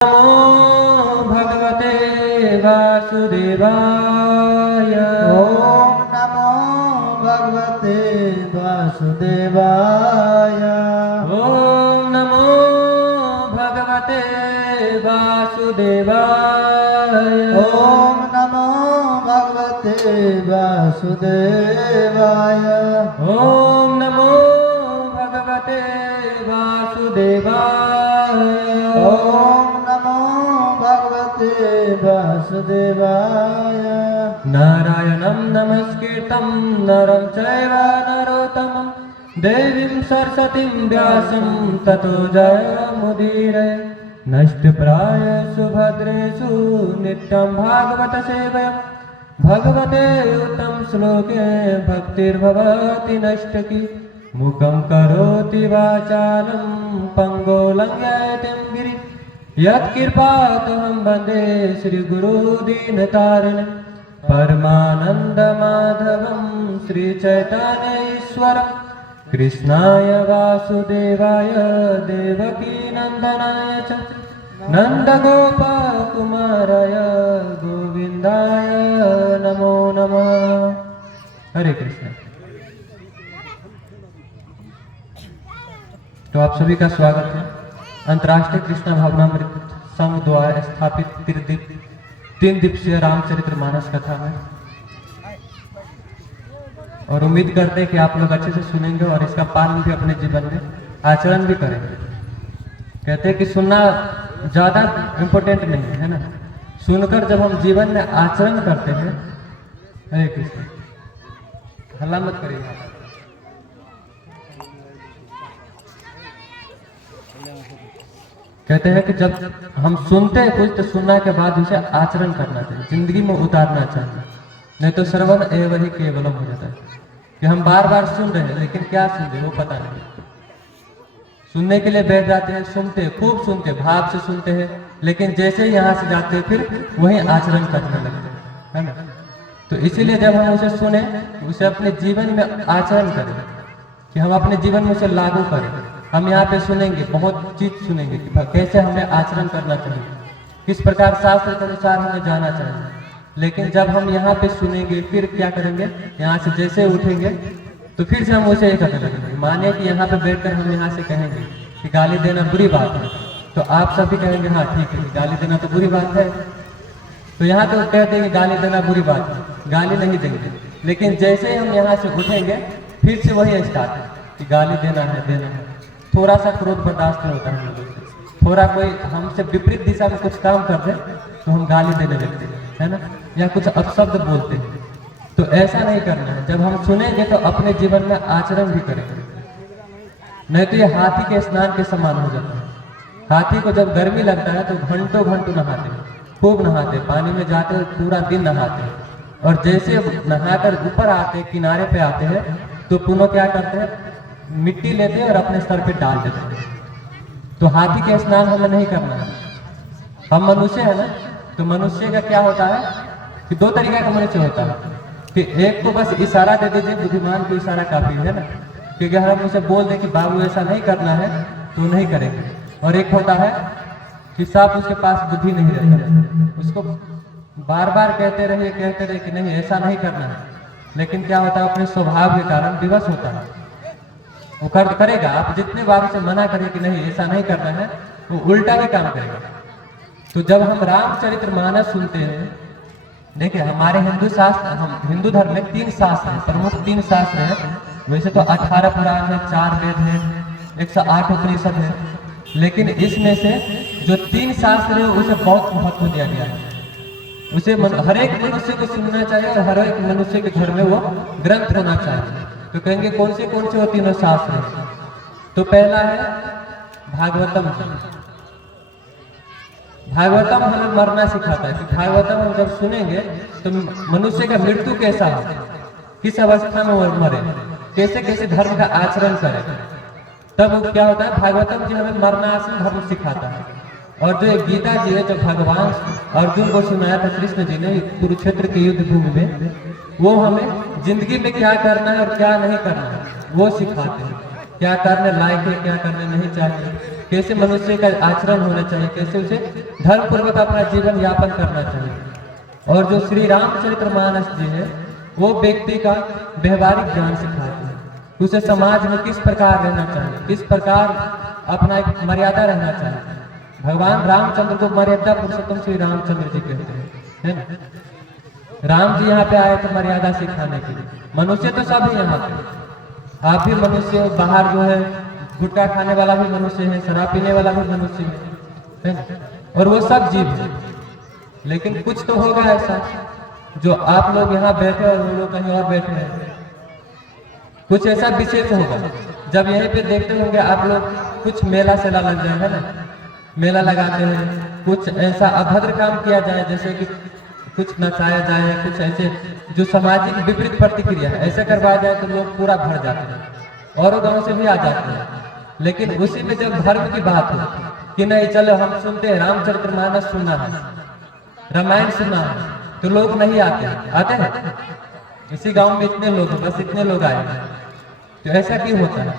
नमो भगवते वासुदेवाय। ओम नमो भगवते वासुदेवाय। ओम नमो भगवते वासुदेवाय। ओम नमो भगवते वासुदेवाय। ओम नमो भगवते वासुदेवाय। ओम नमो भगवते वासुदेवाय। नारायणं नमस्कृतं नरं चैव नरोत्तमं देवीं सरस्वतीं व्यासं ततो जयमुदीरये। नष्टप्रायेषु भद्रेषु नित्यं भागवत सेवया। भगवते उत्तम श्लोके भक्तिर्भवति नष्टकी। मुखं करोति वाचालं पंगो लङ्घयति गिरि। यत्कृपातमहं वन्दे श्रीगुरुदीनतारिणं परमानन्दमाधवं श्रीचैतन्येश्वरं। कृष्णाय वासुदेवाय देवकीनन्दनाय च नन्दगोपकुमाराय गोविन्दाय नमो नमः। हरे कृष्ण। तो आप सभी का स्वागत है। अंतर्राष्ट्रीय कृष्ण भावनामृत संघ द्वारा स्थापित 3 दिवसीय रामचरितमानस कथा में, और उम्मीद करते हैं कि आप लोग अच्छे से सुनेंगे और इसका पालन भी अपने जीवन में आचरण भी करेंगे। कहते हैं कि सुनना ज़्यादा इम्पोर्टेंट नहीं है ना, सुनकर जब हम जीवन में आचरण करते हैं। हरे कृष्ण। हल्ला मत करिए। कहते हैं कि जब हम सुनते हैं कुछ तो सुनने के बाद उसे आचरण करना चाहिए, जिंदगी में उतारना चाहिए, नहीं तो श्रवण एवं ही केवलम हो जाता है कि हम बार बार सुन रहे हैं लेकिन क्या सुन रहे हैं वो पता नहीं। सुनने के लिए बैठ जाते हैं, सुनते हैं, खूब सुनते हैं, भाव से सुनते हैं, लेकिन जैसे ही यहाँ से जाते हैं फिर वही आचरण करने लगते हैं, है ना। तो इसीलिए जब हम उसे सुने उसे अपने जीवन में आचरण करें, कि हम अपने जीवन में उसे लागू करें। हम यहाँ पे सुनेंगे, बहुत चीज सुनेंगे कि कैसे हमें आचरण करना चाहिए, किस प्रकार शास्त्र के अनुसार हमें जाना चाहिए। लेकिन जब हम यहाँ पे सुनेंगे फिर क्या करेंगे, यहाँ से जैसे उठेंगे तो फिर से हम उसे करने लगेंगे। माने कि यहाँ पे बैठकर हम यहाँ से कहेंगे कि गाली देना बुरी बात है, तो आप सभी कहेंगे हाँ ठीक है, गाली देना तो बुरी बात है। तो यहाँ तो कहते हैं कि गाली देना बुरी बात है, गाली नहीं देंगे। लेकिन जैसे ही हम यहाँ से उठेंगे फिर से वही स्टार्ट है कि गाली देना है, देना है। थोड़ा सा क्रोध बर्दाश्त नहीं होता है हम लोगों से, थोड़ा कोई हमसे विपरीत दिशा में कुछ काम कर दे तो हम गाली देने लगते हैं, है ना, या कुछ अपशब्द बोलते हैं। तो ऐसा नहीं करना है। जब हम सुनेंगे तो अपने जीवन में आचरण भी करेंगे, नहीं तो ये हाथी के स्नान के समान हो जाता है। हाथी को जब गर्मी लगता है तो घंटों घंटों नहाते हैं, खूब नहाते, पानी में जाते हैं, पूरा दिन नहाते हैं, और जैसे नहाकर ऊपर आते, किनारे पे आते हैं तो पुनः क्या करते हैं, मिट्टी लेते हैं और अपने सर पे डाल देते हैं। तो हाथी के स्नान हमें नहीं करना है। हम मनुष्य है ना, तो मनुष्य का क्या होता है कि 2 तरीका का मनुष्य होता है कि एक को बस इशारा दे दीजिए, बुद्धिमान को इशारा काफी है ना, क्योंकि अगर हम उसे बोल दें कि बाबू ऐसा नहीं करना है तो नहीं करेंगे। और एक होता है कि साफ उसके पास बुद्धि नहीं रहता, उसको बार बार कहते रहिए कि नहीं ऐसा नहीं करना है, लेकिन क्या होता है अपने स्वभाव के कारण विवश होता है, वो करेगा। आप जितने बार उसे मना करें कि नहीं ऐसा नहीं करना है, वो उल्टा भी काम करेगा। तो जब हम रामचरितमानस सुनते हैं, देखिए हमारे हिंदू शास्त्र, हम हिंदू धर्म में 3 शास्त्र हैं, प्रमुख 3 शास्त्र हैं। वैसे तो 18 पुराण है, 4 वेद है, 108 उपनिषद है, लेकिन इसमें से जो 3 शास्त्र है उसे बहुत महत्व दिया गया है। उसे हर एक मनुष्य को सुनना चाहिए और हर एक मनुष्य के घर में वो ग्रंथ होना चाहिए। तो कहेंगे कौन से वो तीनों शास्त्र हैं। तो पहला है भागवतम। भागवतम हमें मरना सिखाता है कि भागवतम हम जब सुनेंगे तो मनुष्य का मृत्यु कैसा हो, किस अवस्था में वो मरे, कैसे कैसे धर्म का आचरण करे, तब क्या होता है भागवतम जी हमें मरणासन धर्म सिखाता है। और जो गीता जी है, जो भगवान अर्जुन को सुनाया था कृष्ण जी ने कुरुक्षेत्र के युद्ध भूमि में, वो हमें जिंदगी में क्या करना है और क्या नहीं करना है वो सिखाते हैं। क्या करने लायक है, क्या करने नहीं चाहिए, कैसे मनुष्य का आचरण होना चाहिए, कैसे उसे धर्म पूर्वक अपना जीवन यापन करना चाहिए। और जो श्री रामचरितमानस जी है वो व्यक्ति का व्यवहारिक ज्ञान सिखाते हैं, उसे समाज में किस प्रकार रहना चाहिए, किस प्रकार अपना एक मर्यादा रहना चाहिए। भगवान रामचंद्र को मर्यादा पुरुषोत्तम श्री रामचंद्र जी कहते हैं, है ना। राम जी यहाँ पे आए थे मर्यादा सिखाने के लिए। मनुष्य तो सब है यहाँ पे, आप भी मनुष्य हो, बाहर जो है गुटखा खाने वाला भी मनुष्य है, शराब पीने वाला भी मनुष्य है ना? और वो सब जीव है। लेकिन कुछ तो होगा ऐसा जो आप लोग यहाँ बैठे और वो लोग कहीं और बैठे हैं, कुछ ऐसा विशेष होगा। जब यहीं पे देखते होंगे आप लोग, कुछ मेला सेला लग जाए, है ना, मेला लगाते हैं, कुछ ऐसा अभद्र काम किया जाए, जैसे कि कुछ नचाया जाए, कुछ ऐसे जो सामाजिक विपरीत प्रतिक्रिया है ऐसा करवाया जाए तो लोग पूरा भर जाते हैं और गांव से भी आ जाते हैं। लेकिन उसी में जब धर्म की बात हो कि नहीं चलो हम सुनते हैं रामचरितमानस सुनना है, रामायण सुनना है, तो लोग नहीं आते हैं। आते हैं इसी गांव में इतने लोग हैं, बस इतने लोग आए हैं, तो ऐसा क्यों होता है?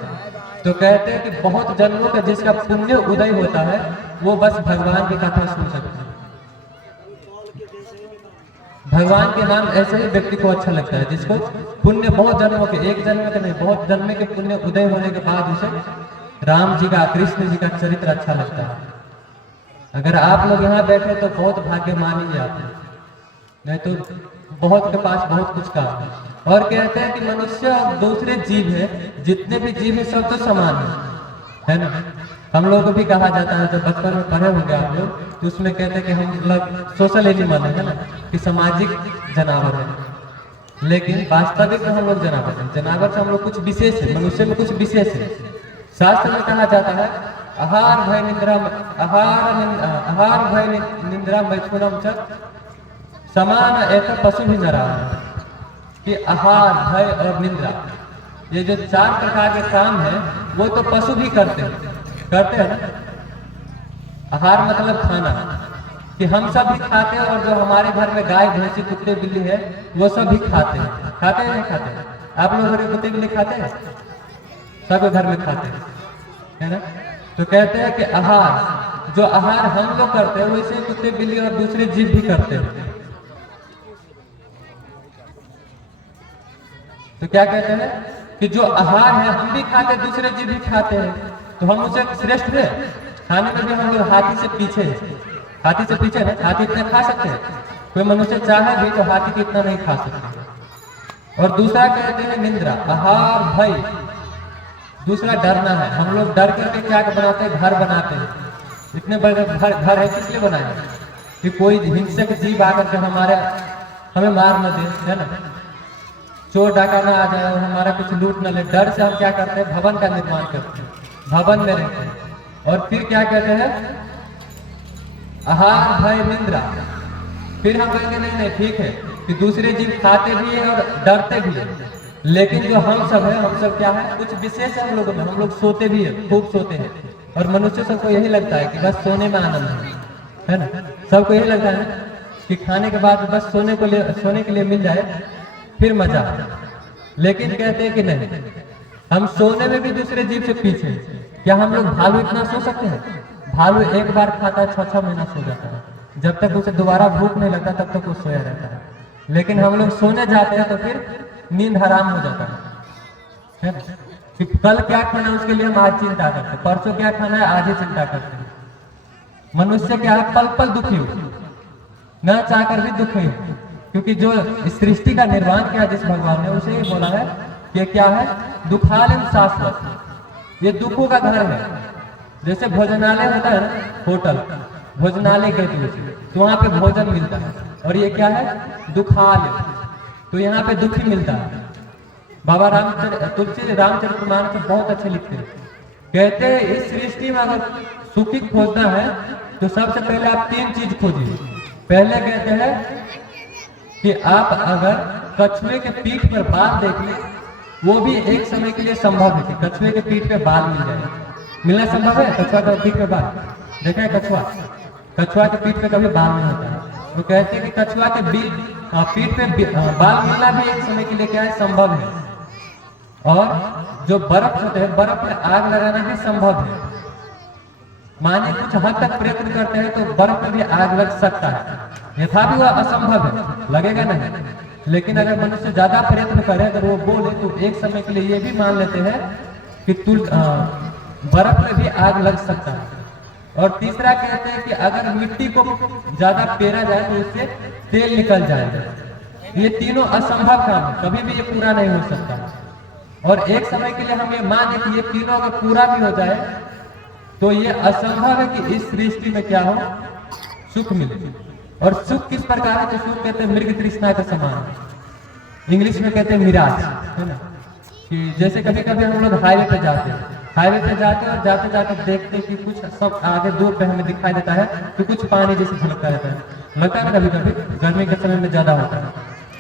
तो कहते हैं कि बहुत जन्मों का जिसका पुण्य उदय होता है वो बस भगवान की कथा सुन सकते हैं। भगवान के नाम ऐसे ही व्यक्ति को अच्छा लगता है जिसको पुण्य बहुत जन्मों के, एक जन्म के नहीं, बहुत जन्म के पुण्य उदय होने के बाद उसे राम जी का, कृष्ण जी का चरित्र अच्छा लगता है। अगर आप लोग यहाँ बैठे तो बहुत भाग्यमानी है आप, नहीं तो बहुत के पास बहुत कुछ काम है। और कहते हैं कि मनुष्य और दूसरे जीव है, जितने भी जीव है सब तो समान है ना। हम लोग को भी कहा जाता है, जब बचपन में पढ़े होंगे आप लोग, तो उसमें कहते हैं कि हम लोग सोशल एनिमल है ना, कि सामाजिक जानवर है। लेकिन वास्तविक में हम लोग जानवर हैं। जानवर से हम लोग कुछ विशेष है, मनुष्य में कुछ विशेष है। शास्त्र में कहा जाता है आहार भय निद्रा, आहार भय निद्रा मैथुनम च समान एक पशु भी न रहा, कि आहार भय और निद्रा ये जो 4 प्रकार के काम है वो तो पशु भी करते हैं ना। आहार मतलब खाना, कि हम सब भी खाते हैं, और जो हमारे घर में गाय भैंसी कुत्ते बिल्ली है वो सब भी खाते हैं। खाते हैं नहीं खाते हैं? आप लोग घर में कुत्ते बिल्ली खाते हैं? सब घर में खाते हैं, है ना। तो कहते हैं कि आहार, जो आहार हम लोग करते हैं वैसे कुत्ते बिल्ली और दूसरे जीव भी करते हैं। तो क्या कहते हैं कि जो आहार है हम भी खाते, दूसरे जीव भी खाते हैं, तो हम उसे श्रेष्ठ है। खाने में भी हम लोग हाथी से पीछे है, हाथी से पीछे ना, हाथी इतना खा सकते हैं, कोई मनुष्य चाहे भी तो हाथी की इतना नहीं खा सकते। और दूसरा कहते हैं निंद्रा, आहार भय, दूसरा डरना है। हम लोग डर करके क्या बनाते हैं, घर बनाते हैं। इतने बड़े घर है किस लिए बनाए, कि कोई हिंसक जीव आकर के हमें मार न दे, है ना, चोर डाका ना आ जाए और हमारा कुछ लूट न ले। डर से हम क्या करते हैं, भवन का निर्माण करते हैं, भवन में रहते हैं। और फिर क्या कहते हैं, आहार भय निंद्रा। फिर हम कहेंगे नहीं ठीक है कि दूसरे जीव खाते भी है और डरते भी है, लेकिन जो हम सब है, हम सब क्या है, कुछ विशेष है हम लोगों में। हम लोग सोते भी है, खूब सोते हैं, और मनुष्य सबको यही लगता है कि बस सोने में आनंद है ना। सबको यही लगता है कि खाने के बाद बस सोने के लिए मिल जाए फिर मजा। लेकिन कहते हैं कि नहीं, हम सोने में भी दूसरे जीव से पीछे। क्या हम लोग भालू इतना सो सकते हैं? भालू एक बार खाता है 6-6 महीना सो जाता है, जब तक उसे दोबारा भूख नहीं लगता तब तक वो सोया रहता है। लेकिन हम लोग सोने जाते हैं तो फिर नींद हराम हो जाता है ना? कि कल क्या खाना उसके लिए हम आज चिंता करते हैं, परसों क्या खाना है आज ही चिंता करते हैं। मनुष्य क्या है, पल पल दुखी हो, न चाहकर भी दुखी हो, क्योंकि जो सृष्टि का निर्माण किया जिस भगवान ने, उसे ही बोला है कि क्या है, दुखालय शाश्वत, ये दुखों का घर है। जैसे भोजनालय होता है ना, होटल भोजनालय कहते हैं, तो वहां पे भोजन मिलता है, और ये क्या है, दुखालय, तो यहाँ पे दुखी मिलता है। बाबा तुलसी रामचरितमानस बहुत अच्छे लिखते हैं, कहते हैं इस सृष्टि में अगर सुखी खोजना है तो सबसे पहले आप 3 चीज खोजिए। पहले कहते हैं कि आप अगर कछुए के पीठ पर बाल देख ले, वो भी एक समय के लिए संभव है कि कछुए के पीठ पे बाल मिल जाए। मिलना संभव है कछुआ के पीठ पे बाल? देखा है कछुआ के पीठ पे कभी बाल नहीं होता है। वो कहते हैं कि कछुआ के पीठ पे बाल मिलना भी एक समय के लिए क्या है, संभव है। और जो बर्फ होते हैं, बर्फ में आग लगाना भी संभव है। माने कुछ हद तक प्रयत्न करते हैं तो बर्फ में भी आग लग सकता है, यथापि वह असंभव है, लगेगा नहीं। लेकिन अगर मनुष्य ज्यादा प्रयत्न करे, अगर वो बोले, तो एक समय के लिए ये भी मान लेते हैं कि बर्फ में भी आग लग सकता है। और तीसरा कहते हैं कि अगर मिट्टी को ज्यादा पेरा जाए तो उससे तेल निकल जाएगा। ये तीनों असंभव काम है, कभी भी ये पूरा नहीं हो सकता। और एक समय के लिए हम ये माने कि ये तीनों अगर पूरा भी हो जाए तो ये असंभव है कि इस सृष्टि में क्या हो, सुख मिले। और सुख किस प्रकार है? तो सुख कहते हैं मृग तृष्णा का समान, इंग्लिश में कहते हैं मिराज, है ना। कि जैसे कभी कभी हम लोग हाईवे पे जाते हैं, और जाते जाते देखते हैं कि कुछ सब आगे दूर पे हमें दिखाई देता है कि कुछ पानी जैसे झलकता रहता है, लगता है ना। कभी कभी गर्मी के समय में ज्यादा होता है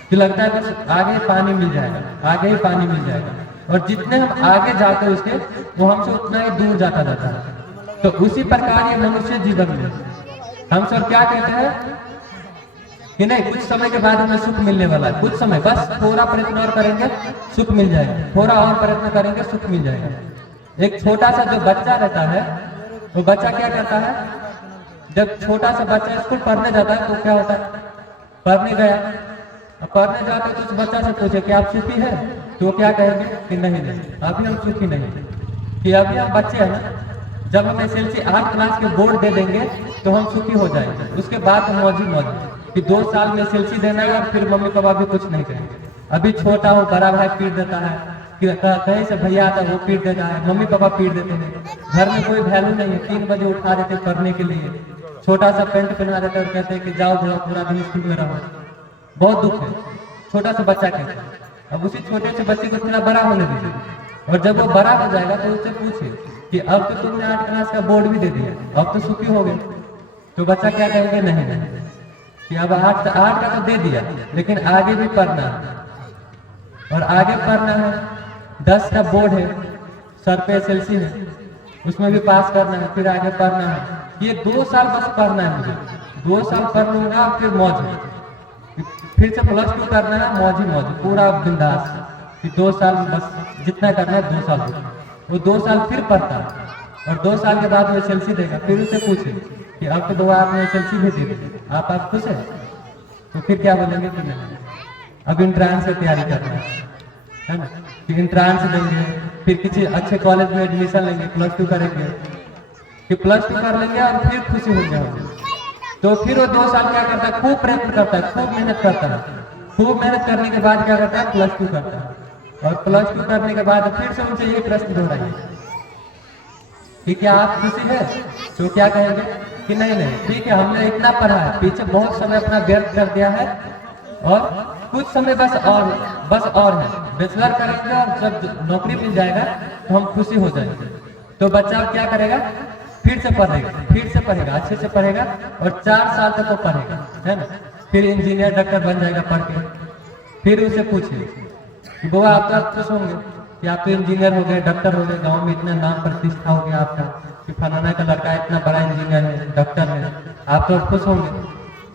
कि लगता है बस आगे पानी मिल जाएगा, आगे ही पानी मिल जाएगा। और जितने हम आगे जाते हैं उसके, वो हमसे उतना ही दूर जाता जाता है। तो उसी प्रकार ये मनुष्य जीवन में हम सब क्या कहते हैं कि नहीं, कुछ समय के बाद हमें सुख मिलने वाला है। कुछ समय, बस थोड़ा प्रयत्न और करेंगे सुख मिल जाएगा, थोड़ा और प्रयत्न करेंगे सुख मिल जाएगा। एक छोटा सा जो बच्चा रहता है, वो बच्चा क्या करता है? जब छोटा सा बच्चा स्कूल पढ़ने जाता है तो क्या होता है? पढ़ने गया, पढ़ने जाते तो उस बच्चा से पूछे कि आप सुखी है, तो वो क्या कहेंगे कि नहीं अभी हम सुखी नहीं। कि अभी हम बच्चे हैं ना, जब हम SLC 8 क्लास के बोर्ड दे देंगे तो हम सुखी हो जाएंगे। उसके बाद हम मौजी कि 2 साल में SLC देना है और फिर मम्मी पापा भी कुछ नहीं कहेंगे। अभी छोटा हो, बड़ा भाई पीट देता है, कहीं से भैया आता है वो पीट देता है, मम्मी पापा पीट देते हैं, घर में कोई वैल्यू नहीं है। 3 बजे उठा देते पढ़ने के लिए, छोटा सा पेंट पहना देते और कहते हैं कि जाओ जाओ पूरा दिन स्कूल में रहो। बहुत दुख है, छोटा सा बच्चा कहता है। अब उसी छोटे से बच्चे को थोड़ा बड़ा होने दीजिए, और जब वो बड़ा हो जाएगा तो उससे पूछे कि अब तो तुमने 8 क्लास का बोर्ड भी दे दिया, अब तो सुखी हो गए। तो बच्चा क्या कहेंगे? नहीं कि अब 8 का तो दे दिया, लेकिन आगे भी पढ़ना है, और आगे पढ़ना है। 10 का बोर्ड है, सर पे SLC है, उसमें भी पास करना है, फिर आगे पढ़ना है। ये 2 साल बस पढ़ना है मुझे, 2 साल पढ़ लूंगा फिर मौज है, फिर से +2 करना है, मौज पूरा बिंदास। कि 2 साल बस जितना करना है 2 साल वो 2 साल फिर पढ़ता है, और 2 साल के बाद वो SLC देगा। फिर उससे पूछे कि अब तो 2 आपने SLC भी दे दी, आप खुश है? तो फिर क्या बोलेंगे कि नहीं, अब इंट्रांस की तैयारी करना है ना, कि इंट्रांस देंगे, फिर किसी अच्छे कॉलेज में एडमिशन लेंगे, +2 करेंगे, कि +2 कर लेंगे और फिर खुशी हो जाएंगे। तो फिर वो 2 साल क्या करता है? खूब प्रयत्न करता है, खूब मेहनत करता है। खूब मेहनत करने के बाद क्या करता है? +2 करता है, और +2 करने के बाद फिर से उनसे ये प्रश्न दोहराइए कि क्या आप खुशी है? तो क्या कहेंगे कि नहीं ठीक है, हमने इतना पढ़ा है, पीछे बहुत समय अपना व्यर्थ कर दिया है, और कुछ समय बस और है, बैचलर करेंगे और जब नौकरी मिल जाएगा तो हम खुशी हो जाएंगे। तो बच्चा क्या करेगा? फिर से पढ़ेगा, अच्छे से पढ़ेगा, और 4 साल तक वो पढ़ेगा, है ना। फिर इंजीनियर डॉक्टर बन जाएगा पढ़ के। फिर उसे पूछे कि बुआ आप तो खुश होंगे कि आप तो इंजीनियर हो गए, डॉक्टर हो गए, गाँव में इतना नाम प्रतिष्ठा हो गया आपका कि फलाना का लड़का इतना बड़ा इंजीनियर है, डॉक्टर है, आप तो खुश होंगे।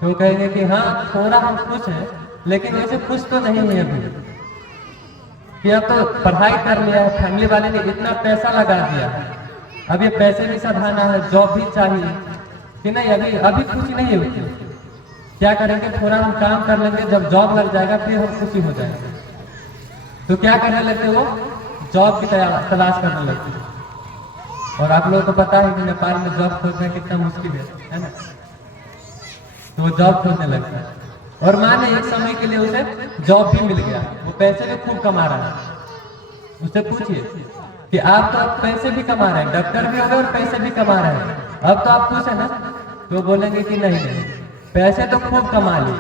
तो कहेंगे कि हाँ थोड़ा हम खुश हैं, लेकिन वैसे खुश तो नहीं है अभी, कि अब तो पढ़ाई कर लिया है, फैमिली वाले ने इतना पैसा लगा दिया है, अब ये पैसे भी सधाना है, जॉब भी चाहिए, कि नहीं अभी खुशी नहीं होती। क्या करेंगे? थोड़ा हम काम कर लेंगे, जब जॉब लग जाएगा फिर हम खुशी हो जाएंगे। तो क्या करने लगते वो? जॉब की तलाश करने लगते। और आप लोगों को पता है कि नेपाल में जॉब खोजना कितना मुश्किल है ना। तो वो जॉब खोजने लगता है, और माने एक समय के लिए उसे जॉब भी मिल गया, वो पैसे भी खूब कमा रहा है। उससे पूछिए कि आप तो अब पैसे भी कमा रहे हैं, डॉक्टर भी हो गए और पैसे भी कमा रहे हैं, अब तो आप खुश है ना? तो बोलेंगे कि नहीं पैसे तो खूब कमा लिए,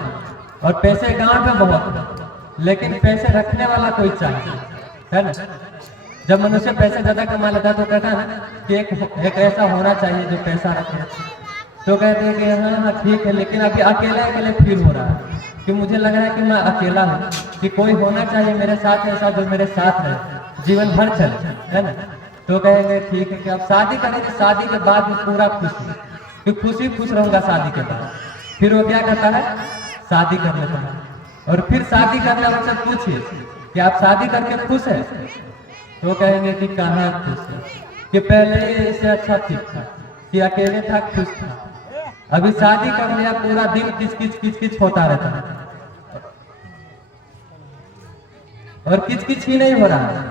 और पैसे गांव में बहुत, लेकिन पैसे रखने वाला कोई चाहिए, है ना। जब मनुष्य पैसे ज्यादा कमा लेता है तो कहता है ना कि एक ऐसा होना चाहिए जो पैसा रखे। तो कहते हैं कि हाँ ठीक है, लेकिन अभी अकेले फील हो रहा है, कि मुझे लग रहा है कि मैं अकेला हूँ, कि कोई होना चाहिए मेरे साथ ऐसा जो मेरे साथ है, जीवन भर चले, है ना। तो कहेंगे ठीक है कि अब शादी करेंगे, शादी के बाद में पूरा खुश रहूंगा शादी के बाद। फिर वो क्या करता है? शादी कर लेता है, और फिर शादी करने वाले से पूछिए कि आप शादी करके खुश है? तो कहेंगे कि कहाँ खुश है, कि पहले इससे अच्छा ठीक था, कि अकेले था खुश था। अभी शादी कर लिया, पूरा दिन किच होता रहता है, और किच ही नहीं हो रहा है।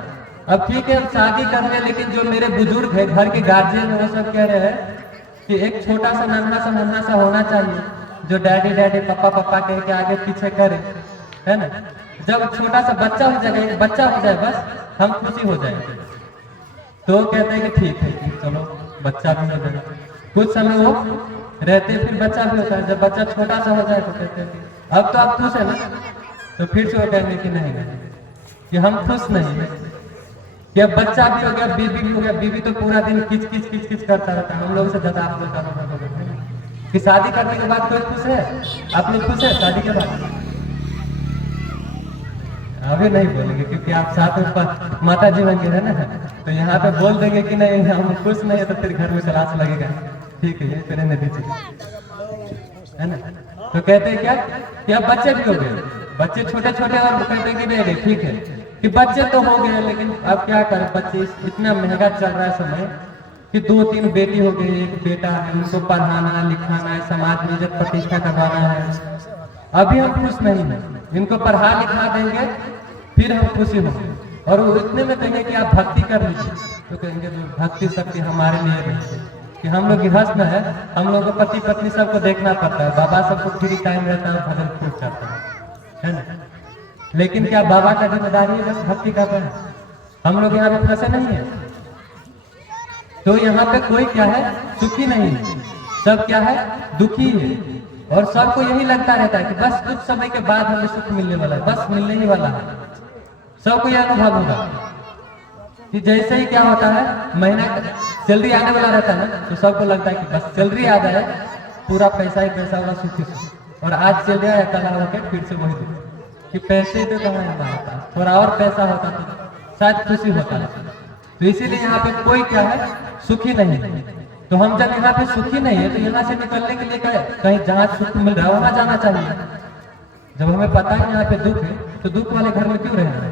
अब ठीक है, हम शादी कर रहे हैं, लेकिन जो मेरे बुजुर्ग है, घर के गार्जियन है, वो सब कह रहे हैं कि एक छोटा सा नन्हा सा होना चाहिए, जो डैडी डैडी पापा पापा कह के आगे पीछे करे, है ना। जब छोटा सा बच्चा हो जाएगा, एक बच्चा हो जाए, बस हम खुशी हो जाएंगे। तो वो कहते हैं कि ठीक है, चलो बच्चा भी हो जाएगा। कुछ समय वो रहते, फिर बच्चा भी होता है। जब बच्चा छोटा सा हो जाए तो कहते हैं कि अब तो आप खुश है ना, तो फिर से वो कहेंगे कि नहीं कि हम खुश नहीं है, कि अब बच्चा भी हो गया, बीबी भी हो गया। बीबी तो पूरा दिन किच करता रहता है। हम लोग से ज्यादा आप लोग का कि शादी करने के बाद कोई खुश है? आप लोग खुश है शादी के बाद? अभी नहीं बोलेंगे, क्योंकि आप साथ में माता जी होंगे, है ना, तो यहाँ पे बोल देंगे कि नहीं हम खुश नहीं है, तो फिर घर में क्लास लगेगा। ठीक है, ये फिर दीजिए, है ना। तो कहते हैं क्या कि अब बच्चे भी हो गए, बच्चे छोटे छोटे, और कहते हैं कि नहीं ठीक है कि बच्चे तो हो गए, लेकिन अब क्या करें, बच्चे इतना महंगा चल रहा है समय कि 2-3 बेटी हो गई, एक बेटा है, उनको पढ़ाना लिखाना है, समाज में इज्जत प्रतिष्ठा करवाना है। अभी हम खुश नहीं है, इनको पढ़ा लिखा देंगे फिर हम खुशी होंगे। और वो इतने में कहेंगे कि आप भक्ति कर लीजिए, तो कहेंगे भक्ति शक्ति हमारे लिए नहीं, कि हम लोग गृहस्थ है, हम लोग को पति पत्नी सबको देखना पड़ता है, बाबा सबको फ्री टाइम रहता है, भजन फूट जाता है ना। लेकिन क्या बाबा का जिम्मेदारी है बस भक्ति करना है? हम लोग यहाँ पे फंसे नहीं है। तो यहाँ पे कोई क्या है सुखी नहीं है, सब क्या है दुखी है। और सबको यही लगता रहता है कि बस कुछ समय के बाद हमें सुख मिलने वाला है, बस मिलने ही वाला है। सबको यह अनुभव होगा कि जैसे ही क्या होता है, महीना सैलरी आने वाला रहता है ना, तो सबको लगता है कि बस सैलरी आ जाए, पूरा पैसा ही पैसा होगा, सुखी। और आज सैलरी आया, कल आके फिर से वही कि पैसे तो कहाँ है हमारे पास, थोड़ा और पैसा होता तो शायद खुशी होता है। तो इसीलिए यहाँ पे कोई क्या है सुखी नहीं है। तो हम जब यहाँ पे सुखी नहीं है, तो यहाँ से निकलने के लिए कहीं जहाँ सुख मिल रहा है वहां जाना चाहिए। जब हमें पता है यहाँ पे दुख है, तो दुख वाले घर में क्यों रहना है?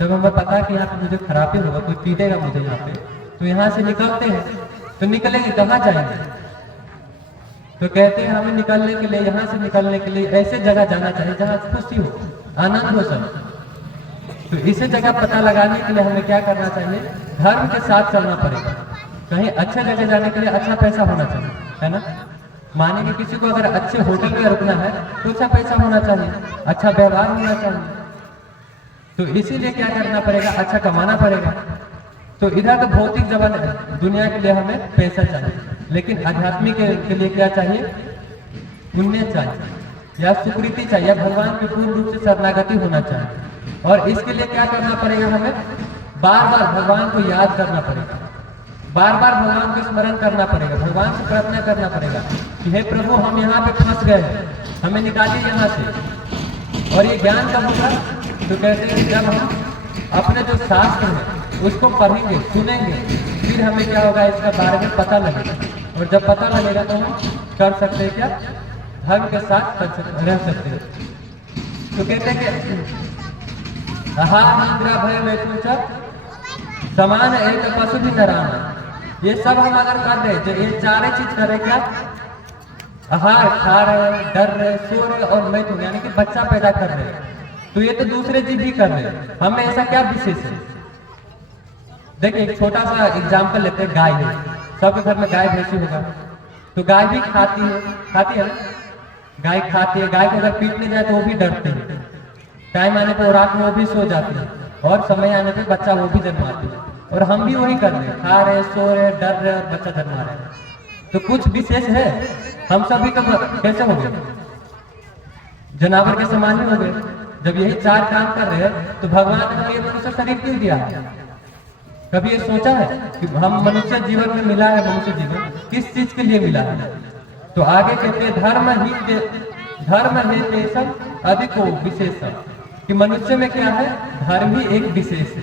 जब हमें पता है कि यहाँ पे मुझे खराबी होगा, कोई पीटेगा मुझे यहाँ पे, तो यहाँ से निकलते हैं। तो निकलेंगे कहाँ जाएंगे? तो कहते हैं हमें निकलने के लिए, यहाँ से निकलने के लिए ऐसे जगह जाना चाहिए जहाँ खुशी हो, आनंद हो सब। तो इसे जगह पता लगाने के लिए हमें क्या करना चाहिए? धर्म के साथ चलना पड़ेगा। कहीं अच्छे जगह जाने के लिए अच्छा पैसा होना चाहिए, है ना। माने कि किसी को अगर अच्छे होटल में रुकना है तो अच्छा पैसा होना चाहिए, अच्छा व्यवहार होना चाहिए। तो इसीलिए क्या करना पड़ेगा? अच्छा कमाना पड़ेगा। तो इधर तो भौतिक जगह दुनिया के लिए हमें पैसा चाहिए, लेकिन आध्यात्मिक के लिए क्या चाहिए? पुण्य चाहिए, या सुकृति चाहिए, या भगवान के पूर्ण रूप से शरणागति होना चाहिए। और इसके लिए क्या करना पड़ेगा? हमें बार बार भगवान को याद करना पड़ेगा, बार बार भगवान को स्मरण करना पड़ेगा, भगवान से प्रार्थना करना पड़ेगा कि हे प्रभु हम यहाँ पे फंस गए, हमें निकालिए यहाँ से। और ये ज्ञान कब होगा? तो कहते हैं जब हम अपने जो शास्त्र है उसको पढ़ेंगे सुनेंगे, फिर हमें क्या होगा इसका बारे में पता लगेगा। और जब पता लगेगा तो हम कर सकते हैं क्या? धर्म के साथ रह सकते हैं। तो कहते हैं कि आहार निद्रा भय मैथुन समान एक पशु भी नराना। ये सब हम अगर कर रहे तो ये चारे चीज कर रहे क्या? आहार खा रहे, डर रहे, सो रहे और मैथुन यानी कि बच्चा पैदा कर रहे। तो ये तो दूसरे जीव भी कर रहे, हमें ऐसा क्या विशेष है? देखिए एक छोटा सा एग्जाम्पल लेते हैं, गाय है, सबके घर में गाय भैंसी होगा। तो गाय भी खाती है ना, गाय खाती है। गाय को अगर पीटने जाए तो वो भी डरते हैं, टाइम आने पर रात में वो भी सो जाती है, और समय आने पे बच्चा वो भी जन्माती है। और हम भी वही कर रहे हैं, खा रहे, सो रहे, डर रहे और बच्चा जन्मा रहे। तो कुछ विशेष है? हम सभी तो कैसे हो गए? जानवर के समान ही हो गए। जब यही चार काम कर रहे हैं तो भगवान ने हमें ये मनुष्य शरीर क्यों दिया? कभी ये सोचा है कि हम मनुष्य जीवन में मिला है? मनुष्य जीवन किस चीज के लिए मिला है? तो आगे कहते हैं धर्म ही देशम अधिको विशेषम, कि मनुष्य में क्या है? धर्म ही एक विशेष है।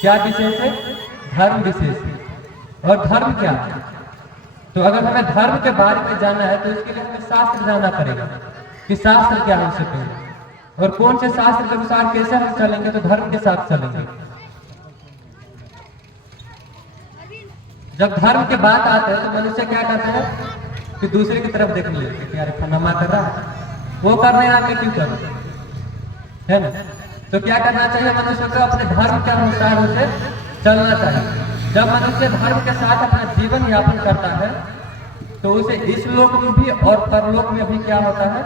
क्या विशेष है? धर्म विशेष है। और धर्म क्या है? तो अगर हमें धर्म के बारे में जानना है तो इसके लिए हमें शास्त्र जानना पड़ेगा कि शास्त्र क्या है उससे पहले, और कौन से शास्त्र के अनुसार कैसे हम चलेंगे तो धर्म के साथ चलेंगे। जब धर्म की बात आते है तो मनुष्य क्या करते हैं कि दूसरे की तरफ देखने लगते हैं कि यार फलाना कर रहा है, वो कर रहे हैं, मैं क्यों करूं, है ना। तो क्या करना चाहिए मनुष्य को, अपने धर्म के अनुसार उसे चलना चाहिए। जब मनुष्य धर्म के साथ अपना जीवन यापन करता है तो उसे इस लोक में भी और परलोक में भी क्या होता है,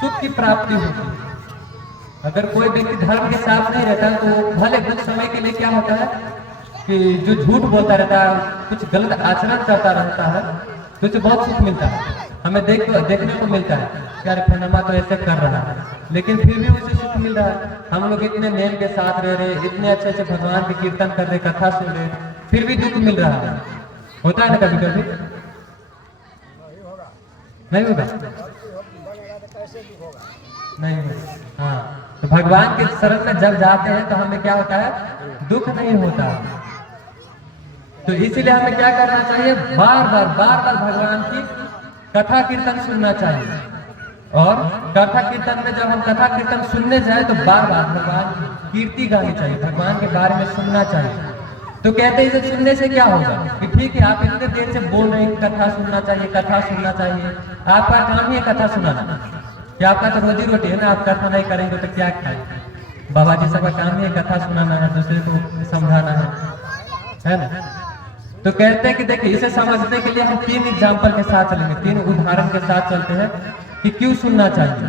सुख की प्राप्ति होती है। अगर कोई व्यक्ति धर्म के साथ नहीं रहता तो भले कुछ समय के लिए क्या होता है कि जो झूठ बोलता रहता है, कुछ गलत आचरण करता रहता है, तो उसे बहुत सुख मिलता है। हमें देखने को मिलता है कि यार फलाना तो ऐसे कर रहा है, लेकिन फिर भी उसे सुख मिल रहा है। हम लोग इतने नेम के साथ रह रहे, इतने अच्छे अच्छे भगवान के कीर्तन कर रहे, कथा सुन रहे, फिर भी दुख मिल रहा है। होता है ना कभी कभी, नहीं होगा, नहीं होगा। हाँ, तो भगवान के शरण में जब जाते हैं तो हमें क्या होता है, दुख नहीं होता। तो इसीलिए हमें क्या करना चाहिए, बार बार भगवान की कथा कीर्तन सुनना चाहिए। और कथा कीर्तन में जब हम कथा कीर्तन सुनने जाए तो बार बार भगवान की कीर्ति गानी चाहिए, भगवान के बारे में सुनना चाहिए। तो कहते हैं इसे सुनने से क्या होगा कि ठीक है, आप इतने देर से बोल रहे हैं कथा सुनना चाहिए, कथा सुनना चाहिए, आपका काम ही है कथा सुनाना, कि आपका तो रोजी रोटी है ना, आप कथा नहीं करेंगे तो क्या खाएंगे। बाबा जी सबका काम ही है कथा सुनाना है, दूसरे को समझाना है ना। तो कहते हैं कि देखिए, इसे समझने के लिए हम 3 एग्जाम्पल के साथ चलेंगे, 3 उदाहरण के साथ चलते हैं कि क्यों सुनना चाहिए।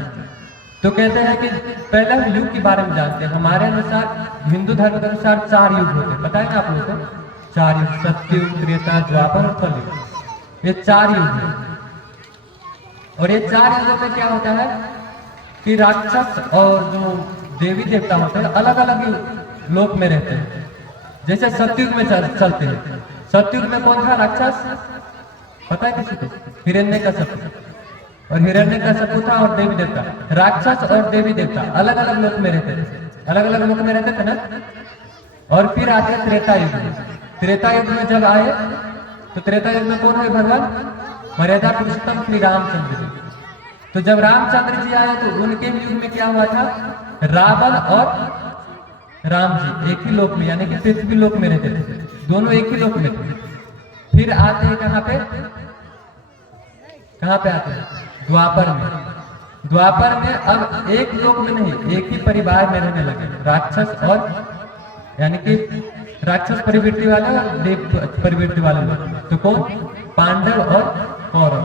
तो कहते हैं कि पहले हम युग के बारे में जानते हैं। हमारे अनुसार, हिंदू धर्म के अनुसार 4 युग होते हैं, पता है ना आप लोगों को, 4 युग, सत्ययुग, त्रेता, द्वापर और कलयुग, ये 4 युग हैं। और ये 4 युगों में क्या होता है कि राक्षस और जो देवी देवता होते हैं अलग अलग लोक में रहते हैं। जैसे सतयुग में चलते हैं, सतयुग में कौन था राक्षस, पता है किसी को, हिरण्यकश्यप, और हिरण्यकश्यप था और देवी देवता। राक्षस और देवी देवता अलग अलग लोक में रहते थे, अलग अलग लोक में रहते थे ना। और फिर आते त्रेता युग में। त्रेता युग में जब आए तो त्रेता युग में कौन हुए, भगवान मर्यादा पुरुषोत्तम श्री रामचंद्र जी। तो जब रामचंद्र जी आए तो उनके युग में क्या हुआ था, रावण और राम जी एक ही लोक में, यानी कि पृथ्वी लोक में रहते थे, दोनों एक ही लोक में थे। फिर आते हैं कहाँ पे, कहाँ पे आते हैं, द्वापर में। द्वापर में अब एक लोक में नहीं, एक ही परिवार में रहने लगे राक्षस और, यानी कि राक्षस परिवृत्ति वाले और देव परिवृत्ति वाले लोग। तो कौन, पांडव और कौरव,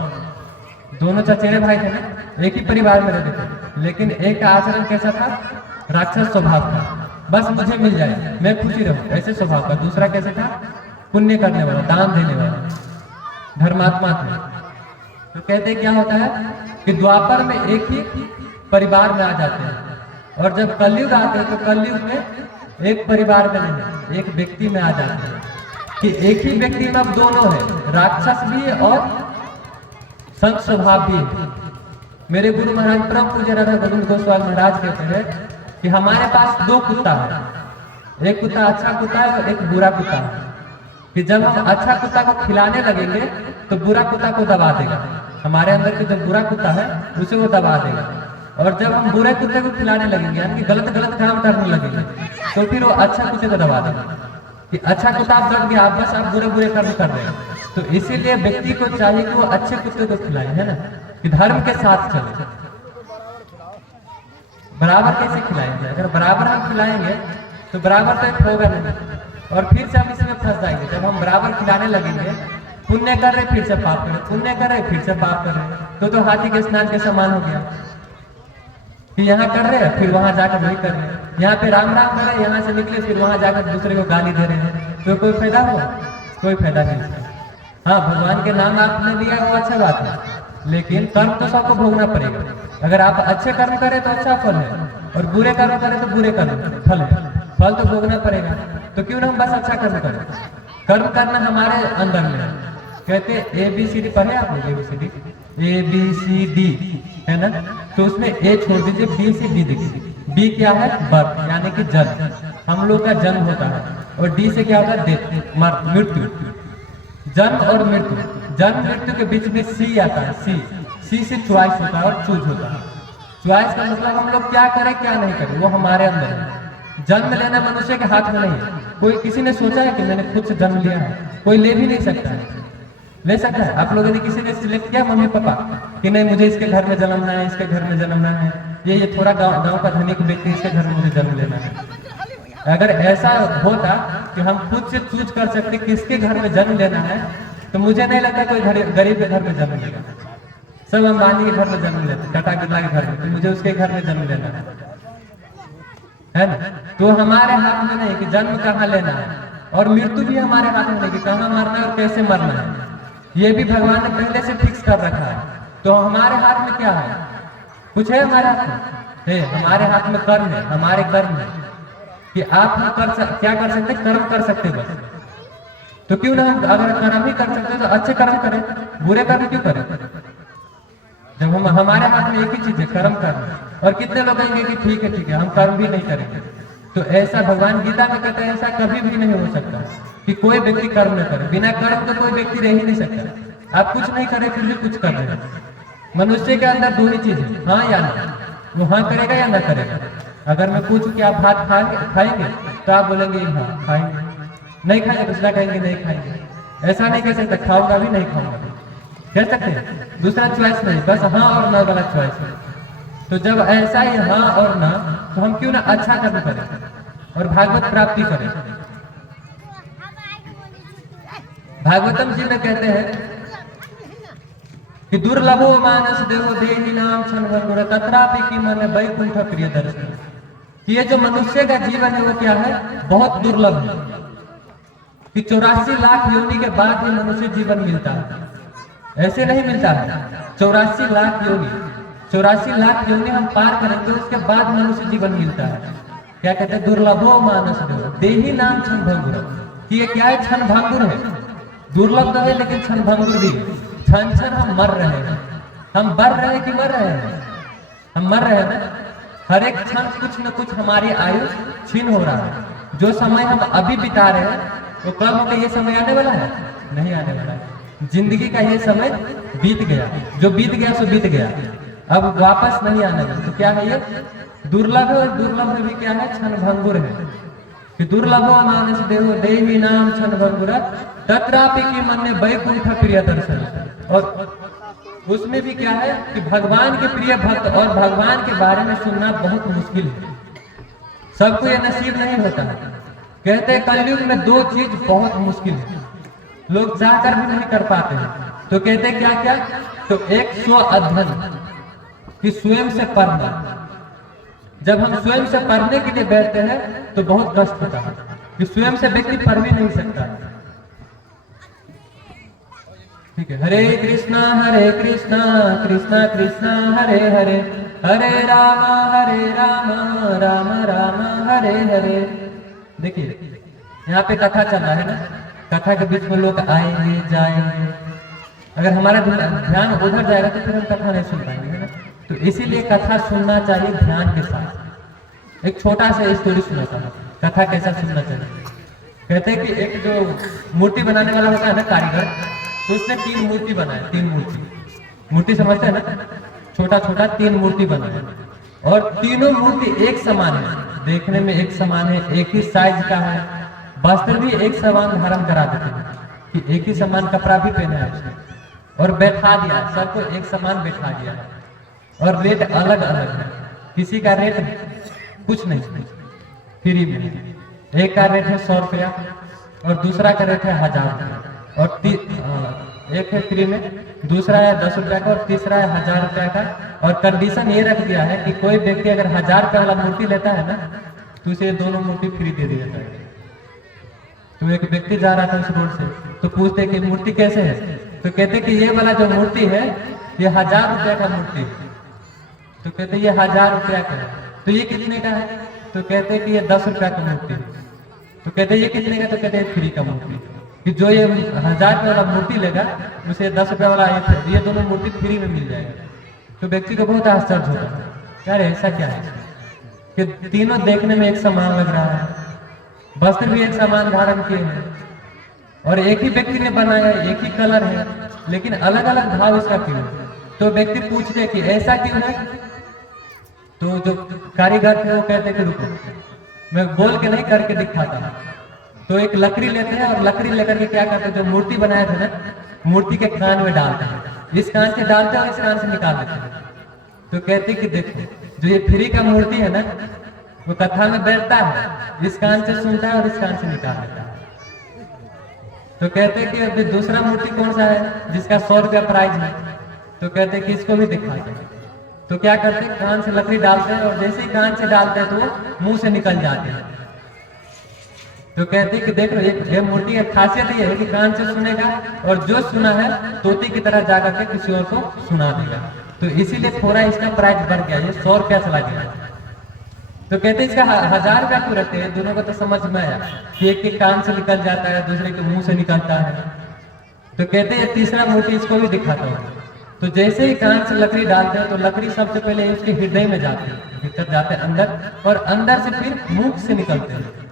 दोनों चचेरे भाई थे ना, एक ही परिवार में रहते थे। लेकिन एक का आचरण कैसा था, राक्षस स्वभाव था, बस मुझे मिल जाए मैं खुशी रहूं, ऐसे स्वभाव का। दूसरा कैसे था, पुण्य करने वाला, दान देने वाला, धर्मात्मा थे। तो कहते क्या होता है कि द्वापर में एक ही परिवार में आ जाते हैं, और जब कलयुग आते हैं तो कलयुग में एक परिवार में नहीं, एक व्यक्ति में आ जाते हैं कि एक ही व्यक्ति में अब दोनों है, राक्षस भी है और संत स्वभाव भी है। मेरे गुरु महाराज परम पूज्य राधा गोविंद गोस्वामी महाराज कहते हैं कि हमारे पास 2 कुत्ता है, एक कुत्ता अच्छा कुत्ता है और एक बुरा कुत्ता है। कि जब हम अच्छा कुत्ता को खिलाने लगेंगे तो बुरा कुत्ता को दबा देगा, हमारे अंदर के जो बुरा कुत्ता है उसे वो दबा देगा। और जब हम बुरे कुत्ते को खिलाने लगेंगे, यानी कि गलत काम करने लगेंगे, तो फिर वो अच्छा कुत्ते को दबा देगा कि अच्छा कुत्ता आप डर गया, आप बस आप बुरे कर्म कर रहे हैं। तो इसीलिए व्यक्ति को चाहिए कि वो अच्छे कुत्ते को खिलाए, है ना, कि धर्म के साथ चले। बराबर कैसे खिलाएंगे, अगर बराबर हम खिलाएंगे तो बराबर तो एक होगा नहीं, और फिर से हम इसमें फंस जाएंगे। जब हम बराबर खिलाने लगेंगे, पुण्य कर रहे फिर से पाप कर रहे, पुण्य कर रहे फिर से पाप कर रहे, तो हाथी के स्नान के समान हो गया कि यहाँ कर रहे हैं फिर वहां जाकर वही कर रहे हैं, यहाँ पे राम राम कर रहे हैं, यहाँ से निकले फिर वहां जाकर दूसरे को गाली दे रहे हैं, तो कोई फायदा हुआ, कोई फायदा नहीं। हाँ, भगवान के नाम आपने लिया वो अच्छा बात है, लेकिन कर्म तो सबको भोगना पड़ेगा। अगर आप अच्छे कर्म करें तो अच्छा फल है, और बुरे कर्म करें तो बुरे कर्म फल है, फल तो भोगना पड़ेगा। तो क्यों ना हम बस अच्छा कर्म करें, कर्म करना हमारे अंदर में है। कहते ABCD पढ़े आप लोग, ABCD है ना, तो उसमें A छोड़ दीजिए, B से D देखिए। B क्या है, बर्थ, यानी कि जन्म, हम लोग का जन्म होता है, और D से क्या होता है, डेथ, मृत्यु। जन्म और मृत्यु, जन्म मृत्यु के बीच में C आता है, C से चॉइस होता है और चूज होता है। चॉइस का मतलब हम लोग क्या करें क्या नहीं करें वो हमारे अंदर है। जन्म लेना मनुष्य के हाथ में नहीं है, कोई किसी ने सोचा है कि मैंने खुद से जन्म लिया है? कोई ले भी नहीं सकता है। ले सकता है? आप लोगों ने किसी ने सिलेक्ट किया मम्मी पापा कि नहीं मुझे इसके घर में जन्मना है, इसके घर में जन्मना है, ये थोड़ा गांव का धनिक व्यक्ति इसके घर में मुझे जन्म लेना है? अगर ऐसा होता कि हम खुद से चूज कर सकते किसके घर में जन्म लेना है, तो मुझे नहीं लगता कोई गरीब के घर में जन्म लेगा। सब अंबानी के घर में जन्म लेते, टाटा बिरला के घर में, तो मुझे उसके घर में जन्म लेना है ना? तो हमारे हाथ में नहीं कि जन्म कहाँ लेना है, और मृत्यु भी हमारे हाथ में नहीं कि कहाँ मरना है और कैसे मरना है। ये भी भगवान ने पहले से फिक्स कर रखा है। तो हमारे हाथ में क्या है? कुछ है हमारे हाथ में? है, हमारे हाथ में कर्म है, हमारे कर्म है कि आप हम क्या कर सकते? कर्म कर सकते बस। तो क्यों ना हम अगर कर्म ही कर सकते तो अच्छे कर्म करें, बुरे कर्म क्यों करें? जब हम हमारे हाथ में एक ही चीज है, कर्म करना। और कितने लोग कहेंगे कि ठीक है हम कर्म भी नहीं करेंगे। तो ऐसा भगवान गीता में कहते हैं, ऐसा कभी भी नहीं हो सकता कि कोई व्यक्ति कर्म न करे। बिना कर्म के कोई व्यक्ति रह ही नहीं सकता। आप कुछ नहीं करे फिर भी कुछ कर रहे हैं। मनुष्य के अंदर दो ही चीज है, हाँ या ना। वो हाँ करेगा या ना करेगा। अगर मैं पूछूं कि आप भात खाएंगे तो आप बोलेंगे हाँ खाएंगे, नहीं खाएंगे दूसरा कहेंगे नहीं खाएंगे। ऐसा नहीं कह सकते खाऊंगा भी नहीं खाऊंगा, कह सकते हैं? दूसरा चॉइस नहीं, बस हाँ और ना वाला चॉइस है। तो जब ऐसा ही हाँ और ना, तो हम क्यों ना अच्छा कर्म करें और भागवत प्राप्ति करें। भागवतम जी में कहते हैं कि दुर्लभो मानस देवो देहि नाम क्षणभंगुर तत्रापि कि मन वैकुंठ प्रिय दर्शन। कि ये जो मनुष्य का जीवन है वो क्या है? बहुत दुर्लभ है कि 84 लाख योनि के बाद ही मनुष्य जीवन मिलता है। ऐसे नहीं मिलता है। 84 लाख योनि हम पार करेंगे उसके बाद मनुष्य जीवन मिलता है। क्या कहते हैं? दुर्लभो मानस देवो देहि नाम क्षणभंगुर। कि ये क्या है? क्षणभंगुर है। दुर्लभ तो है लेकिन क्षणभंगुर भी है। क्षण क्षण हम मर रहे हैं। हम बढ़ रहे हैं कि मर रहे हैं? हम मर रहे हैं ना। हर एक क्षण कुछ न कुछ हमारी आयु छीन हो रहा है। जो समय हम अभी बिता रहे हैं वो कब होगा? ये समय आने वाला है? नहीं आने वाला है। जिंदगी का ये समय बीत गया, जो बीत गया सो बीत गया, अब वापस नहीं आने वाला। तो क्या है ये? दुर्लभ है। और दुर्लभ में भी क्या है? क्षणभंगुर है। कि दुर्लभो मानस देहो देहि नाम क्षणभंगुर तत्रापि कि मन वैकुंठ प्रिय दर्शन। और उसमें भी क्या है कि भगवान के प्रिय भक्त और भगवान के बारे में सुनना बहुत मुश्किल है। सबको ये नसीब नहीं होता है। कहते हैं कलयुग में दो चीज बहुत मुश्किल है, लोग जाकर भी नहीं कर पाते हैं। तो कहते हैं क्या क्या? तो एक स्व अध्ययन, कि स्वयं से पढ़ना। जब हम स्वयं से पढ़ने के लिए बैठते हैं तो बहुत कष्ट होता है कि स्वयं से व्यक्ति पढ़ भी नहीं सकता। ठीक है। हरे कृष्णा कृष्णा कृष्णा हरे हरे, हरे राम राम राम हरे हरे। देखिए यहाँ पे कथा चल रहा है ना, कथा के बीच में लोग आएंगे जाएंगे। अगर हमारा ध्यान उधर जाएगा तो फिर हम कथा नहीं सुन पाएंगे, है ना। तो इसीलिए कथा सुनना चाहिए ध्यान के साथ। एक छोटा सा स्टोरी सुनाता हूँ, कथा कैसा सुनना चाहिए। कहते हैं कि एक जो मूर्ति बनाने वाला होता है ना, कारीगर, तो उसने 3 मूर्ति बनाया। 3 मूर्ति समझते हैं ना, छोटा छोटा 3 मूर्ति बनाया। और तीनों मूर्ति एक समान है, देखने में एक समान है, एक ही साइज का है, वस्त्र भी एक समान धारण करा देते हैं कि एक ही समान कपड़ा भी पहना है उसने, और बैठा दिया, सबको एक समान बैठा दिया। और रेट अलग अलग है, किसी का रेट कुछ नहीं, फ्री में। एक का रेट है 100 रुपया और दूसरा का रेट है 1000 रुपया, और एक है फ्री में, दूसरा है 10 रुपया का और तीसरा है 1000 रुपया का। और कंडीशन ये रख दिया है कि कोई व्यक्ति अगर 1000 रुपया वाला मूर्ति लेता है ना तो उसे दोनों मूर्ति फ्री दे दिया जाएगा। तो एक व्यक्ति जा रहा था उस रोड से, तो पूछते कि मूर्ति कैसे है, तो कहते कि ये वाला जो मूर्ति है ये 1000 रुपया का मूर्ति है। तो कहते ये 1000 रुपया का है। तो ये कितने का है? तो कहते कि ये 10 रुपया का मूर्ति है। तो कहते ये कितने का? तो कहते हैं फ्री का मूर्ति। कि जो ये 1000 रुपया वाला मूर्ति लेगा उसे 10 रुपया वाला ये दोनों मूर्ति फ्री में मिल जाएगा। तो व्यक्ति को बहुत आश्चर्य होता है, यार ऐसा क्या है कि तीनों देखने में एक समान लग रहा है, वस्त्र भी एक समान धारण किए हैं, और एक ही व्यक्ति ने बनाया, एक ही कलर है, लेकिन अलग अलग भाव इसका क्यों? तो व्यक्ति पूछते कि ऐसा क्यों है? तो जो कारीगर थे वो कहते कि रुको, मैं बोल के नहीं करके दिखाता हूँ। तो एक लकड़ी लेते हैं और लकड़ी लेकर के क्या करते हैं, जो मूर्ति बनाए थे ना, मूर्ति के कान में डालते हैं, इस कान से डालते हैं और इस कान से निकाल देते हैं। तो कहते कि देखो जो ये फ्री का मूर्ति है ना, वो कथा में बैठता है, इस कान से सुनता है और इस कान से निकाल देता है। तो कहते कि अभी दूसरा मूर्ति कौन सा है जिसका 100 रुपया प्राइज है, तो कहते कि इसको भी दिखाते हैं। तो क्या करते हैं, कान से लकड़ी डालते हैं और जैसे ही कान से डालते हैं तो वो मुंह से निकल जाते हैं। तो कहते हैं कि देख लो ये मूर्ति की खासियत ये है कि कान से सुनेगा और जो सुना है तोती की तरह जाकर के किसी और को सुना देगा। तो इसीलिए थोड़ा इसका प्राइस बढ़ गया, ये 100 रुपया चला गया। तो कहते इसका 1000 रुपया क्यों रखते हैं, दोनों को तो समझ में आया कि एक के कान से निकल जाता है, दूसरे के मुंह से निकलता है। तो कहते हैं तीसरा मूर्ति इसको भी दिखाता हूँ। तो जैसे ही कान से लकड़ी डालते हैं तो लकड़ी सबसे पहले उसके हृदय में जाती है, भीतर जाते हैं अंदर, और अंदर से फिर मुख से निकलते हैं।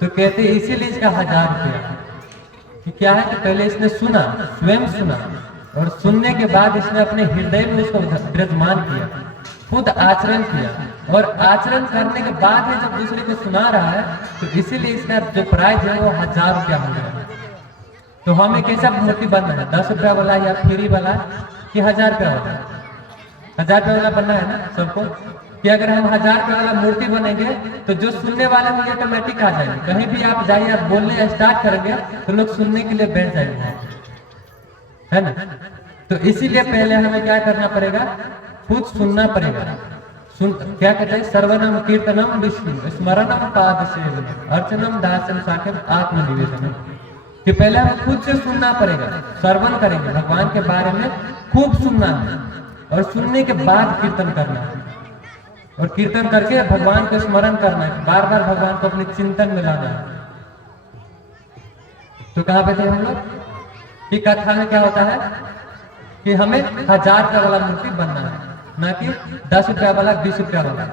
तो कहते हैं इसीलिए इसका 1000 रुपया कि क्या है कि पहले इसने सुना, स्वयं सुना, और सुनने के बाद इसने अपने हृदय में उसको विराजमान किया, खुद आचरण किया, और आचरण करने के बाद जब दूसरे को सुना रहा है तो इसीलिए इसका जो प्राइस है वो 1000 रुपया हो गया। तो हमें कैसा मूर्ति बनना है, 10 रुपया वाला या फ्री वाला कि 1000 रुपया वाला? 1000 रुपया वाला बनना है ना सबको, कि अगर हम 1000 रुपया वाला मूर्ति बनेंगे तो जो सुनने वाले होंगे ऑटोमेटिक आ जाएंगे। कहीं भी आप जाइए, आप बोलने स्टार्ट करेंगे तो लोग सुनने के लिए बैठ जाएंगे, है ना। तो इसीलिए पहले हमें क्या करना पड़ेगा, खुद सुनना पड़ेगा। क्या कहते हैं, सर्वनम कीर्तनम विष्णु स्मरणम पाद सेवनम अर्चनम दासम साख्यम आत्मनिवेदनम, कि पहले हमें खुद से सुनना पड़ेगा, श्रवण करेंगे, भगवान के बारे में खूब सुनना है, और सुनने के बाद कीर्तन करना है, और कीर्तन करके भगवान को स्मरण करना है, बार बार भगवान को अपने चिंतन में लाना है। तो कहाँ पे थे हम लोग कि कथा में क्या होता है कि हमें 1000 रुपया वाला मूर्ति बनना है, ना कि 10 रुपया वाला, 20 रुपया वाला।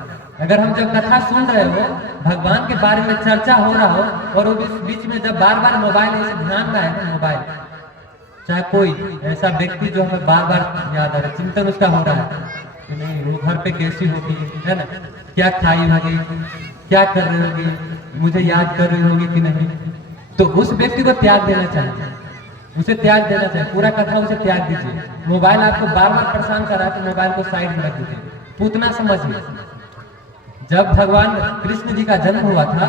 अगर हम जब कथा सुन रहे हो, भगवान के बारे में चर्चा हो रहा हो, और वो बीच में जब बार बार मोबाइल ऐसे ध्यान में आए, मोबाइल चाहे कोई ऐसा व्यक्ति जो हमें बार बार याद आ रहा है, चिंतन उसका हो रहा है कि नहीं वो घर पे कैसी होगी, है ना, क्या खाई होगी, क्या कर रही होगी, मुझे याद कर रही होगी कि नहीं, तो उस व्यक्ति को त्याग देना चाहिए, उसे त्याग देना चाहिए, पूरा कथा उसे त्याग दीजिए। मोबाइल आपको बार बार परेशान कर रहा है तो मोबाइल को साइड में रख दीजिए। उतना समझिए, जब भगवान कृष्ण जी का जन्म हुआ था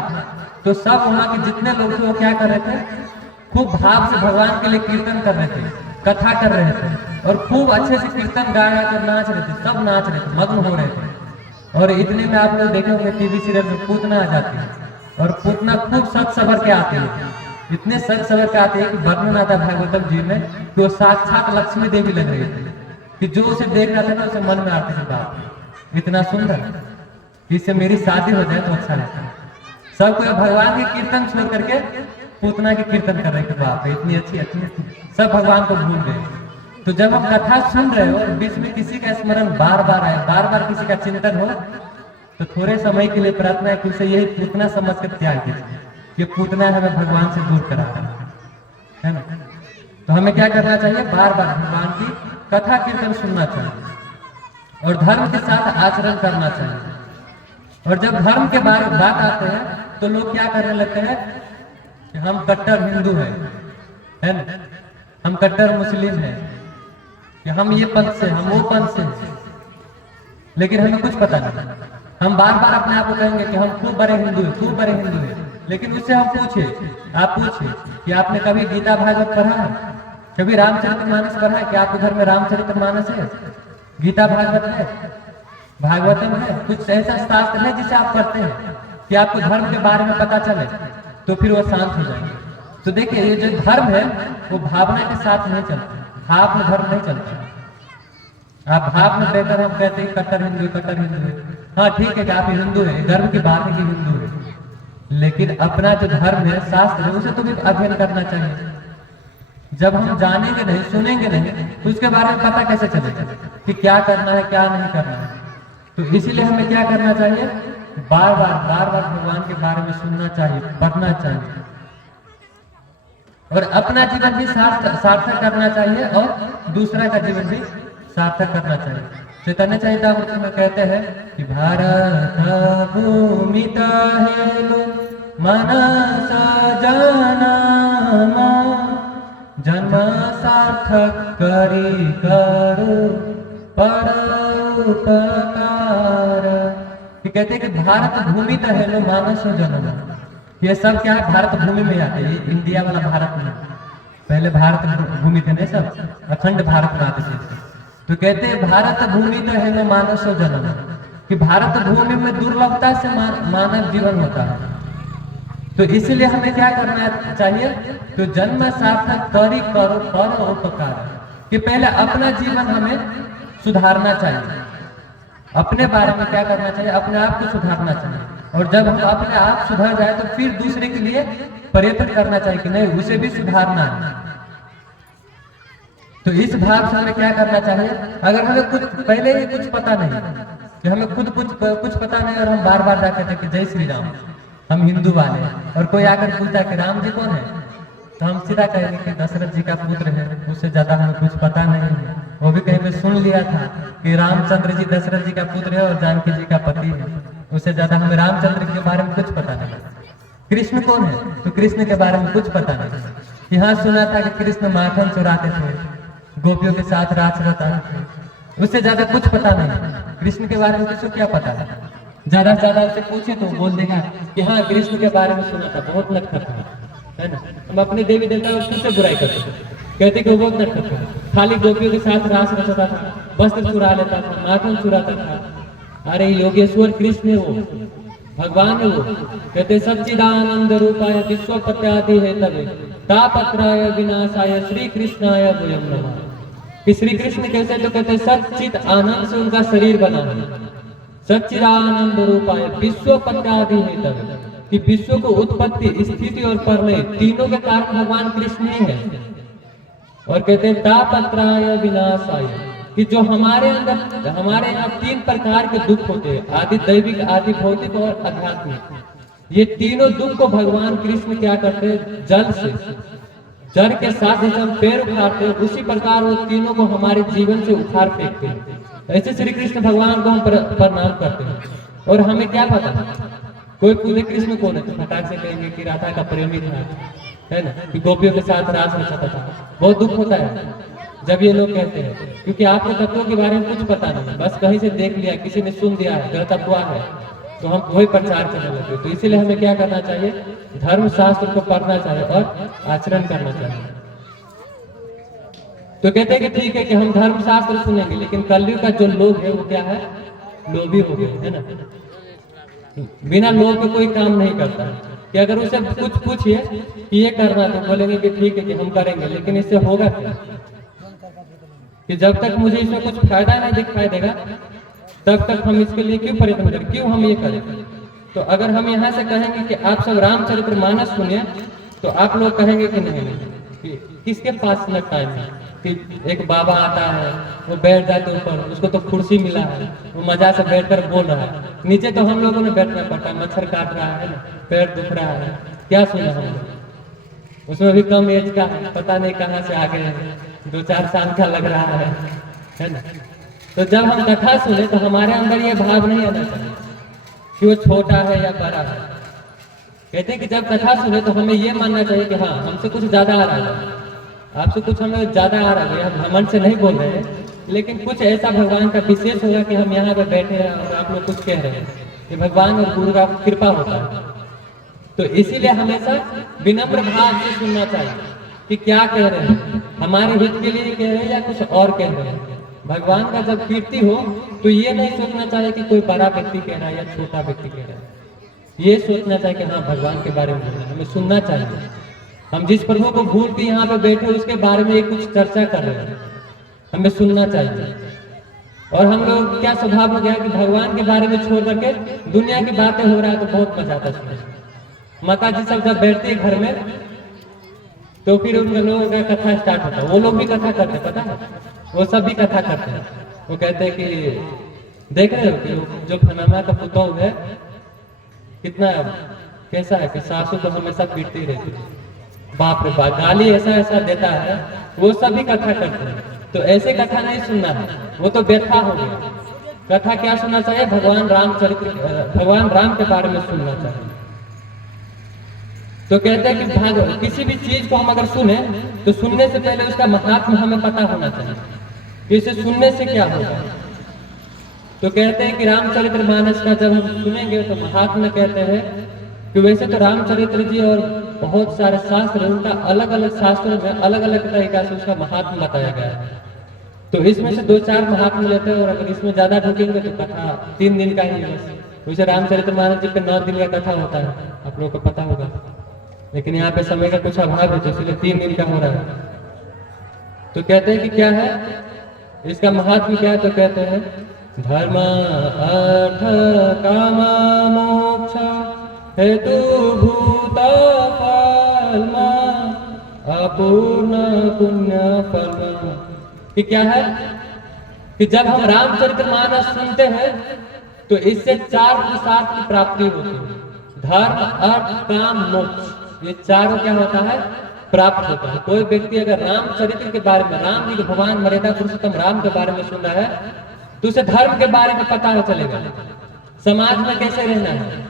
तो सब वहाँ के जितने लोग थे वो क्या कर रहे थे, खूब भाव से भगवान के लिए कीर्तन कर रहे थे, कथा कर रहे थे, और खूब अच्छे से कीर्तन गा कर नाच रहे थे, सब नाच रहे थे, मग्न हो रहे थे। और इतने में आप लोग देखोगे टीवी सीरियल में पूतना आ जाती है, और पूतना खूब सच सबर के आते हैं, इतने सच सबर के आते हैं कि वर्णन आता है भागवतम जी में कि वो साक्षात लक्ष्मी देवी लग रही थी, कि जो उसे देख रहा था ना उसे मन में आते थे, बाप इतना सुंदर, इससे मेरी शादी हो जाए तो अच्छा रहता है। सबको भगवान के कीर्तन छोड़ करके पूतना के कीर्तन कर रहे थे, बाप इतनी अच्छी सब भगवान को भूल गए। तो जब हम कथा सुन रहे हो और बीच में किसी का स्मरण बार बार आए, बार बार किसी का चिंतन हो, तो थोड़े समय के लिए प्रार्थना है कि उसे यही पूतना समझ कर त्याग दीजिए, ये पूतना हमें भगवान से दूर कराता है ना। तो हमें क्या करना चाहिए, बार बार भगवान की कथा कीर्तन सुनना चाहिए और धर्म के साथ आचरण करना चाहिए। और जब धर्म के बारे में बात आते हैं तो लोग क्या करने लगते हैं कि हम कट्टर हिंदू हैं, है ना, हम कट्टर मुस्लिम हैं, कि हम ये पंथ से, हम वो पंथ से, लेकिन हमें कुछ पता नहीं। हम बार बार अपने आप को कहेंगे कि हम खूब बड़े हिंदू हैं, खूब बड़े हिंदू हैं, लेकिन उससे हम पूछे, आप पूछे कि आपने कभी गीता भागवत पढ़ा है, कभी रामचरितमानस पढ़ा है, कि आपके घर में रामचरितमानस है, गीता भागवत है, भागवतम है, कुछ ऐसा शास्त्र है जिसे आप पढ़ते हैं कि आपको धर्म के बारे में पता चले, तो फिर वो शांत हो जाएंगे। तो देखिए ये जो धर्म है वो भावना के साथ नहीं चलता, भाव में धर्म नहीं चलता। आप भाव में बेहतर हम कहते हैं कट्टर हिंदू, कट्टर हिंदू है, हाँ ठीक है कि आप हिंदू है, गर्व की बात है कि हिंदू है, लेकिन अपना जो धर्म है, शास्त्र है, उसे तो भी अध्ययन करना चाहिए। जब हम जानेंगे नहीं, सुनेंगे नहीं, तो उसके बारे में पता कैसे चलेगा कि क्या करना है क्या नहीं करना है। तो इसीलिए हमें क्या करना चाहिए, बार बार भगवान के बारे में सुनना चाहिए, पढ़ना चाहिए, और अपना जीवन भी सार्थक करना चाहिए और दूसरा का जीवन भी सार्थक करना चाहिए। चैतन्य चरितामृत में कहते हैं कि भारत भूमि हेलो मनस जनम जन्म सार्थक करी करो पर उपकार। कि कहते हैं कि भारत भूमि तो है लो मानस जनम। ये सब क्या है, भारत भूमि में आते हैं, ये इंडिया वाला भारत में। पहले भारत भूमि थे नहीं, सब अखंड भारत में आते थे। तो कहते हैं भारत भूमि तो है लो मानस जनम, कि भारत भूमि में दुर्लभता से मानव जीवन होता है। तो इसीलिए हमें क्या करना चाहिए, तो जन्म सार्थक करी करो पर उपकार, कि पहले अपना जीवन हमें सुधारना चाहिए। अपने बारे में क्या करना चाहिए, अपने आप को सुधारना चाहिए। और जब हम अपने आप सुधर जाए तो फिर दूसरे के लिए प्रयत्न करना चाहिए कि नहीं उसे भी सुधारना है। तो इस भाव से हमें क्या करना चाहिए, अगर हमें कुछ पहले ही कुछ पता नहीं, कि हमें खुद कुछ पता नहीं और हम बार बार जाकर कि जय श्री राम, हम हिंदू वाले हैं, और कोई आकर पूछता कि राम जी कौन है, तो हम सीधा कहेंगे कि दशरथ जी का पुत्र है, उससे ज्यादा हमें कुछ पता नहीं है। वो भी कहीं पे सुन लिया था कि रामचंद्र जी दशरथ जी का पुत्र है और जानकी जी का पति है, उससे ज्यादा हमें रामचंद्र के बारे में कुछ पता नहीं। कृष्ण कौन है, तो कृष्ण के बारे में कुछ पता नहीं। यहाँ सुना था कि कृष्ण माखन चुराते थे, गोपियों के साथ रात रता थे, उससे ज्यादा कुछ पता नहीं। कृष्ण के बारे में किसी को क्या पता है, ज्यादा से ज्यादा उससे पूछे तो बोल देगा कि हाँ कृष्ण के बारे में सुना था, बहुत नटखट था, है ना। हम अपने देवी देवता उससे बुराई करते थे, कहते कि वो बहुत नटखट था, खाली गोपियों के साथ रास रचता था, वस्त्र चुरा लेता था, माखन चुराता था। अरे योगेश्वर कृष्ण है, वो भगवान है वो। कहते सच्चिदानंद रूपाय विश्वपत्यादि है तबे तापत्राय विनाशाय श्री कृष्णाय भूयं नमः। कि श्री कृष्ण कैसे, तो कहते सच्चित आनंद से उनका शरीर बना है, सच्चिदानंद रूपाय विश्वपत्यादि है तबे, कि विश्व को उत्पत्ति स्थिति और प्रलय तीनों के कारण भगवान कृष्ण ही है। और कहते हैं तापत्राय विनाशाय, कि जो हमारे अंदर हमारे यहाँ तीन प्रकार के दुख होते हैं, आदि दैविक, आदि भौतिक और आध्यात्मिक। ये तीनों दुख को भगवान कृष्ण क्या करते हैं, जल से, जल के साथ जैसे हम पैर उठाते हैं उसी प्रकार वो तीनों को हमारे जीवन से उखाड़ फेंकते हैं। ऐसे श्री कृष्ण भगवान को हम प्रणाम करते हैं। और हमें क्या पता, कोई पूछे कृष्ण कौन है तो फटाक से कहेंगे कि राधा का प्रेमी था, है ना, कि गोपियों के साथ रास रचाता था। बहुत दुख होता है जब ये लोग कहते हैं, क्योंकि आपको तत्वों के बारे में कुछ पता नहीं, बस कहीं से देख लिया, किसी ने सुन दिया है, गलत अफवाह है, तो हम वही प्रचार करने लगे। तो इसीलिए हमें क्या करना चाहिए, धर्म शास्त्र को पढ़ना चाहिए और आचरण करना चाहिए। तो कहते हैं कि ठीक है कि हम धर्म शास्त्र सुनेंगे, लेकिन कलयुग का जो लोग है वो क्या है, लोभी हो गए, है ना। बिना लोभ के कोई काम नहीं करता है। कि अगर उसे कुछ पूछिए कि ये करना, तो बोलेंगे कि ठीक है कि हम करेंगे, लेकिन इससे होगा क्या, कि जब तक मुझे इसमें कुछ फायदा नहीं दिखाई देगा तब तक हम इसके लिए क्यों प्रयत्न करें, क्यों हम ये करें। तो अगर हम यहाँ से कहेंगे कि आप सब रामचरितमानस सुनिए, तो आप लोग कहेंगे कि नहीं, कि किसके पास न टाइम है, कि एक बाबा आता है, वो बैठ जाते ऊपर, उसको तो कुर्सी मिला है, वो मजा से बैठकर बोल रहा है, नीचे तो हम लोगों ने बैठना पड़ता है, मच्छर काट रहा है ना, पैर दुख रहा है, क्या सुना हम लोग। उसमें भी कम एज का है, पता नहीं कहाँ से आ गए, 2-4 साल का लग रहा है ना। तो जब हम कथा सुने तो हमारे अंदर ये भाव नहीं आना चाहिए कि वो छोटा है या बड़ा है। कहते हैं कि जब कथा सुने तो हमें ये मानना चाहिए कि हाँ हमसे कुछ ज्यादा आ रहा है, आपसे कुछ हमें ज्यादा आ रहा है, हम घमंड से नहीं बोल रहे हैं, लेकिन कुछ ऐसा भगवान का विशेष होगा कि हम यहाँ पे बैठे हैं और आप लोग कुछ कह रहे हैं, कि भगवान और गुरु का कृपा होता है। तो इसीलिए हमेशा विनम्र भाव से सुनना चाहिए कि क्या कह रहे हैं, हमारे हित के लिए कह रहे हैं या कुछ और कह रहे हैं। भगवान का जब कीर्ति हो तो ये नहीं सोचना चाहिए कि कोई बड़ा व्यक्ति कह रहा है या छोटा व्यक्ति कह रहा है, ये सोचना चाहिए कि हाँ भगवान के बारे में हमें सुनना चाहिए। हम जिस प्रभु को भूल के यहाँ पे बैठे उसके बारे में कुछ चर्चा कर रहे हैं, हमें सुनना चाहिए। और हम लोग क्या स्वभाव हो गया कि भगवान के बारे में छोड़ करके दुनिया की बातें हो रहा है तो बहुत मजा आता है। माता जी सब जब बैठते हैं घर में तो फिर उन लोगों का कथा स्टार्ट होता है, वो लोग भी कथा करते, पता है, वो सब भी कथा करते हैं। वो कहते हैं कि देख रहे हो कि जो फनामा का पुतौह है कितना कैसा है, कि सासू को हमेशा पीटती रहती है, बाप रे बाप, गाली ऐसा ऐसा देता है, वो सभी कथा करते हैं। तो ऐसे कथा नहीं सुनना है, वो तो व्यथा हो गया। कथा क्या सुनना चाहिए, भगवान राम के बारे में सुनना चाहिए। तो कहते हैं कि भाग किसी भी चीज को हम अगर सुने तो सुनने से पहले उसका महात्म हमें पता होना चाहिए कि इसे सुनने से क्या होगा। तो कहते हैं कि रामचरितमानस का जब हम सुनेंगे तो महात्मा कहते हैं कि वैसे तो रामचरित्र जी और बहुत सारे शास्त्र हैं, उनका अलग अलग शास्त्रों में अलग अलग तरीका से उसका महात्मा बताया गया है। तो इसमें से 2-4 महात्मा लेते हैं और अगर इसमें ज्यादा ढूंढेंगे तो कथा 3 दिन का ही है बस। वैसे रामचरितमानस जी पे 9 दिन का कथा होता है, आप लोगों को पता होगा, लेकिन यहाँ पे समय का कुछ अभाव है तो इसलिए 3 दिन का हो रहा है। तो कहते हैं कि क्या है इसका महात्मा क्या है, तो कहते हैं धर्म अर्थ काम मोक्ष हेतु भूत फल अपूर्ण पुण्य फल। कि क्या है कि जब हम रामचरितमानस सुनते हैं तो इससे 4 पुरुषार्थ की प्राप्ति होती है। धर्म अर्थ काम मोक्ष, ये चारों क्या होता है प्राप्त होता है। कोई व्यक्ति अगर रामचरित्र के बारे में, राम जी के भगवान मर्यादा पुरुषोत्तम राम के बारे में सुन रहा है तो उसे धर्म के बारे में पता चलेगा, समाज में कैसे रहना है,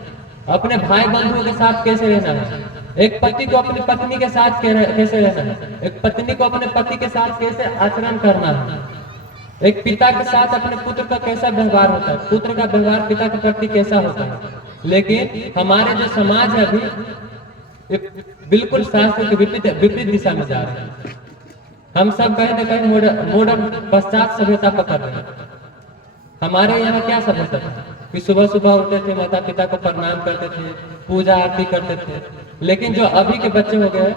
अपने भाई बंधुओं के साथ कैसे रहना है, एक पति को अपनी पत्नी के साथ कैसे रहना है, एक पत्नी को अपने पति के साथ कैसे आचरण करना है, एक पिता के साथ अपने पुत्र का कैसा व्यवहार होता है, पुत्र का व्यवहार पिता के प्रति कैसा होता है। लेकिन हमारे जो समाज है अभी बिल्कुल शास्त्र के विपरीत दिशा में जा रहे हैं। हम सब कहीं ना कहीं मॉडर्न पश्चात सभ्यता पकड़ रहे हैं। हमारे यहाँ क्या सभ्यता था कि सुबह सुबह उठते थे, माता पिता को प्रणाम करते थे, पूजा आरती करते थे। लेकिन जो अभी के बच्चे हो गए,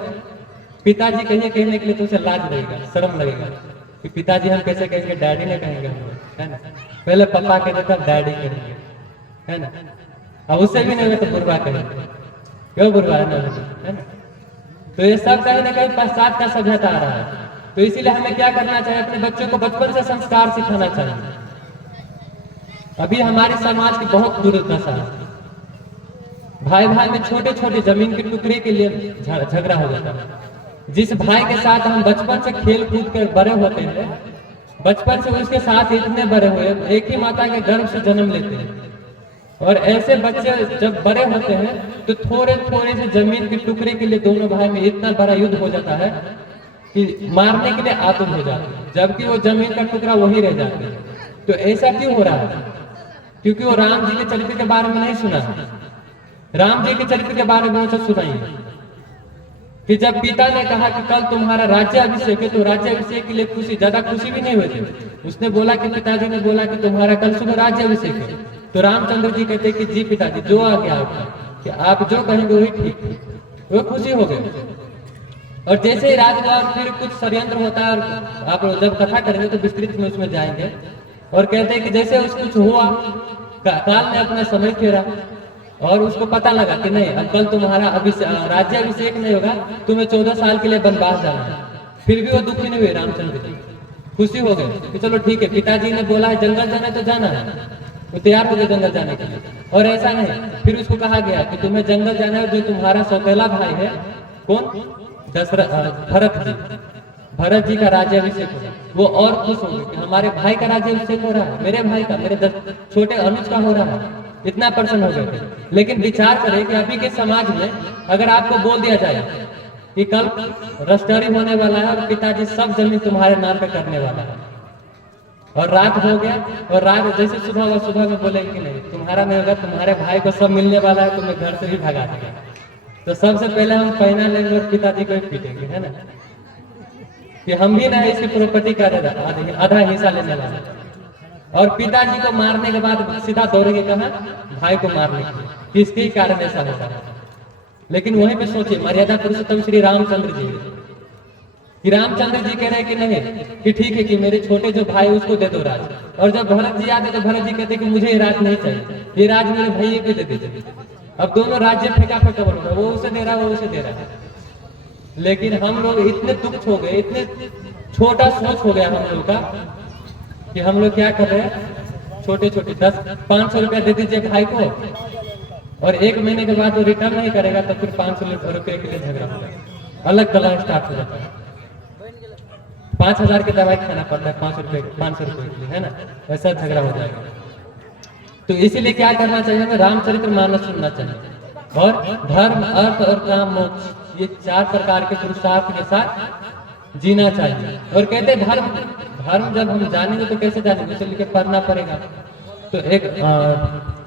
पिताजी कहिए कहने के लिए तो उसे लाज लगेगा, शर्म लगेगा कि पिताजी हम कैसे कहेंगे, डैडी ने कहेंगे हम लोग, है ना। पहले पापा कहते थे डैडी कहेंगे, है ना। अब उससे भी नहीं तो बुरबा कहेंगे, क्यों बुरबा है ना। तो ये सब कहीं ना कहीं पश्चात का सभ्यता आ रहा है। तो इसीलिए हमें क्या करना चाहिए, अपने बच्चों को बचपन से संस्कार सिखाना चाहिए। अभी हमारे समाज की बहुत दुर्दशा है, भाई भाई में छोटे छोटे जमीन के टुकड़े के लिए झगड़ा हो जाता है। जिस भाई के साथ हम बचपन से खेल कूद कर बड़े होते हैं, बचपन से उसके साथ इतने बड़े हुए, एक ही माता के गर्भ से जन्म लेते हैं, और ऐसे बच्चे जब बड़े होते हैं तो थोड़े थोड़े से जमीन के टुकड़े के लिए दोनों भाई में इतना बड़ा युद्ध हो जाता है कि मारने के लिए आतुर हो जाते हैं, जबकि वो जमीन का टुकड़ा वही रह जाते हैं। तो ऐसा क्यों हो रहा है? क्योंकि वो राम जी के चरित्र के बारे में नहीं सुना है। राम जी के चरित्र के बारे में उसे सुनाइए कि जब पिता ने कहा कि कल तुम्हारा राज्याभिषेक है, तो राज्याभिषेक के लिए खुशी, ज्यादा खुशी भी नहीं हुई थी। उसने बोला कि पिताजी ने बोला कि तुम्हारा कल सुबह राज्याभिषेक है, तो रामचंद्र जी कहते कि जी पिताजी जो आ गया आपका, कि आप जो कहेंगे वही ठीक, वो खुशी हो गए। और जैसे ही रात हुआ फिर कुछ षड्यंत्र होता है, और आप जब कथा करेंगे तो विस्तृत में उसमें जाएंगे। और कहते हैं कि जैसे उसको कुछ हुआ, काल ने अपना समय फेरा और उसको पता लगा कि नहीं अब कल तुम्हारा राज्याभिषेक नहीं होगा, तुम्हें 14 साल के लिए वनवास जाना है। फिर भी वो दुखी नहीं हुए रामचंद्र जी, खुशी हो गए कि चलो ठीक है, पिताजी ने बोला है जंगल जाना तो जाना है, वो तैयार हो गए जंगल जाने के लिए। और ऐसा नहीं, फिर उसको कहा गया कि तुम्हें जंगल जाना है, जो तुम्हारा सौतेला भाई है, कौन, भरत जी का राज्याभिषेक हो, वो और खुश हो गए कि हमारे भाई का राज्याभिषेक हो रहा है, मेरे भाई का, मेरे छोटे अनुज का हो रहा है, इतना प्रसन्न हो गए थे। लेकिन विचार करें कि अभी के समाज में अगर आपको बोल दिया जाए कि कल रजिस्ट्री होने वाला है और पिताजी सब जमीन तुम्हारे नाम पे करने वाला है, और रात हो गया, और रात जैसे सुबह हुआ, सुबह में बोले कि नहीं तुम्हारा नहीं होगा, तुम्हारे भाई को सब मिलने वाला है, तुम्हें घर से भी भगा देगा, तो सबसे पहले हम पहना लेंगे और पिताजी को ही पीटेंगे, है ना, कि हम भी ना इसकी प्रॉपर्टी का आधा हिस्सा लेने वाले। और पिताजी को मारने के बाद सीधा दौड़ेंगे कहाँ, भाई को मारने के लिए, किसके कारण ऐसा होता है। लेकिन वहीं पे सोचिए मर्यादा पुरुषोत्तम श्री रामचंद्र जी, कि रामचंद्र जी कह रहे कि नहीं कि ठीक है कि मेरे छोटे जो भाई उसको दे दो राज, और जब भरत जी आते तो भरत जी कहते कि मुझे ये राज नहीं चाहिए, ये राज मेरे भाई को दे दीजिए। अब दोनों राज्य फेंका फेंका बोल रहा है, वो उसे दे रहा है, वो उसे दे रहा है। लेकिन हम लोग इतने दुख हो गए, इतने छोटा सोच हो गया हम लोग का कि हम लोग क्या कर रहे हैं, छोटे छोटे 500 रुपया दे दीजिए भाई को, और 1 महीने के बाद वो रिटर्न नहीं करेगा तो फिर 500 रुपये के लिए झगड़ा होगा, अलग कलह स्टार्ट हो जाता है। 5000 की दवाई खाना पड़ता है 500 रुपये के लिए, है ना, ऐसा झगड़ा हो जाएगा। तो इसीलिए क्या करना चाहिए, हमें रामचरितमानस सुनना चाहिए। और धर्म, अर्थ और काम, मोक्ष, ये 4 प्रकार के पुरुषार्थ के साथ जीना चाहिए। और कहते हैं धर्म जब हम जानेंगे तो कैसे जानेंगे, उसे लिखे पढ़ना पड़ेगा। तो एक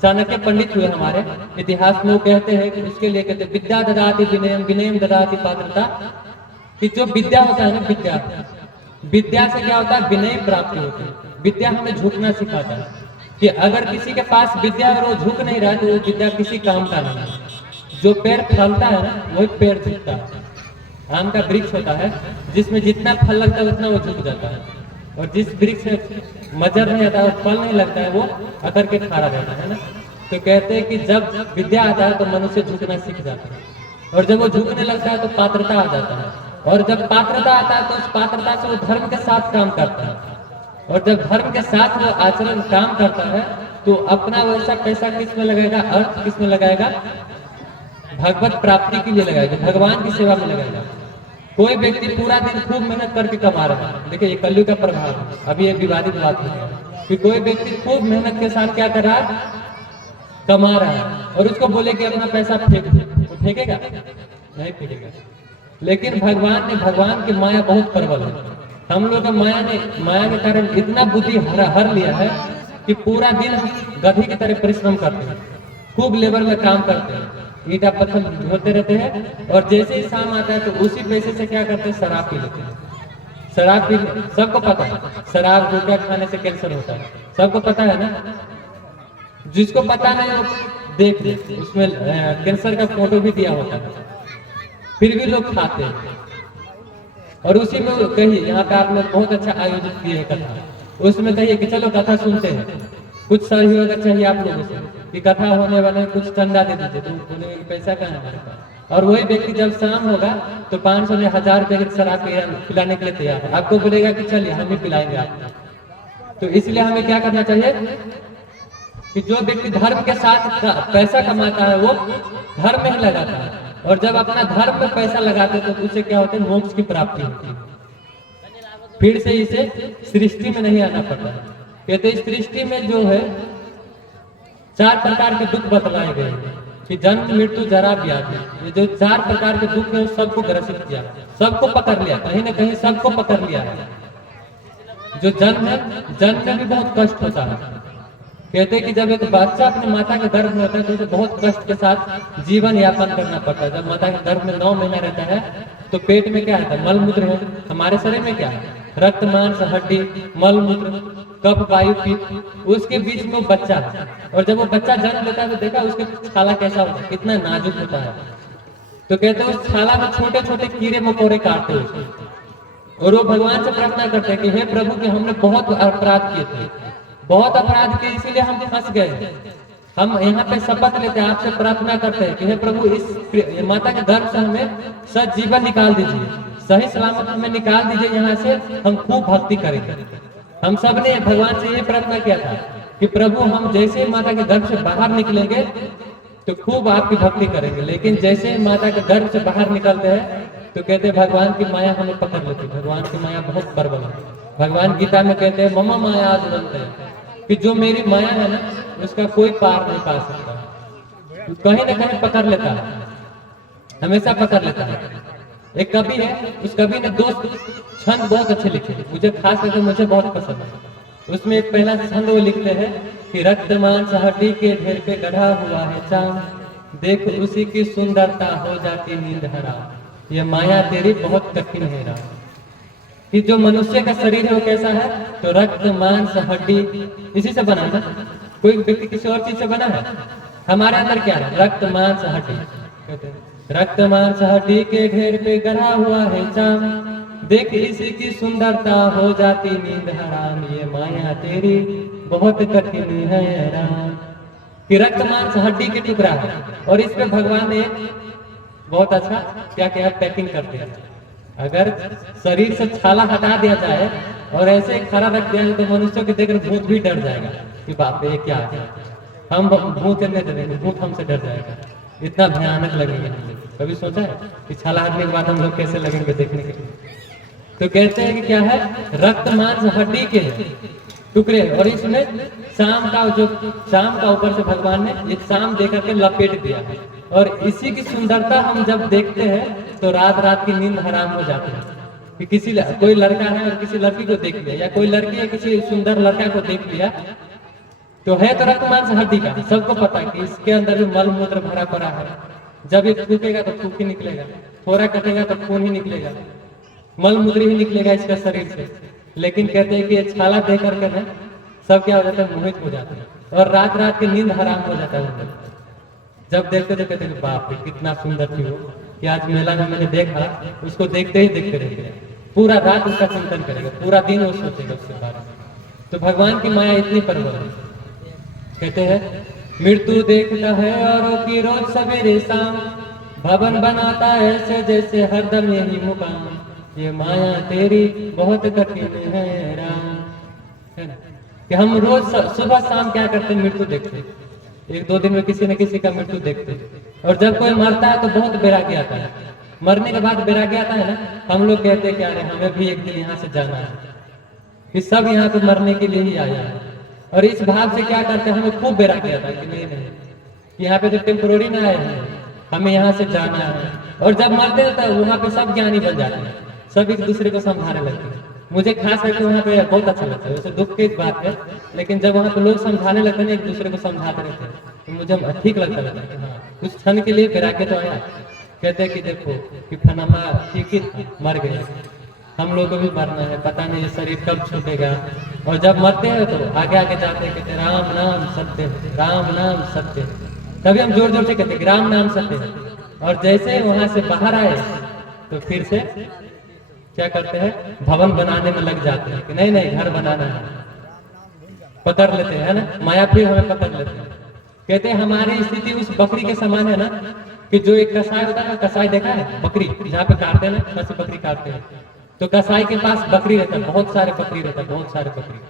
चाणक्य पंडित हुए हमारे इतिहास में, वो कहते हैं कि उसके लिए कहते विद्या ददाति विनयम, विनयम ददाति पात्रता, कि जो विद्या होता है ना, विद्या से क्या होता है, विनय प्राप्ति होती है। विद्या हमें झुकना सिखाता है कि अगर किसी के पास विद्या और वो झुक नहीं रहा है तो वो विद्या किसी काम का नहीं है। जो पेड़ फलता है ना वही पेड़ झुकता है। आम का वृक्ष होता है जिसमें जितना फल लगता है उतना वो झुक जाता है, और जिस वृक्ष में मजर नहीं आता है और फल नहीं लगता है वो अकर के खड़ा रहता है ना। तो कहते हैं कि जब विद्या आता है तो मनुष्य झुकना सीख जाता है, और जब वो झुकने लगता है तो पात्रता आ जाता है, और जब पात्रता आता है तो उस पात्रता से वो धर्म के साथ काम करता है, और जब धर्म के साथ वो आचरण काम करता है तो अपना वैसा पैसा किस में लगाएगा, अर्थ किस में लगाएगा, भगवत प्राप्ति के लिए लगाएगा, भगवान की सेवा में लगाएगा। कोई व्यक्ति पूरा दिन खूब मेहनत करके कमा रहा है, देखिए ये कलयुग का प्रभाव है, अभी ये विवादित बात है कि कोई व्यक्ति खूब मेहनत के साथ क्या कर रहा है, कमा रहा है, और उसको बोले कि अपना पैसा फेंक दे, वो फेंकेगा नहीं फेंकेगा। लेकिन भगवान की माया बहुत प्रबल है। हम लोग माया के कारण इतना बुद्धि हर लिया है कि पूरा दिन हम गधी की तरह परिश्रम करते हैं, खूब लेबर में काम करते हैं, ईटा पत्थर ढोते रहते हैं, और जैसे ही शाम आता है तो उसी पैसे से क्या करते हैं, शराब पी लेते हैं। शराब पी, सबको पता है शराब गुटखा खाने से कैंसर होता है, सबको पता है ना। जिसको पता नहीं वो देख ले, उसमें कैंसर का फोटो भी दिया होता है, फिर भी लोग खाते हैं। और उसी में कहिए, यहाँ पे आप लोग बहुत अच्छा आयोजित किए हैं कथा, उसमें कहिए कि चलो कथा सुनते हैं, कुछ सहयोग अगर चाहिए आप लोगों से कि कथा होने वाले कुछ चंदा दे दीजिए, तो बोले पैसा कहाँ है हमारे पास। और वही व्यक्ति जब शाम होगा तो 500 या 1000 रुपये की शराब पिलाने के लिए तैयार है, आपको बोलेगा कि चलिए हम ही पिलाएंगे आपको। तो इसलिए हमें क्या करना चाहिए कि जो व्यक्ति धर्म के साथ पैसा कमाता है वो धर्म में ही लगाता है, और जब अपना धर्म में पैसा लगाते हैं तो उससे क्या होता है, मोक्ष की प्राप्ति होती है। फिर से इसे सृष्टि में नहीं आना पड़ता है। कहते हैं सृष्टि में जो है 4 प्रकार के दुख बतलाए गए हैं कि जन्म, मृत्यु, जरा, व्याधि। ये जो 4 प्रकार के दुख है सबको ग्रसित किया, सबको पकड़ लिया, कहीं ना कहीं सबको पकड़ लिया है। जो जन्म है, जन्म में भी बहुत कष्ट होता है। कहते हैं कि जब एक बच्चा अपने माता के गर्भ में होता है तो उसे बहुत कष्ट के साथ जीवन यापन करना पड़ता है। जब माता के गर्भ में 9 महीना रहता है तो पेट में क्या रहता है, मल मूत्र है। हमारे शरीर में क्या है, रक्त, मांस, हड्डी, मल मूत्र, कफ, वायु, पित्त, उसके बीच में बच्चा है। और जब वो बच्चा जन्म लेता है तो देखा उसके छाला कैसा होता है, कितना नाजुक होता है। तो कहते हैं उस छाला में छोटे छोटे कीड़े मकोड़े काटते हैं, और वो भगवान से प्रार्थना करते हैं कि हे प्रभु कि हमने बहुत अपराध किए थे, बहुत अपराध किए, इसीलिए हम फंस गए। हम यहाँ पे शपथ लेते हैं, आपसे प्रार्थना करते हैं कि हे प्रभु इस माता के गर्भ से हमें सजीवन निकाल दीजिए, सही सलामत हमें निकाल दीजिए यहाँ से, हम खूब भक्ति करेंगे। हम सब ने भगवान से ये प्रार्थना किया था कि प्रभु हम जैसे माता के गर्भ से बाहर निकलेंगे तो खूब आपकी भक्ति करेंगे। लेकिन जैसे माता के गर्भ से बाहर निकलते हैं तो कहते हैं भगवान की माया हमें पकड़ लेती है। भगवान की माया बहुत प्रबल है। भगवान गीता में कहते हैं मम माया दुरंत है, कि जो मेरी माया है ना उसका कोई पार नहीं पा सकता, कहीं ना कहीं पकड़ लेता है, हमेशा पकड़ लेता है। एक कवि है, उस कवि ने 2 छंद बहुत अच्छे लिखे, मुझे खास करके मुझे बहुत पसंद है। उसमें एक पहला छंद वो लिखते हैं कि रक्त मांस हड्डी के ढेर पे गढ़ा हुआ है चांद, देख उसी की सुंदरता हो जाती नींद हराम, ये माया तेरी बहुत कठिन है राम। कि जो मनुष्य का शरीर है वो कैसा है, तो रक्त मांस हड्डी इसी से बना है ना, कोई व्यक्ति किसी और चीज से बना है। हमारे अंदर क्या है, रक्त मांस हड्डी। कहते हैं रक्त मांस हड्डी के ढेर पे गढ़ा हुआ है चांद, देख इसी की सुंदरता हो जाती नींद हराम, ये माया तेरी बहुत कठिन है राम। कि रक्त मांस हड्डी के टुकड़ा है, और इस पे भगवान ने बहुत अच्छा क्या क्या पैकिंग करते हैं। अगर शरीर से छाला हटा दिया जाए और ऐसे खड़ा रख दिया जाए तो मनुष्य को देखकर भूत भी डर जाएगा कि बाप रे ये क्या है, हम भूत नहीं डरेंगे, भूत हमसे डर जाएगा, इतना भयानक लगेगा। कभी सोचा है कि छाला हटने के बाद हम लोग कैसे लगेंगे देखने के लिए? तो कहते हैं कि क्या है, रक्त मांस हड्डी के टुकड़े, और इसमें शाम का ऊपर से भगवान ने एक शाम दे करके लपेट दिया है, और इसी की सुंदरता हम जब देखते हैं तो रात रात की नींद हराम हो जाती है। कि कोई लड़का है और किसी लड़की को देख लिया, या कोई लड़की है किसी सुंदर लड़का को देख लिया, तो है तो रक्त मांस हड्डी का, सबको पता है कि इसके अंदर भी मल मूत्र भरा पड़ा है। जब ये थूकेगा तो थूक ही निकलेगा, थोड़ा कटेगा तो खून ही निकलेगा, मल मूत्र ही निकलेगा इसका शरीर से। लेकिन कहते हैं कि ये छाला दे करके ना सब क्या हो जाता है, मोहित हो जाते हैं और रात रात की नींद हराम हो जाता है उनको। जब देखते थे कहते बाप रे कितना सुंदर थी वो, कि आज मेला में मैंने देखा, उसको देखते ही देखते रह गए, पूरा रात उसका चिंतन करेगा, पूरा दिन वो सोचेगा उसके बारे में। तो भगवान की माया इतनी प्रबल है। कहते हैं मृत्यु देखता है औरों की रोज सवेरे शाम, भवन बनाता है ऐसे जैसे हरदम यही मुकाम, ये माया तेरी बहुत कठिन है राम। है ना कि हम रोज सुबह शाम क्या करते हैं, मृत्यु देखते हैं। एक दो दिन में किसी न किसी का मृत्यु देखते हैं। और जब कोई मरता है तो बहुत बैरागी आता है, मरने के बाद बैरागी आता है ना, हम लोग कहते हैं कि अरे हमें भी एक दिन यहाँ से जाना है, कि सब यहाँ पे मरने के लिए ही आया है। और इस भाव से क्या करते हैं, हमें खूब बैरागी आता है कि नहीं नहीं, यहाँ पे तो टेम्पोररी ना आए हैं, हमें यहाँ से जाना है। और जब मरते हैं तो वहाँ पे सब ज्ञानी बन जाते हैं, सब एक दूसरे को समझाने लगते हैं। मुझे खास करके वहाँ पे बहुत अच्छा लगता है, वैसे दुख की बात है, लेकिन जब वहाँ पे लोग समझाने लगते हैं, एक दूसरे को समझाते रहते हैं, तो मुझे ठीक लगता है कि हाँ कुछ क्षण के लिए बैरागी तो आया। कहते हैं कि देखो कि फनामा ठीक ही मर गए, हम लोग को भी मरना है, पता नहीं ये शरीर कब छूटेगा। और जब मरते हैं तो आगे आगे जाते हैं, कहते राम नाम सत्य, राम नाम सत्य। तभी हम जोर जोर से कहते हैं राम नाम सत्य है। और जैसे वहां से बाहर आए तो फिर से क्या करते हैं, भवन बनाने में लग जाते हैं कि नहीं नहीं घर बनाना है, पकड़ लेते हैं ना, माया फिर हमें पकड़ लेते हैं। कहते हैं हमारी स्थिति उस बकरी के समान है ना, कि जो एक कसाई होता है ना, कसाई देखा है बकरी जहाँ पे काटते हैं ना, खसी बकरी काटते हैं, तो कसाई के पास बकरी रहता है, बहुत सारे बकरी रहता है, बहुत सारे बकरी।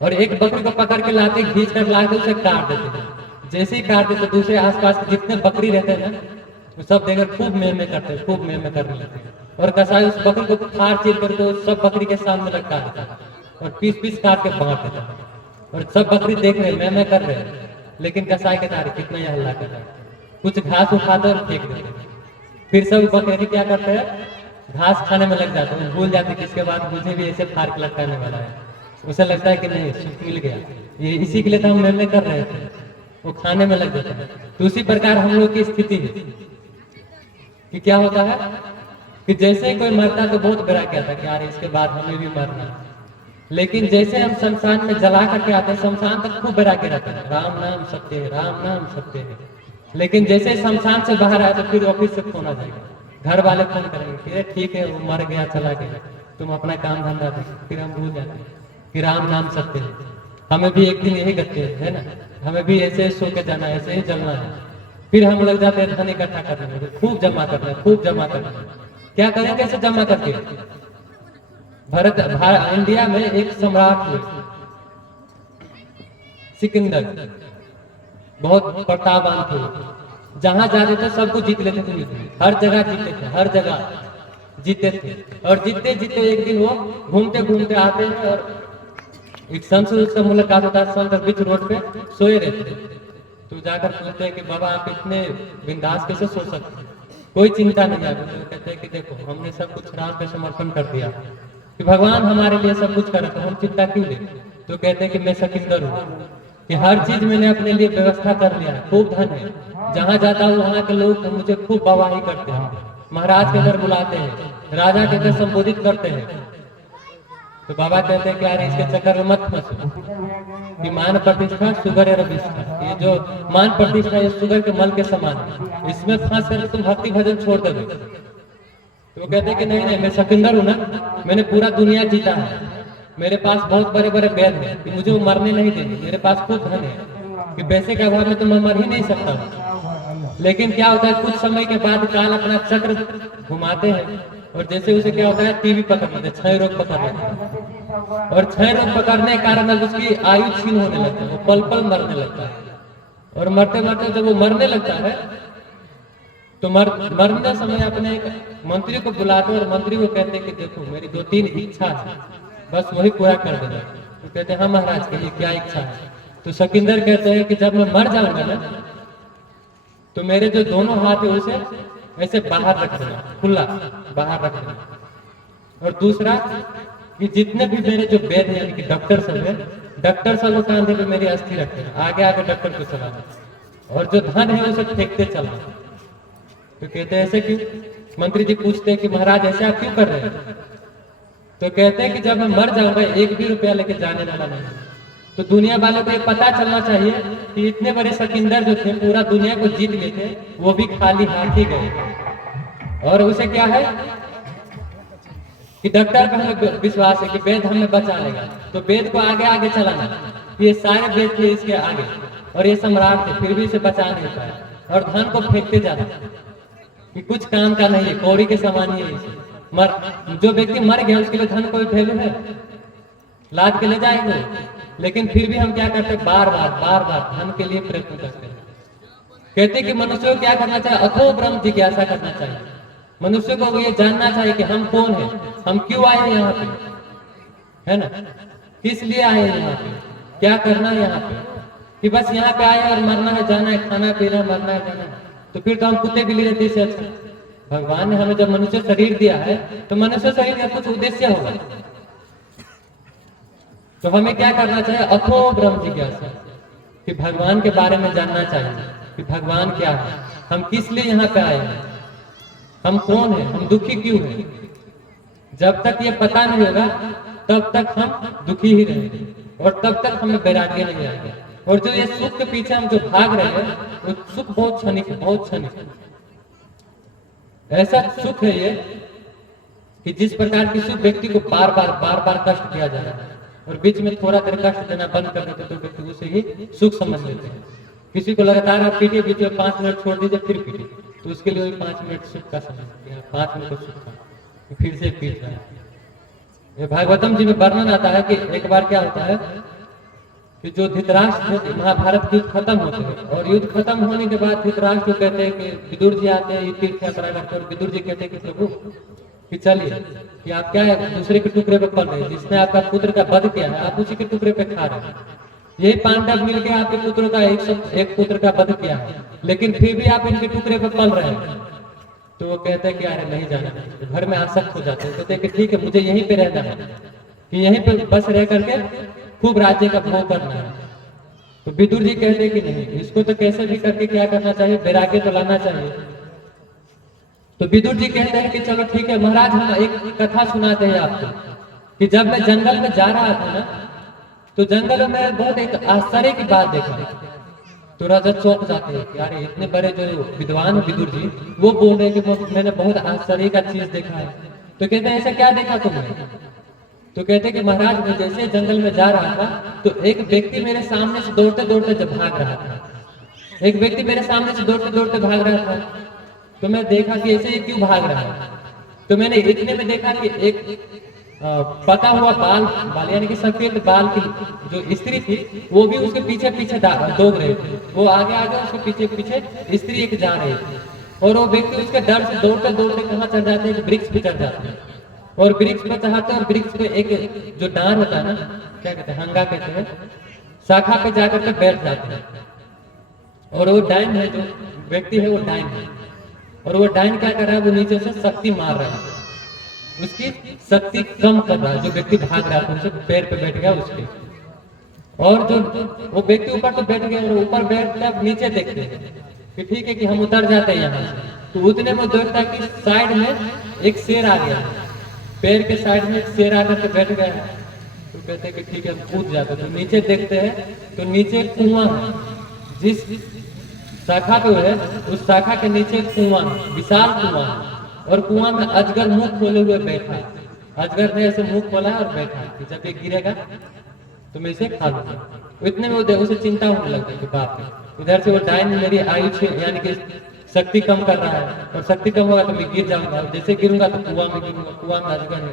और एक बकरी को पकड़ के लाते, खींच कर लाते, उसे काट देते हैं। जैसे ही काट देते दूसरे आसपास के जितने बकरी रहते हैं ना, वो सब देखकर खूब मेह में करते हैं, खूब मेह में करने लगते हैं। और कसाई उस बकरी को फाड़ चीर करके सब बकरी के सामने लटका देता है और पीस पीस काट के बांट देता है। और सब बकरी देख रहे हैं, मैं कर रहे हैं, लेकिन कसाई के तारीफ कितना ही हल्ला कर रहा है, कुछ घास उठाते और फेंक देते हैं। फिर सब बकरी क्या करते हैं, घास खाने में लग जाते हैं, भूल जाते हैं कि इसके बाद मुझे भी ऐसे फाड़ के लटकाने वाला है। उसे लगता है कि नहीं सुख मिल गया, ये इसी के लिए तो हम मेहनत कर रहे थे, वो खाने में लग जाता है। तो उसी प्रकार हम लोग की स्थिति है कि क्या होता है कि जैसे ही कोई मरता तो बहुत बुरा क्या था कि यार इसके बाद हमें भी मरना, लेकिन जैसे हम शमशान में जला करके आते हैं, शमशान तक खूब बुरा के रहता है, राम नाम सत्य है, राम नाम सत्य है। लेकिन जैसे शमशान से बाहर आए तो फिर ऑफिस से फोन आ जाएगा, घर वाले फोन करेंगे कि ठीक है वो मर गया चला गया, तुम अपना काम धंधा देखो। फिर हम भूल जाते हैं कि राम नाम सत्य है, हमें भी एक दिन यही करते है ना, हमें भी ऐसे सो के जाना है, ऐसे ही जलना है। फिर हम लग जाते हैं धन इकट्ठा करने में, खूब जमा करना है, खूब जमा करना है। क्या करें, कैसे जमा करके? इंडिया में एक सम्राट हुए सिकंदर, बहुत प्रतापवान थे, जहां जाते थे सबको जीत लेते थे, हर जगह जीते थे, हर जगह जीते थे। और जीतते जीतते एक दिन वो घूमते घूमते आते हैं और एक संत से उसका मुलाकात होता है। संत बीच रोड पे सोए रहते थे, तो जाकर पूछते हैं कि बाबा आप इतने बिंदास कैसे सो सकते हैं, कोई चिंता नहीं है। तो कहते हैं कि देखो हमने सब कुछ राम पे समर्पण कर दिया, कि भगवान हमारे लिए सब कुछ करा, तो हम चिंता क्यों ले। तो कहते हैं कि मैं सिकंदर हूँ, कि हर चीज मैंने अपने लिए व्यवस्था कर लिया, खूब धन है, जहाँ जाता हूँ वहाँ के लोग मुझे खूब वाहवाही करते हैं, महाराज के घर बुलाते हैं, राजा के घर संबोधित करते हैं। तो बाबा कहते हैं कि यार इसके चक्कर में मत फंसो, कि मान प्रतिष्ठा शुगर है रविष्ठा, ये जो मान प्रतिष्ठा ये शुगर के मल के समान है, इसमें फंस कर तुम भक्ति भजन छोड़ दोगे। तो वो कहते हैं कि नहीं नहीं मैं सिकंदर हूँ ना, मैंने पूरा दुनिया जीता है, मेरे पास बहुत बड़े बड़े वैद हैं, कि मुझे वो मरने नहीं देंगे, मेरे पास खूब धन है, कि पैसे के अभाव में तो मैं मर ही नहीं सकता। लेकिन क्या होता है कुछ समय के बाद काल अपना चक्र घुमाते हैं, और जैसे उसे क्या होता है टीबी पकड़ लेते, क्षय रोग पकड़ लेते, और क्षय रोग पकड़ने के कारण अब उसकी आयु छीन होने लगता है, वो पल पल मरने लगता है। और मरते मरते जब वो मरने लगता है तो मरने समय अपने एक मंत्री को बुलाते और मंत्री को कहते कि देखो मेरी 2-3 इच्छा है, बस वही पूरा कर देना। तो कहते हैं हाँ महाराज कहिए क्या इच्छा है। तो सिकंदर कहते हैं कि जब मैं मर जाऊंगा ना तो मेरे जो दोनों हाथ है उसे ऐसे बाहर रख देना, खुला बाहर रख देना। और दूसरा कि जितने भी मेरे जो वैद्य है यानी कि डॉक्टर सब है, डॉक्टर सब कांधे पे मेरी अस्थि रख देना, आगे आगे डॉक्टर को चलाना, और जो धन है उसे फेंकते चलना। तो कहते हैं ऐसे क्यों? मंत्री जी पूछते हैं कि महाराज ऐसे आप क्यों कर रहे हैं? तो कहते हैं कि जब मैं मर जाऊंगा 1 भी रुपया लेके जाने वाला नहीं। तो दुनिया वालों को ये पता चलना चाहिए कि इतने बड़े सिकंदर जो थे पूरा दुनिया को जीत लिए थे, वो भी खाली हाथ ही गए। और उसे क्या है कि डॉक्टर पर हमें विश्वास है कि वेद हमें बचा लेगा, तो वेद को आगे आगे चलाना। ये सारे वेद थे इसके आगे और ये सम्राट थे, फिर भी इसे बचा नहीं पाए। और धन को फेंकते जाना कि कुछ काम का नहीं है, कौड़ी के समान ही है इसे। जो व्यक्ति मर गया उसके लिए धन कोई वैल्यू है? लाद के ले जाएंगे। लेकिन फिर भी हम क्या करते हैं? बार बार धन के लिए प्रयत्न करते हैं। कहते हैं कि मनुष्य को क्या करना चाहिए? अथो ब्रह्म जिज्ञासा करना चाहिए। मनुष्य को ये जानना चाहिए कि हम कौन है, हम क्यों आए हैं यहाँ पे, है ना? किस लिए आए हैं यहाँ पे, क्या करना है यहाँ पे? कि बस यहाँ पे आए और मरना है, जाना है, खाना पीना, मरना है, जाना है, तो फिर तो हम कुत्ते बिल्ली रहते से अच्छा। भगवान ने हमें जब मनुष्य शरीर दिया है तो मनुष्य शरीर का कुछ उद्देश्य होगा। तो हमें क्या करना चाहिए? अथो ब्रह्म जिज्ञासा, कि भगवान के बारे में जानना चाहिए कि भगवान क्या है, हम किस लिए यहाँ पे आए हैं, हम कौन है, हम दुखी क्यों हैं। जब तक ये पता नहीं होगा तब तक हम दुखी ही रहेंगे और तब तक हमें वैराग्य नहीं आएगा। और जो ये सुख के पीछे हम जो भाग रहे हैं वो सुख बहुत क्षणिक है, बहुत क्षणिक है। ऐसा सुख है ये कि जिस प्रकार की सुख व्यक्ति को बार बार कष्ट दिया जा रहा है और बीच में थोड़ा देर कष्ट देना बंद कर देते तो व्यक्ति उसे ही सुख समझ लेते हैं। किसी को लगातार आप पीटिए, बीच में 5 मिनट छोड़ दीजिए फिर पीटिए, तो उसके लिए 5 मिनट सुख का समय, 5 मिनट सुख का, फिर से पीट रहा है। ये भागवतम जी में वर्णन आता है कि एक बार क्या होता है कि जो धृतराष्ट्र थे, महाभारत युद्ध खत्म होते हैं और युद्ध खत्म होने के बाद धृतराष्ट्र को कहते हैं कि विदुर जी आते हैं, तीर्थ यात्रा करते हैं और विदुर जी कहते हैं कि प्रभु कि चलिए कि आप क्या है दूसरे के टुकड़े पे पल रहे हैं, जिसने आपका पुत्र का वध किया है आप उसी के टुकड़े पे खा रहे हैं। यही पांडव मिलकर आपके पुत्र का एक पुत्र का वध किया है, लेकिन फिर भी आप इनके टुकड़े पे पल रहे हैं। तो वो कहते हैं कि अरे नहीं जाना, तो घर में आसक्त हो जाते हैं। कहते हैं कि ठीक है मुझे यहीं पे रहना है, कि यहीं पे बस रह करके खूब राज्य का भोग करना है। तो विदुर जी कहते हैं कि नहीं, इसको तो कैसे भी करके क्या करना चाहिए, वैराग्य तो लाना चाहिए। तो विदुर जी कहते हैं कि चलो ठीक है महाराज, हम एक कथा सुनाते हैं आपको कि जब मैं जंगल में जा रहा था ना, तो जंगल में बहुत एक आश्चर्य की बात देखा। तो राजा चौंक जाते हैं कि यार इतने बड़े जो विद्वान विदुर जी वो बोल रहे हैं कि मैंने बहुत आश्चर्य का चीज देखा है। तो कहते हैं ऐसा क्या देखा तुमने? तो कहते कि महाराज मैं जैसे जंगल में जा रहा था तो एक व्यक्ति मेरे सामने से दौड़ते दौड़ते जब भाग रहा था, एक व्यक्ति मेरे सामने से दौड़ते दौड़ते भाग रहा था। तो मैं देखा कि ऐसे ही क्यों भाग रहा है। तो मैंने इतने में देखा कि एक पका हुआ बाल यानी कि सफेद बाल की जो स्त्री थी वो भी उसके पीछे पीछे दौड़ रहे थे। वो आगे आगे उसके पीछे पीछे स्त्री एक जा रही थी और वो व्यक्ति उसके डर से दौड़ते दौड़ते कहाँ चढ़ जाते हैं, वृक्ष पे चढ़ जाते हैं। और वृक्ष पे चढ़ाते हैं और वृक्ष पे एक जो डांर होता है ना, क्या कहते हैं, हंगा कहते हैं, शाखा पे जाकर के बैठ जाते हैं। और वो डाइन है, जो व्यक्ति है वो डाइन है। और वो डाइन क्या कर रहा है, वो नीचे से शक्ति मार रहा है, उसकी शक्ति कम कर रहा है। जो व्यक्ति भाग रहा था उसे पैर पे बैठ गया उसके, और जो वो व्यक्ति ऊपर तो बैठ गया और ऊपर बैठता है, नीचे देखते हैं कि ठीक है कि हम उतर जाते हैं यहाँ से। तो उतने में देखता है कि साइड में एक शेर आ गया, पैर के साइड में एक शेर आकर के बैठ गया है। तो कहते हैं कि ठीक है हम कूद जाते। तो नीचे देखते हैं तो नीचे कुआं है, जिस शाखा पे है उस शाखा के नीचे कुआं, विशाल कुआं है। और कुआं में अजगर मुंह खोले हुए बैठा है। अजगर ने ऐसे मुंह खोला है और बैठा है कि जब ये गिरेगा तो मैं इसे खा लूंगा। इतने में उसे चिंता होने लगती कि बाप रे, इधर से वो डाइन मेरी आयु यानी कि शक्ति कम कर रहा है और शक्ति कम होगा तो मैं गिर जाऊंगा, जैसे गिरूंगा तो कुआं में गिरूंगा। कुआं में अजगर है,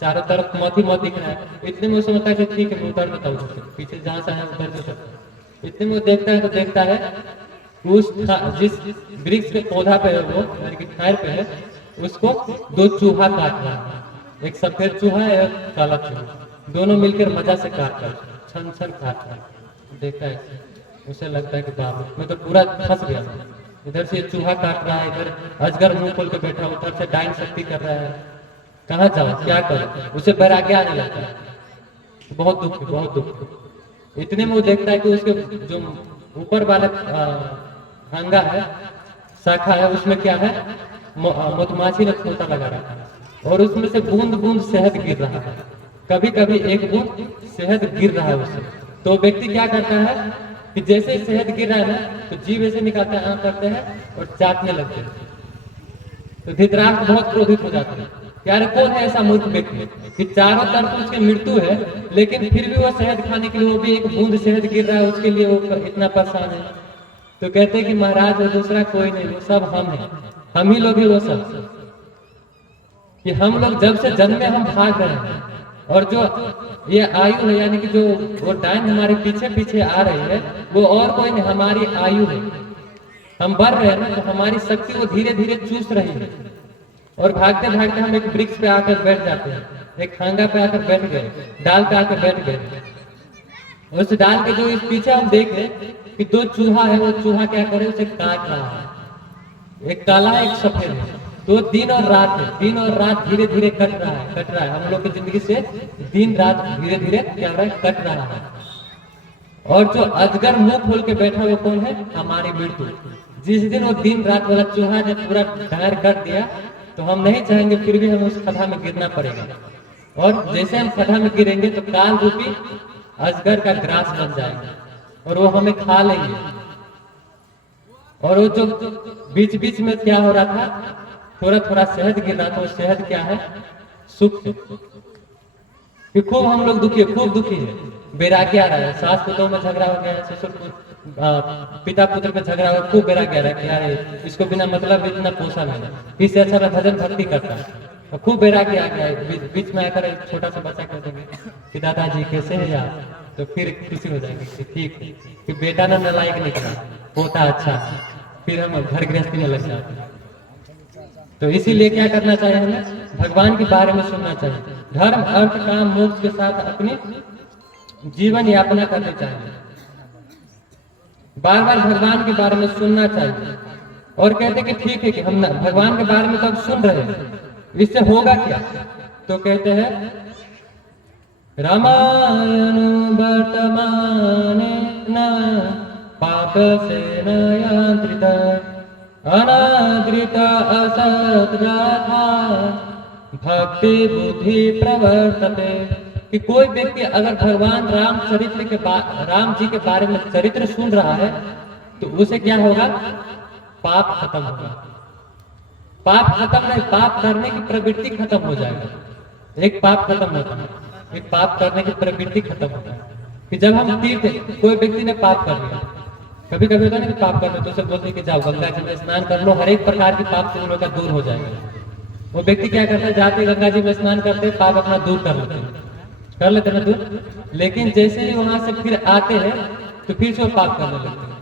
चारों तरफ मौत ही मौत दिख रहा है। इतने में वो समझता है कि ठीक है मैं उतर देता हूँ, पीछे जहाँ से है उतर देता हूँ। इतने में वो देखता है तो देखता है उस जिस वृक्ष के पौधा पे है वो यानी कि ठायर पे है, उसको 2 चूहा काट रहा है। एक सफेद चूहा है और काला चूहा, दोनों मिलकर मजा से काट रहा है, छन छन काट रहा है। देखता है उसे लगता है कि बाप मैं तो पूरा फंस गया। इधर से चूहा काट रहा है, इधर अजगर मुंह खोल के बैठा, उधर से डाइन शक्ति कर रहा है, कहाँ जाओ क्या करो, उसे वैराग्य आने लगता है। बहुत दुख है, बहुत दुख है। इतने में वो देखता है कि उसके जो ऊपर वाला भांगा है, शाखा है, उसमें क्या है, मधुमाछी ने खोता लगा रखा है और उसमें से बूंद बूंद शहद गिर रहा है। कभी कभी एक बूंद शहद गिर रहा है उससे। तो व्यक्ति क्या करता है कि जैसे ही शहद गिर रहा है ना, तो जीभ ऐसे निकालते हैं, आंख करते हैं और चाटने लगते हैं। तो धृतराष्ट्र बहुत क्रोधित हो जाते हैं, यार कौन है ऐसा मूर्ख व्यक्ति कि चारों तरफ उसकी मृत्यु है, लेकिन फिर भी वो शहद खाने के लिए, वो भी एक बूंद शहद गिर रहा है उसके लिए वो इतना परेशान है। तो कहते हैं कि महाराज वो दूसरा कोई नहीं, वो सब हम हैं, हम ही लोग हैं वो सब। कि हम लोग जब से जन्मे हम भाग रहे हैं, और जो ये आयु है, यानी कि जो वो डायन हमारे पीछे पीछे आ रही है, वो और कोई नहीं, हमारी आयु है। हम बढ़ रहे हैं ना, तो हमारी शक्ति वो धीरे धीरे चूस रही है। और भागते भागते हम एक वृक्ष पे आकर बैठ जाते हैं, एक खांगा पे आकर बैठ गए, डाल पे आकर बैठ गए। उस डाल के जो इस पीछे हम देखे कि दो चूहा है, वो चूहा क्या करे, उसे काट रहा है। एक काला है, एक सफेद है। तो दिन और रात है, दिन और रात धीरे धीरे कट रहा है, कट रहा है। हम लोग की जिंदगी से दिन रात धीरे धीरे क्या हो रहा है, कट रहा है। और जो अजगर मुंह खोल के बैठा वो कौन है, हमारी मृत्यु। जिस दिन वो दिन रात वाला चूहा ने पूरा दायर कर दिया, तो हम नहीं चाहेंगे, फिर भी हमें उस खड्डा में गिरना पड़ेगा। और जैसे हम खड्डा में गिरेंगे तो काल रूपी अजगर का ग्रास बन जाएगा और वो हमें खा लेंगे। और वो जो बीच बीच में क्या हो रहा था, थोड़ा थोड़ा शहद गिर रहा था, वो शहद क्या है, सुख है। कि खूब हम लोग दुखी है, खूब दुखी है, बैराग्य आ रहा है, सास पुतों में झगड़ा हो गया है, ससुर पिता पुत्र में झगड़ा हो, खूब बैराग्य आ रहा है कि यार इसको बिना मतलब इतना पोषा नहीं, इससे अच्छा मैं भजन भक्ति करता है। और खूब बैराग्य आ गया है, बीच में आकर एक छोटा सा बच्चा कह देंगे कि दादाजी कैसे है आप, तो फिर खुशी हो जाएगी कि ठीक है, कि बेटा ना नालायक निकला, पोता अच्छा, फिर हम घर गृहस्थी में लग जाते हैं। तो इसीलिए क्या करना चाहिए, हमें भगवान के बारे में सुनना चाहिए। धर्म अर्थ काम मोक्ष के साथ अपनी जीवन यापना करनी चाहिए। बार बार भगवान के बारे में सुनना चाहिए। और कहते कि ठीक है कि हम भगवान के बारे में तो अब सुन रहे हैं, इससे होगा क्या, तो कहते हैं रामायण वर्तमाने न पाप से न यांत्रित अनादृत असद्गाथा भक्ति बुद्धि प्रवर्तते। कि कोई व्यक्ति अगर भगवान राम चरित्र के राम जी के बारे में चरित्र सुन रहा है, तो उसे क्या होगा, पाप खत्म होगा। पाप खत्म नहीं, पाप करने की प्रवृत्ति खत्म हो जाएगा। एक पाप खत्म होता है, एक पाप करने की प्रवृत्ति खत्म होता है। कि जब हम तीर्थ, कोई व्यक्ति ने पाप कर लिया, कभी कभी होता है ना कि पाप कर लो, तो उसे बोलते कि जाओ गंगा जी में स्नान कर लो, हर एक प्रकार की पाप तुम लोग का दूर हो जाएगा। वो व्यक्ति क्या करता है, जाते गंगा जी में स्नान करते पाप अपना दूर कर लेते ना दूर। लेकिन जैसे ही वहां से फिर आते हैं तो फिर से वो पाप करने लगते हैं।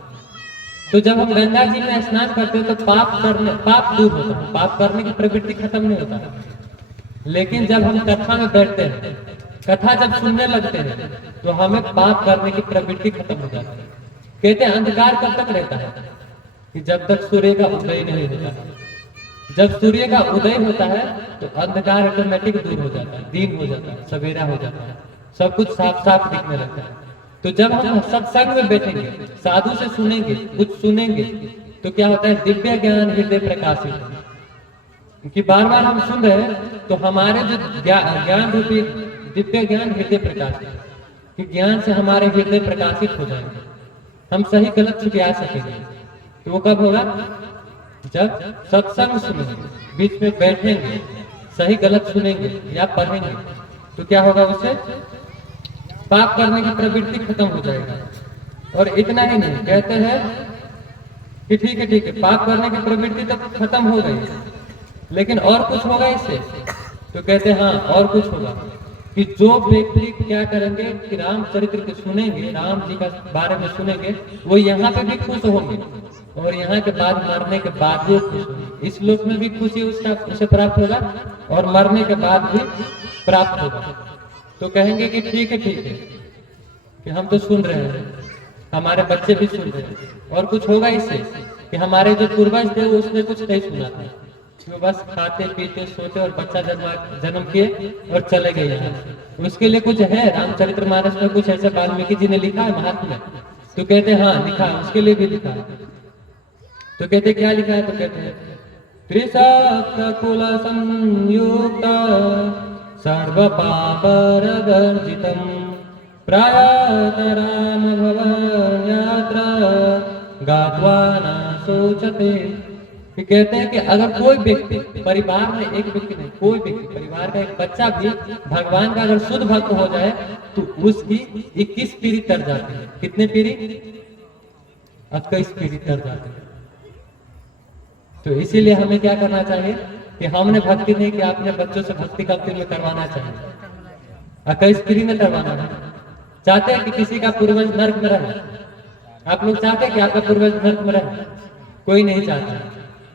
तो जब हम गंगा जी में स्नान करते हैं तो पाप दूर होता है, पाप करने की प्रवृत्ति खत्म नहीं होता है। लेकिन जब हम कथा में बैठते हैं, कथा जब सुनने लगते हैं, तो हमें पाप करने की प्रवृत्ति खत्म हो जाती है। कहते हैं अंधकार कब तक रहता है, कि जब तक सूर्य का उदय नहीं होता है। जब सूर्य का उदय होता है तो अंधकार ऑटोमेटिक दूर हो जाता है, दिन हो जाता है, सवेरा हो जाता है, सब कुछ साफ साफ दिखने लगता है। तो जब हम सत्संग में बैठेंगे, साधु से सुनेंगे, कुछ सुनेंगे, तो क्या होता है, दिव्य ज्ञान हृदय प्रकाशित है। क्योंकि बार बार हम सुन रहे हैं तो हमारे जो ज्ञान रूपी दिव्य ज्ञान हृदय प्रकाशित है, कि ज्ञान से हमारे हृदय प्रकाशित हो जाएंगे, हम सही गलत छुपा सकेंगे। तो वो कब होगा, जब सत्संग सुनेंगे, बीच में बैठेंगे, सही गलत सुनेंगे या पढ़ेंगे, तो क्या होगा, उससे पाप करने की प्रवृत्ति खत्म हो जाएगा। और इतना ही नहीं, कहते हैं कि ठीक है, पाप करने की प्रवृत्ति तो खत्म हो गई, लेकिन और कुछ होगा इससे, तो कहते हैं हाँ और कुछ होगा, कि जो व्यक्ति क्या करेंगे कि रामचरित्र के सुनेंगे, राम जी का बारे में सुनेंगे, वो यहाँ पे भी खुश होंगे और यहाँ के बाद मरने के बाद भी खुश होंगे। इस लोक में भी खुशी उसे प्राप्त होगा और मरने के बाद भी प्राप्त होगा। तो कहेंगे कि ठीक है कि हम तो सुन रहे हैं, हमारे बच्चे भी सुन रहे हैं, और कुछ होगा इससे, कि हमारे जो पूर्वज थे उसने कुछ नहीं सुना था, वो बस खाते पीते सोते और बच्चा जन्म किए और चले गए यहाँ से। उसके लिए कुछ है रामचरितमानस में, कुछ ऐसा वाल्मीकि जी ने लिखा है महात्मा? तो कहते हैं हाँ लिखा है, उसके लिए भी लिखा है। तो कहते क्या लिखा है? तो कहते हैं त्रिसप्त कुल संयुक्त सर्व पाप वर्जितम प्रायत राम भवन यात्रा गात्वा न सोचते। कि कहते हैं कि अगर कोई व्यक्ति परिवार में, एक व्यक्ति नहीं, कोई व्यक्ति परिवार का एक बच्चा भी भगवान का अगर शुद्ध भक्त हो जाए तो उसकी 21 पीढ़ी तर जाती है। कितने पीढ़ी? 21 पीढ़ी तर जाती है। तो इसीलिए हमें क्या करना चाहिए कि हमने भक्ति नहीं किया, अपने बच्चों से भक्ति कल्पी में करवाना चाहिए। 21 पीढ़ी में करवाना है। चाहते हैं कि किसी का पूर्वज नर्क में रहे? आप लोग चाहते हैं कि आपका पूर्वज नर्क में रहे? कोई नहीं चाहता।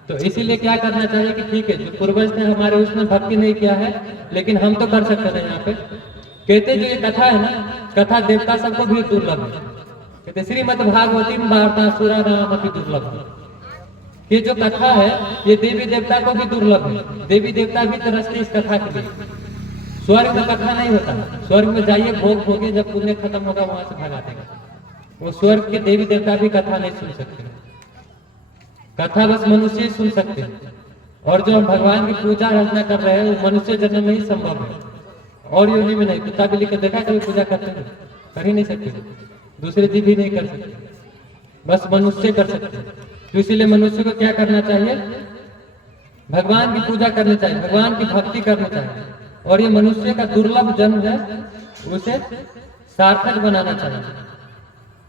तो इसीलिए क्या करना चाहिए कि ठीक है, जो पूर्वज थे हमारे उसमें भक्ति नहीं किया है, लेकिन हम तो कर सकते हैं यहाँ पे। कहते जो ये कथा है ना, कथा देवता सबको भी दुर्लभ है। कहते श्रीमद् भागवती वार्तासुरा नाम अपनी दुर्लभ। ये जो कथा है ये देवी देवता को भी दुर्लभ है। देवी देवता भी तरसते इस कथा के लिए। स्वर्ग में कथा नहीं होता। स्वर्ग में जाइए, भोग भोगे, जब पुण्य खत्म होगा वहां से भगा देगा। वो स्वर्ग के देवी देवता भी कथा नहीं सुन सकते। कथा बस मनुष्य ही सुन सकते हैं। और जो हम भगवान की पूजा अर्चना कर रहे हैं वो मनुष्य जन्म में ही संभव है, और योनि में नहीं। कुत्ता बिल्ली को देखा कभी पूजा करते हैं? कर ही नहीं सकते। दूसरे जीव भी नहीं कर सकते, बस मनुष्य कर सकते हैं। तो इसीलिए मनुष्य को क्या करना चाहिए? भगवान की पूजा करनी चाहिए, भगवान की भक्ति करनी चाहिए। और ये मनुष्य का दुर्लभ जन्म है, उसे सार्थक बनाना चाहिए।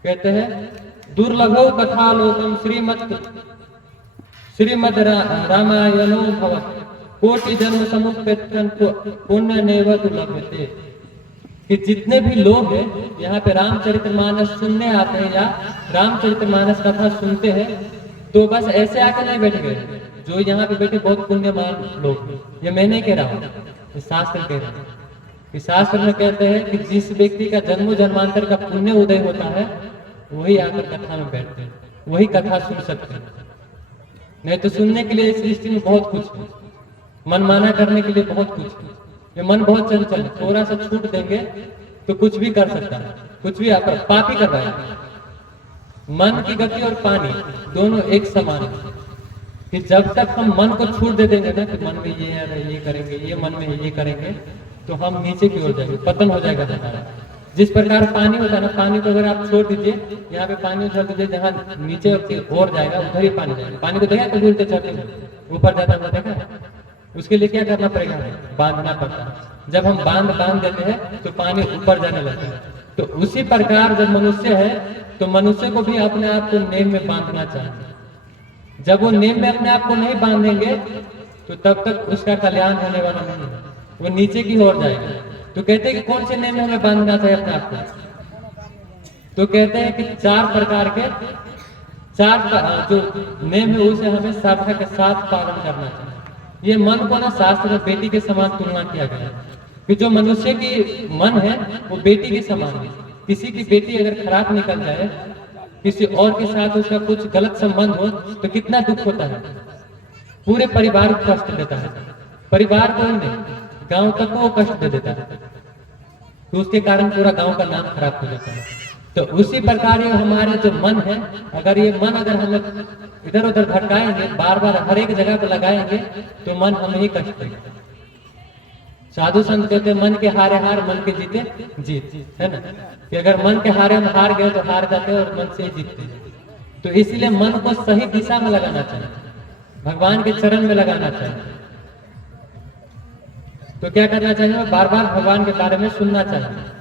कहते हैं दुर्लभो कथा लोकम श्रीमद रामायणो भवत् कोटि जन्म समुत्पन्न पुण्य नैव दुर्लभते। कि जितने भी लोग हैं यहाँ पे रामचरितमानस सुनने आते हैं या रामचरितमानस कथा सुनते हैं, तो बस ऐसे आकर नहीं बैठ गए। जो यहाँ पे बैठे बहुत पुण्यमान लोग हैं। ये मैं नहीं कह रहा हूँ, ये शास्त्र कह रहा है। कि शास्त्र में कहते हैं कि जिस व्यक्ति का जन्म जन्मांतर का पुण्य उदय होता है वही आकर कथा में बैठते हैं, वही कथा सुन सकते हैं। नहीं तो सुनने के लिए सृष्टि में बहुत कुछ है, मनमाना करने के लिए बहुत कुछ है। ये मन बहुत चंचल है, थोड़ा सा छूट देंगे तो कुछ भी कर सकता है, कुछ भी आप पाप ही कर रहा है। मन की गति और पानी दोनों एक समान है। कि जब तक हम मन को छूट दे देंगे ना कि मन में ये है, ये करेंगे, ये मन में ये करेंगे, तो हम नीचे की ओर जाएंगे, पतन हो जाएगा हमारा। जिस प्रकार पानी होता है ना, पानी को अगर आप छोड़ दीजिए, यहाँ पे पानी उछल दीजिए, जहाँ नीचे और जाएगा उधर ही पानी जाएगा। पानी को देखा तो गिरते चढ़ते ऊपर जाता हुआ देखा। उसके लिए क्या करना पड़ेगा? बांधना पड़ता है। जब हम बांध देते हैं तो पानी ऊपर जाने लगता है। तो उसी प्रकार जब मनुष्य है तो मनुष्य को भी अपने आप को नेम में बांधना चाहिए। जब वो नेम में अपने आप को नहीं बांधेंगे तो तब तक उसका कल्याण होने वाला नहीं है, वो नीचे की ओर जाएगा। तो कहते हैं कि कौन से नेम में हमें बांधना चाहिए अपने आप को? तो कहते हैं कि 4 प्रकार के 4 जो नेम है उसे हमें श्रद्धा के साथ पालन करना चाहिए। ये मन को ना शास्त्र में बेटी के समान तुलना किया गया है कि जो मनुष्य की मन है वो बेटी के समान है। किसी की बेटी अगर खराब निकल जाए, किसी और के साथ उसका कुछ गलत संबंध हो तो कितना दुख होता है, पूरे परिवार को कष्ट देता है। परिवार को ही नहीं, गांव तक को कष्ट दे देता है। तो उसके कारण पूरा गांव का नाम खराब हो जाता है। तो उसी प्रकार ये हमारे जो मन है, अगर ये मन अगर हम इधर उधर भटकाएंगे, बार बार हर एक जगह पर लगाएंगे तो मन हमें ही कष्ट देगा। साधु संत कहते मन के हारे हार, मन के जीते जीत, है ना? कि अगर मन के हारे हम हार गए तो हार जाते हैं और मन से ही जीतते हैं। तो इसलिए मन को सही दिशा में लगाना चाहिए, भगवान के चरण में लगाना चाहिए। तो क्या करना चाहिए? बार बार भगवान के बारे में सुनना चाहिए।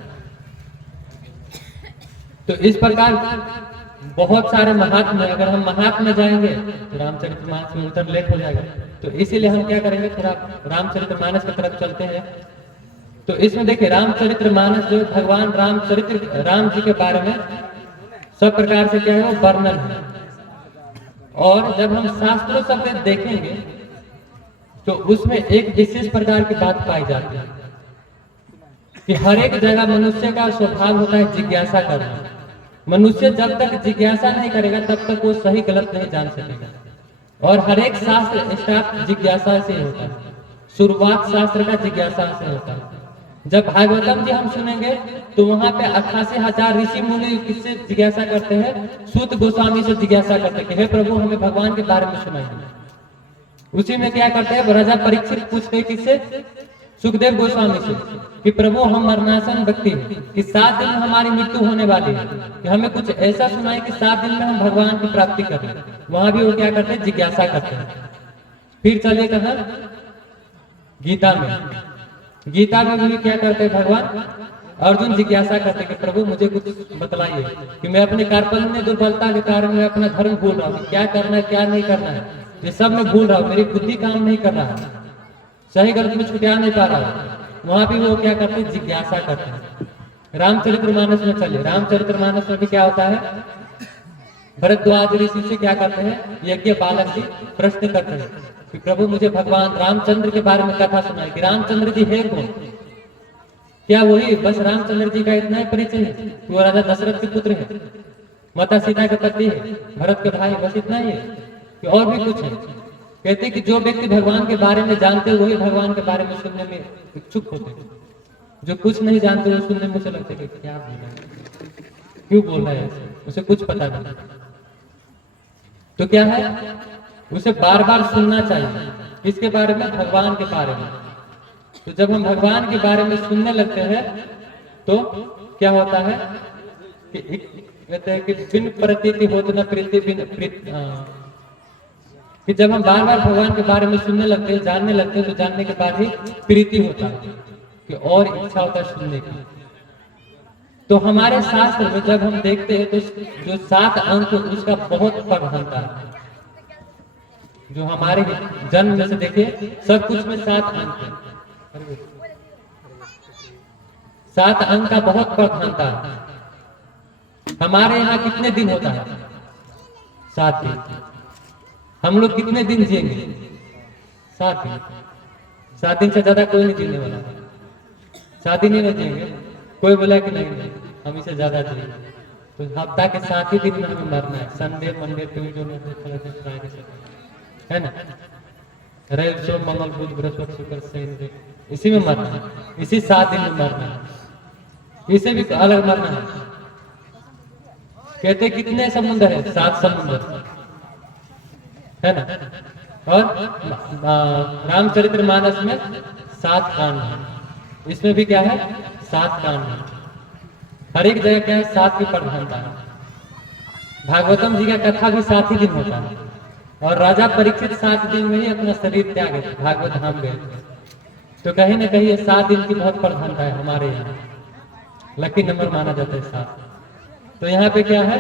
तो इस प्रकार बहुत सारे महात्मा, अगर हम महात्मा जाएंगे तो रामचरितमानस में उतर लेट हो जाएगा। तो इसीलिए हम क्या करेंगे, थोड़ा रामचरितमानस की तरफ चलते हैं। तो इसमें देखिए रामचरितमानस जो भगवान राम जी के बारे में सब प्रकार से क्या है वो वर्णन है। और जब हम शास्त्रों सब देखेंगे तो उसमें एक विशेष प्रकार की बात पाई जाती है कि हर एक जगह मनुष्य का स्वभाव होता है जिज्ञासा करना। मनुष्य जब तक जिज्ञासा नहीं करेगा तब तक वो सही गलत नहीं जान सकेगा। और हर एक शास्त्र स्टार्ट जिज्ञासा से होता है, शुरुआत शास्त्र का जिज्ञासा से होता है। जब भागवतम जी हम सुनेंगे तो वहां पे 88,000 ऋषि मुनि किससे जिज्ञासा करते हैं? सूत गोस्वामी से जिज्ञासा करते हैं कि हे प्रभु हमें भगवान के बारे में सुनाइए। उसी में क्या करते हैं? राजा परीक्षित पूछते किससे? सुखदेव गोस्वामी से कि प्रभु हम मरणासन व्यक्ति हैं कि 7 दिन में हमारी मृत्यु होने वाली है, कि हमें कुछ ऐसा सुनाए कि 7 दिन में हम भगवान की प्राप्ति कर लें। वहां भी वो क्या करते हैं? जिज्ञासा करते हैं। फिर चलिए कहा गीता में, गीता में भी क्या करते हैं भगवान? अर्जुन जिज्ञासा करते कि प्रभु मुझे कुछ बतलाइए कि मैं अपने कार्पण्य दुर्बलता के कारण मैं अपना धर्म भूल रहा हूँ, क्या करना है क्या नहीं करना है, ये सब मैं भूल रहा हूँ, मेरी बुद्धि काम नहीं कर रहा है, सही गलत में छुटा नहीं पा रहा हूँ। वहां भी वो क्या करते हैं? जिज्ञासा करते हैं। रामचरितमानस में चलिए, रामचरितमानस में भी क्या होता है? भरद्वाज ऋषि से क्या करते हैं? यज्ञ बालक जी प्रश्न करते हैं कि प्रभु मुझे भगवान रामचंद्र के बारे में कथा सुनाए कि रामचंद्र जी है कौन? क्या वही बस रामचंद्र जी का इतना ही परिचय है कि वो राजा दशरथ के पुत्र है, माता सीता के पति है, भरत के भाई, बस इतना ही है कि और भी कुछ है? कहते कि जो व्यक्ति भगवान के बारे में जानते वही भगवान के बारे में सुनने में इच्छुक होते, जो कुछ नहीं जानते वो सुनने में से लगते कि क्या बोल रहा है, क्यों बोल रहा है, उसे कुछ पता नहीं। तो क्या है? उसे बार बार सुनना चाहिए। किसके बारे में? भगवान के बारे में। तो जब हम भगवान के बारे में सुनने लगते हैं तो क्या होता है कि कहते हैं कि बिन प्रतीति होत न प्रीति बिन कि जब हम बार बार भगवान के बारे में सुनने लगते हैं, जानने लगते हैं, तो जानने के बाद ही प्रीति होता है कि और इच्छा होता है सुनने की। तो हमारे शास्त्र में जब हम देखते हैं तो जो 7 अंक उसका बहुत प्रधानता है। जो हमारे जन्म में से देखिए सब कुछ में 7 अंक है, 7 अंक का बहुत प्रधानता है। हमारे यहाँ कितने दिन होता है? 7 दिन। हम लोग कितने दिन जिएंगे? 7 दिन। 7 दिन से ज्यादा कोई नहीं जीने वाला, 7 दिन ही नहीं जिएंगे। कोई बोला कि नहीं हम इसे ज्यादा जिएंगे, तो हफ्ता के 7 ही दिन में हमें मरना है। संडे मंडे ट्यूसडे फ्राइडे है ना, रवि सोम मंगल बुध बृहस्पति शुक्र शनि, इसी में मरना है, इसी 7 दिन में मरना है, इसे भी अलग मरना है। कहते कितने समुद्र है? 7 समुद्र है ना। और रामचरितमानस में 7 कांड है, इसमें भी क्या है? 7 कांड है। हर एक जगह क्या है? 7 की प्रधानता है। भागवतम जी का कथा भी 7 ही दिन होता है। और राजा परीक्षित 7 दिन में ही अपना शरीर त्यागे थे, भागवत धाम गए। तो कहीं ना कहीं ये 7 दिन की बहुत प्रधानता है हमारे यहाँ, लकी नंबर माना जाता है 7। तो यहाँ पे क्या है?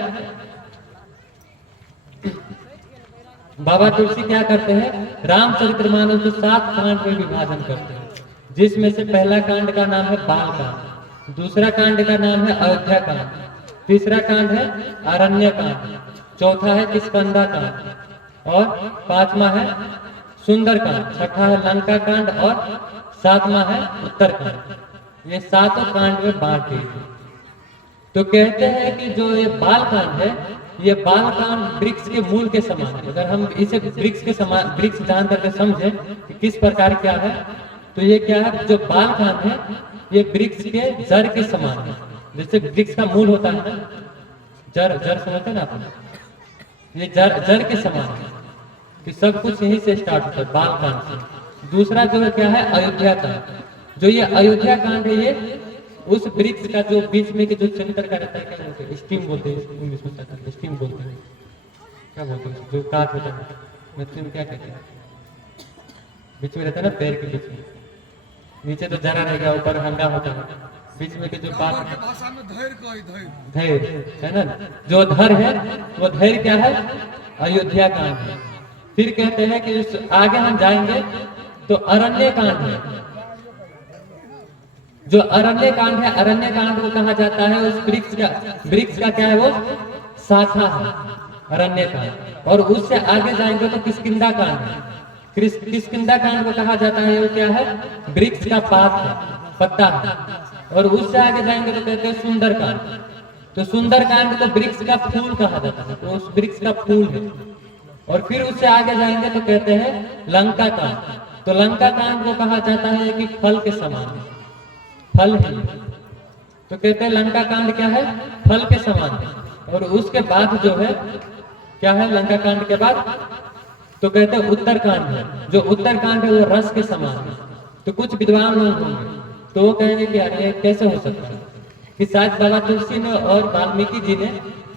बाबा तुलसी क्या करते हैं? रामचरितमानस को 7 कांड में विभाजन करते हैं, जिसमें से पहला कांड का नाम है बाल कांड, दूसरा कांड का नाम है अयोध्या कांड, तीसरा कांड है अरण्य कांड, चौथा है किष्किंधा कांड, और 5वां है सुंदर कांड, छठा है लंका कांड, और 7वां है उत्तर कांड। ये 7 कांड में बांट दिए। तो कहते हैं कि जो ये बाल कांड है, ये बाल कांड वृक्ष के मूल के समान है। अगर हम इसे वृक्ष के समान, वृक्ष जान करके समझे कि किस प्रकार क्या है, तो ये क्या है? जो बाल कांड है ये वृक्ष के जड़ के समान है। जैसे वृक्ष का मूल होता है ना, जड़, जड़ समझते ना आप, ये जड़ के समान है कि सब कुछ यहीं से स्टार्ट होता है, बाल कांड से। दूसरा जो है क्या है? अयोध्या कांड। जो ये अयोध्या कांड है, ये उस वृक्ष का जो बीच में के जो सेंटर का रहता है, क्या बोलते हैं? स्टीम बोलते हैं इंग्लिश में, स्टीम बोलते हैं, क्या बोलते हैं? जो काट होता है मैथिली में क्या कहते हैं? बीच में रहता है ना, पैर के बीच में, नीचे तो जरा रहेगा, ऊपर हंगा होता है, बीच में के जो बात धैर्य है ना, जो धर है वो धैर्य क्या है? अयोध्या कांड है। फिर कहते हैं कि आगे हम जाएंगे तो अरण्य कांड है। जो अरण्य कांड है, अरण्य कांड को कहा जाता है उस वृक्ष का क्या है? वो शाखा है, अरण्य कांड। और उससे आगे जाएंगे तो किष्किंधा कांड है। किष्किंधा कांड को कहा जाता है वो क्या है? वृक्ष का पात है, पत्ता है। और उससे आगे जाएंगे तो कहते हैं सुंदर कांड। तो सुंदरकांड को वृक्ष का फूल कहा जाता है, तो उस वृक्ष का फूल है। और फिर उससे आगे जाएंगे तो कहते हैं लंका कांड, तो लंका कांड को कहा जाता है कि फल के समान है, फल है। तो कहते हैं लंका कांड क्या है, फल के समान है। और उसके बाद जो है क्या है लंका कांड के बाद, तो कहते हैं उत्तरकांड है, जो उत्तरकांड है वो रस के समान है। तो कुछ विद्वान लोग होंगे तो वो कहेंगे कि अरे कैसे हो सकता है कि शायद बाबा तुलसी ने और वाल्मीकि जी ने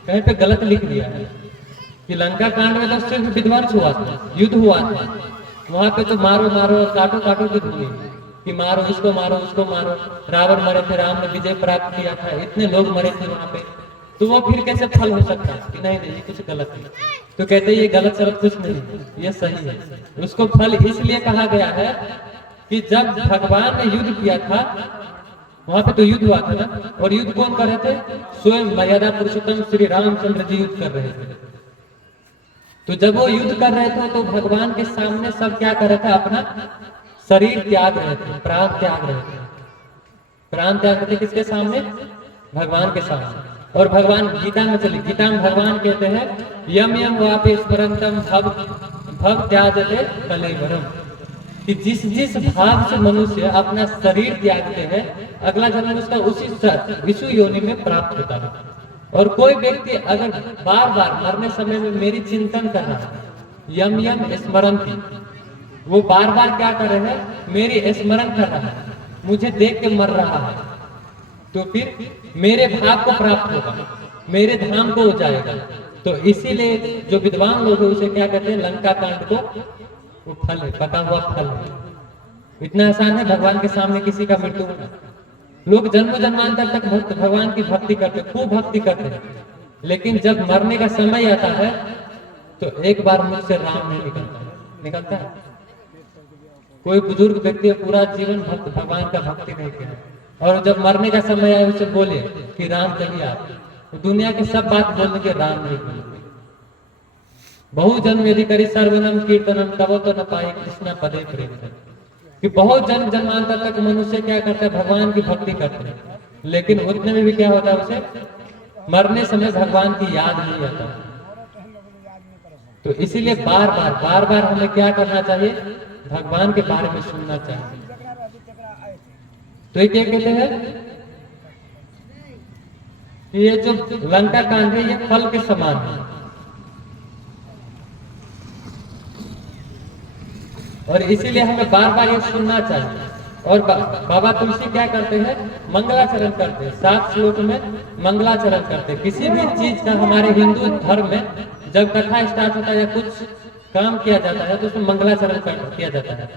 कहीं पे गलत लिख दिया है कि लंका कांड में तो सिर्फ विध्वंस हुआ था, युद्ध हुआ था, वहां पे तो मारो मारो और काटो काटो की धुनी कि मारो इसको मारो उसको मारो, रावण मरे थे, राम ने विजय प्राप्त किया था, इतने लोग मरे थे वहां पे, तो वो फिर कैसे फल हो सकता है कि नहीं नहीं ये कुछ गलत है। तो कहते हैं ये गलत सलत कुछ नहीं, ये सही है। उसको फल इसलिए कहा गया है कि जब भगवान ने युद्ध किया था वहां पे तो युद्ध हुआ था ना, और युद्ध कौन कर रहे थे, स्वयं मर्यादा पुरुषोत्तम श्री रामचंद्र जी युद्ध कर रहे थे। तो जब वो युद्ध कर रहे थे तो भगवान के सामने सब क्या कर रहे थे, अपना शरीर त्याग रहे थे, प्राण त्याग रहे थे, प्राण त्याग रहे थे किसके सामने, भगवान के सामने। और भगवान गीता में चली, गीता में भगवान कहते हैं यम यम वापे स्मरंतम भव त्याजते कलेवरम, कि जिस जिस भाव से मनुष्य अपना शरीर त्यागते हैं अगला जन्म उसका उसी विषु योनि में प्राप्त होता है। और कोई व्यक्ति अगर बार बार मरने समय में मेरी चिंतन कर रहा है, यम यम स्मरण की, वो बार बार क्या कर रहे हैं, मेरी स्मरण कर रहा है, मुझे देख के मर रहा है, तो फिर मेरे भाव को प्राप्त होगा, मेरे धाम को हो जाएगा। तो इसीलिए जो विद्वान लोग हैं उसे क्या कहते हैं, लंका कांड को वो फल है, पका हुआ फल है। इतना आसान है भगवान के सामने किसी का मृत्यु होना। लोग जन्म जन्मांतर तक भक्त भगवान की भक्ति करते, खूब भक्ति करते हैं, लेकिन जब मरने का समय आता है तो एक बार मुझ से राम नहीं निकलता है। कोई बुजुर्ग व्यक्ति पूरा जीवन भक्त भगवान का भक्ति नहीं किया, और जब मरने का समय आए उसे बोले कि राम कहिए आप, तो दुनिया की सब बात बोलने के राम नहीं बोलेंगे। बहुत जन्म यदि करी सर्वनम कीर्तनम तब तो न पाए कृष्ण पदे प्रेम, कि बहुत जन्म जन्मांतर तक मनुष्य क्या करता है, भगवान की भक्ति करते हैं, लेकिन उतने में भी क्या होता है, उसे मरने समय भगवान की याद नहीं आता। तो इसीलिए बार बार हमें क्या करना चाहिए, भगवान के बारे में सुनना चाहिए। तो ये क्या कहते हैं, ये जो लंका कांड है ये फल के समान है, और इसीलिए हमें बार बार ये सुनना चाहिए। और बाबा तुलसी क्या करते हैं, मंगलाचरण करते हैं, 7 श्लोक में मंगलाचरण करते हैं। किसी भी चीज का हमारे हिंदू धर्म में जब कथा स्टार्ट होता है या कुछ काम किया जाता है तो उसमें मंगलाचरण किया जाता है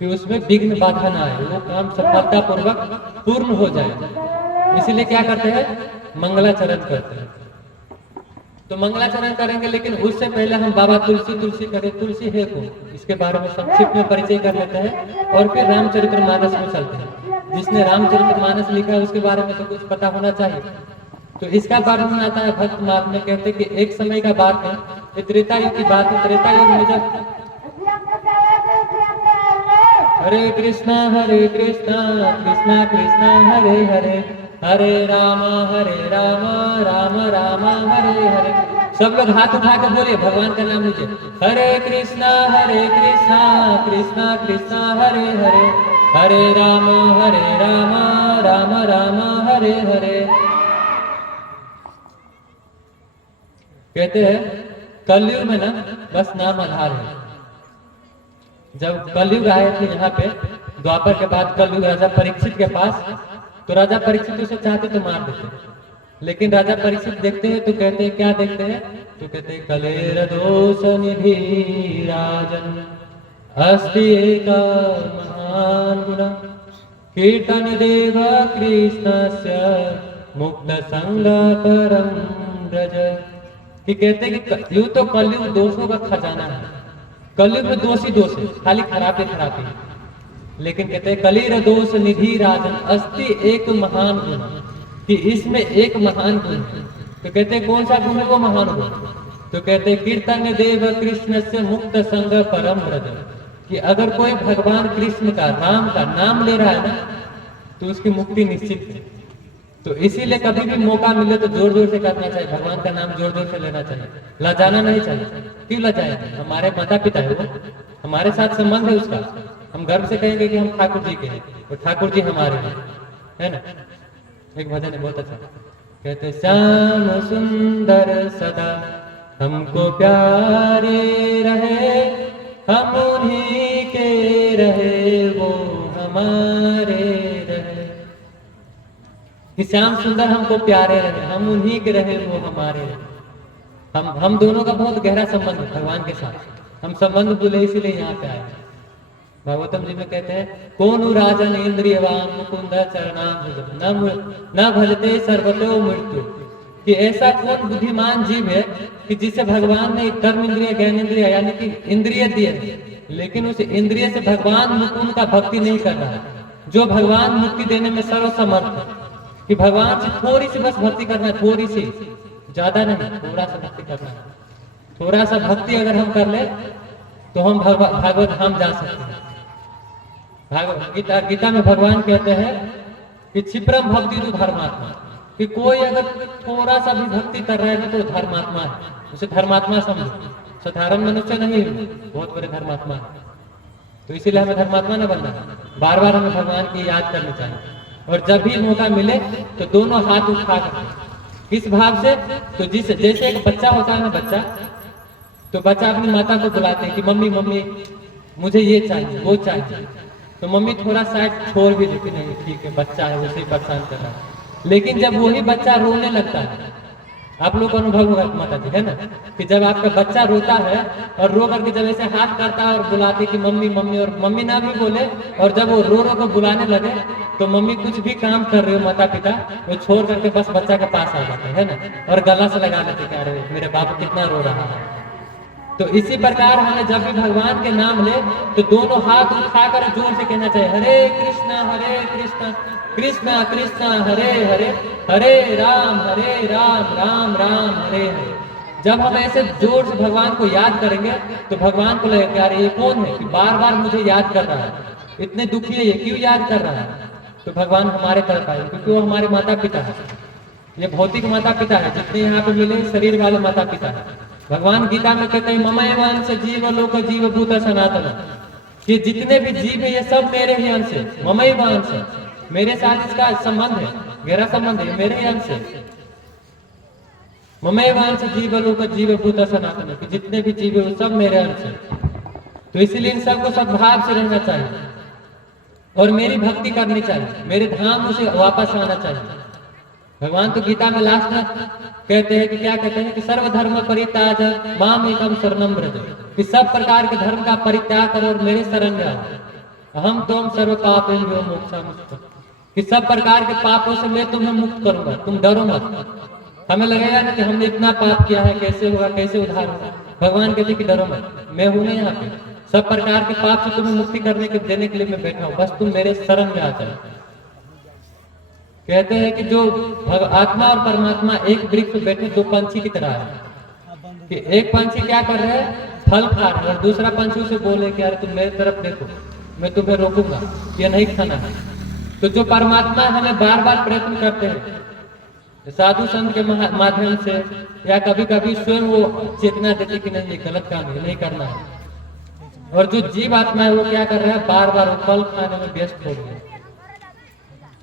कि उसमें विघ्न बाधा ना आए, वो काम सफलता पूर्वक पूर्ण हो जाए। इसीलिए क्या करते हैं, मंगलाचरण करते हैं। तो मंगलाचरण करेंगे, लेकिन उससे पहले हम बाबा तुलसी करें, तुलसी है कौन, इसके बारे में संक्षिप्त में परिचय कर लेते हैं, और फिर रामचरितमानस में चलते हैं। जिसने रामचरितमानस लिखा है उसके बारे में तो कुछ पता होना चाहिए। तो इसका वर्णन आता है भक्त मार्ग में, कहते कि एक समय का बात है, ये त्रेता युग की बात है। त्रेता युग में जब हरे कृष्णा कृष्णा कृष्णा हरे हरे, हरे राम राम राम हरे हरे। सब लोग हाथ उठा के बोले, भगवान का नाम लीजिए, हरे कृष्णा कृष्णा कृष्णा हरे हरे, हरे राम राम राम हरे हरे। कहते हैं कलयुग में ना बस नाम आधार है। जब कलयुग आए थे यहाँ पे, द्वापर के बाद कलयुग राजा परीक्षित के पास, तो राजा परीक्षित उसे चाहते तो मार देते, लेकिन राजा परीक्षित देखते हैं तो कहते हैं, क्या देखते हैं, तो कहते हैं कलेर दोष निधि राजन अस्ति एक महान गुण कीर्तन देव कृष्णस्य मुक्त संग परम ब्रज। कि कहते हैं कि यूं तो कलयुग दोषों का खजाना है, कलयुग में दोष ही दोष है, खाली खराबे है, लेकिन कहते हैं कलेर दोष निधि राजन अस्ति एक महान गुण, कि इसमें एक महान गुण है। तो कहते हैं कौन सा गुण है वो महान गुण, तो कहते हैं कीर्तन देव कृष्ण से मुक्त संग परम ब्रज, कि अगर कोई भगवान कृष्ण का, राम का नाम ले रहा है ना तो उसकी मुक्ति निश्चित है। तो इसीलिए कभी भी मौका मिले तो जोर जोर से करना चाहिए, भगवान का नाम जोर जोर से लेना चाहिए, लजाना नहीं चाहिए। क्यों लजाए? हमारे माता पिता है वो, हमारे साथ संबंध है उसका। हम गर्व से कहेंगे कि हम ठाकुर जी के हैं और ठाकुर जी हमारे हैं, है ना। एक भजन है बहुत अच्छा, कहते श्याम सुंदर सदा हमको प्यारे रहे, हम उन्हीं के रहे वो हमारे रहे। कि श्याम सुंदर हमको प्यारे रहे, हम उन्हीं के रहे वो हमारे रहे। हम दोनों का बहुत गहरा संबंध है भगवान के साथ। हम संबंध बोले इसीलिए यहाँ पे आए। भागवतम जी में कहते हैं कोनु राजन इंद्रियवान मुकुंद चरणाम्बुज न भजते सर्वतो मृत्यु। कि ऐसा कौन बुद्धिमान जीव है कि जिसे भगवान ने कर्म इंद्रिय ज्ञान इंद्रिय यानी कि इंद्रिय दिए, लेकिन उस इंद्रिय से भगवान मुकुंद का भक्ति नहीं कर रहा है, जो भगवान मुक्ति देने में सर्वसमर्थ है। कि भगवान से थोड़ी सी बस भक्ति करना है, थोड़ी सी, ज्यादा नहीं, थोड़ा सा भक्ति करना है। थोड़ा सा भक्ति अगर हम कर ले तो हम भागवत धाम जा सकते हैं। गीता में भगवान कहते हैं कि क्षिप्रम भक्ति तो धर्मात्मा। कि कोई अगर थोड़ा सा भी भक्ति कर रहा है ना तो धर्मात्मा है, उसे धर्मात्मा समझो। साधारण मनुष्य नहीं, बहुत बड़े धर्मात्मा है। तो इसीलिए हमें धर्मात्मा न बनना है, बार बार हमें भगवान की याद करनी चाहिए। और जब भी मौका मिले तो दोनों हाथ उठा कर, किस भाव से? तो जैसे एक बच्चा होता है ना, बच्चा तो बच्चा अपनी माता को बुलाते हैं कि मम्मी मम्मी मुझे ये चाहिए वो चाहिए। तो मम्मी थोड़ा साइड छोड़ भी देती, नहीं ठीक है बच्चा है उसे परेशान कर रहा है। लेकिन जब वही बच्चा रोने लगता है, आप लोग को अनुभव होगा माता जी, है ना, कि जब आपका बच्चा रोता है और रो करके जब ऐसे हाथ करता है और बुलाते कि मम्मी मम्मी, और मम्मी ना भी बोले और जब वो रो रो को बुलाने लगे तो मम्मी कुछ भी काम कर रहे हो माता पिता वो छोड़ करके बस बच्चा के पास आ जाते हैं ना, और गला से लगा लेते कि अरे मेरे बाप कितना रो रहा है। तो इसी प्रकार हमें जब भी भगवान के नाम ले तो दोनों हाथ उठाकर जोर से कहना चाहिए हरे कृष्णा कृष्णा कृष्णा हरे हरे, हरे राम राम राम हरे हरे। जब हम ऐसे जोर से भगवान को याद करेंगे तो भगवान को लगेगा यार ये कौन है कि बार बार मुझे याद कर रहा है, इतने दुखी है ये, क्यों याद कर रहा है? तो भगवान हमारे तरफ आए क्योंकि वो हमारे माता पिता है। ये भौतिक माता पिता है, जितने यहाँ पे मिले शरीर वाले माता पिता है। भगवान गीता में कहते हैं ममैवांश जीव लोक जीव भूत सनातन। ये जितने भी जीव है ये सब मेरे ही अंश है। ममैवांश, मेरे साथ इसका संबंध है, गहरा संबंध है, मेरे ही अंश है। ममैवांश जीव लोक जीव भूत सनातन, कि जितने भी जीव है वो सब मेरे अंश है। तो इसीलिए इन सबको सद्भाव से रहना चाहिए और मेरी भक्ति करनी चाहिए, मेरे धाम से वापस आना चाहिए। भगवान तो गीता में लास्ट में कहते हैं कि क्या कहते हैं कि सर्वधर्म परित्याज माम एकम शरणम व्रज, कि सब प्रकार के धर्म का परित्याग करो और मेरे शरण में आओ। हम तुम सर्व पापेभ्यो मोक्षामि, कि सब प्रकार के पापों से मैं तुम्हें मुक्त करूंगा, तुम डरो मत। हमें लगेगा ना कि हमने इतना पाप किया है, कैसे होगा, कैसे उद्धार होगा। भगवान कहते कि डरो मत, मैं हूं ना यहाँ पे, सब प्रकार के पाप से तुम्हें मुक्ति करने के देने के लिए मैं बैठा हूँ, बस तुम मेरे शरण में आ जाओ। कहते हैं कि जो आत्मा और परमात्मा एक वृक्ष पे बैठे दो पंछी की तरह है, कि एक पंछी क्या कर रहे हैं, फल खा रहे हैं, और दूसरा पंछी उसे बोले कि यार तुम मेरी तरफ देखो, मैं तुम्हें रोकूंगा, ये नहीं खाना है। तो जो परमात्मा हमें बार बार प्रयत्न करते हैं साधु संत के माध्यम से, या कभी कभी स्वयं वो चेतना देती कि नहीं ये गलत काम है, नहीं करना है। और जो जीव आत्मा है वो क्या कर रहा है, बार बार वो फल खाने में व्यस्त हो गया।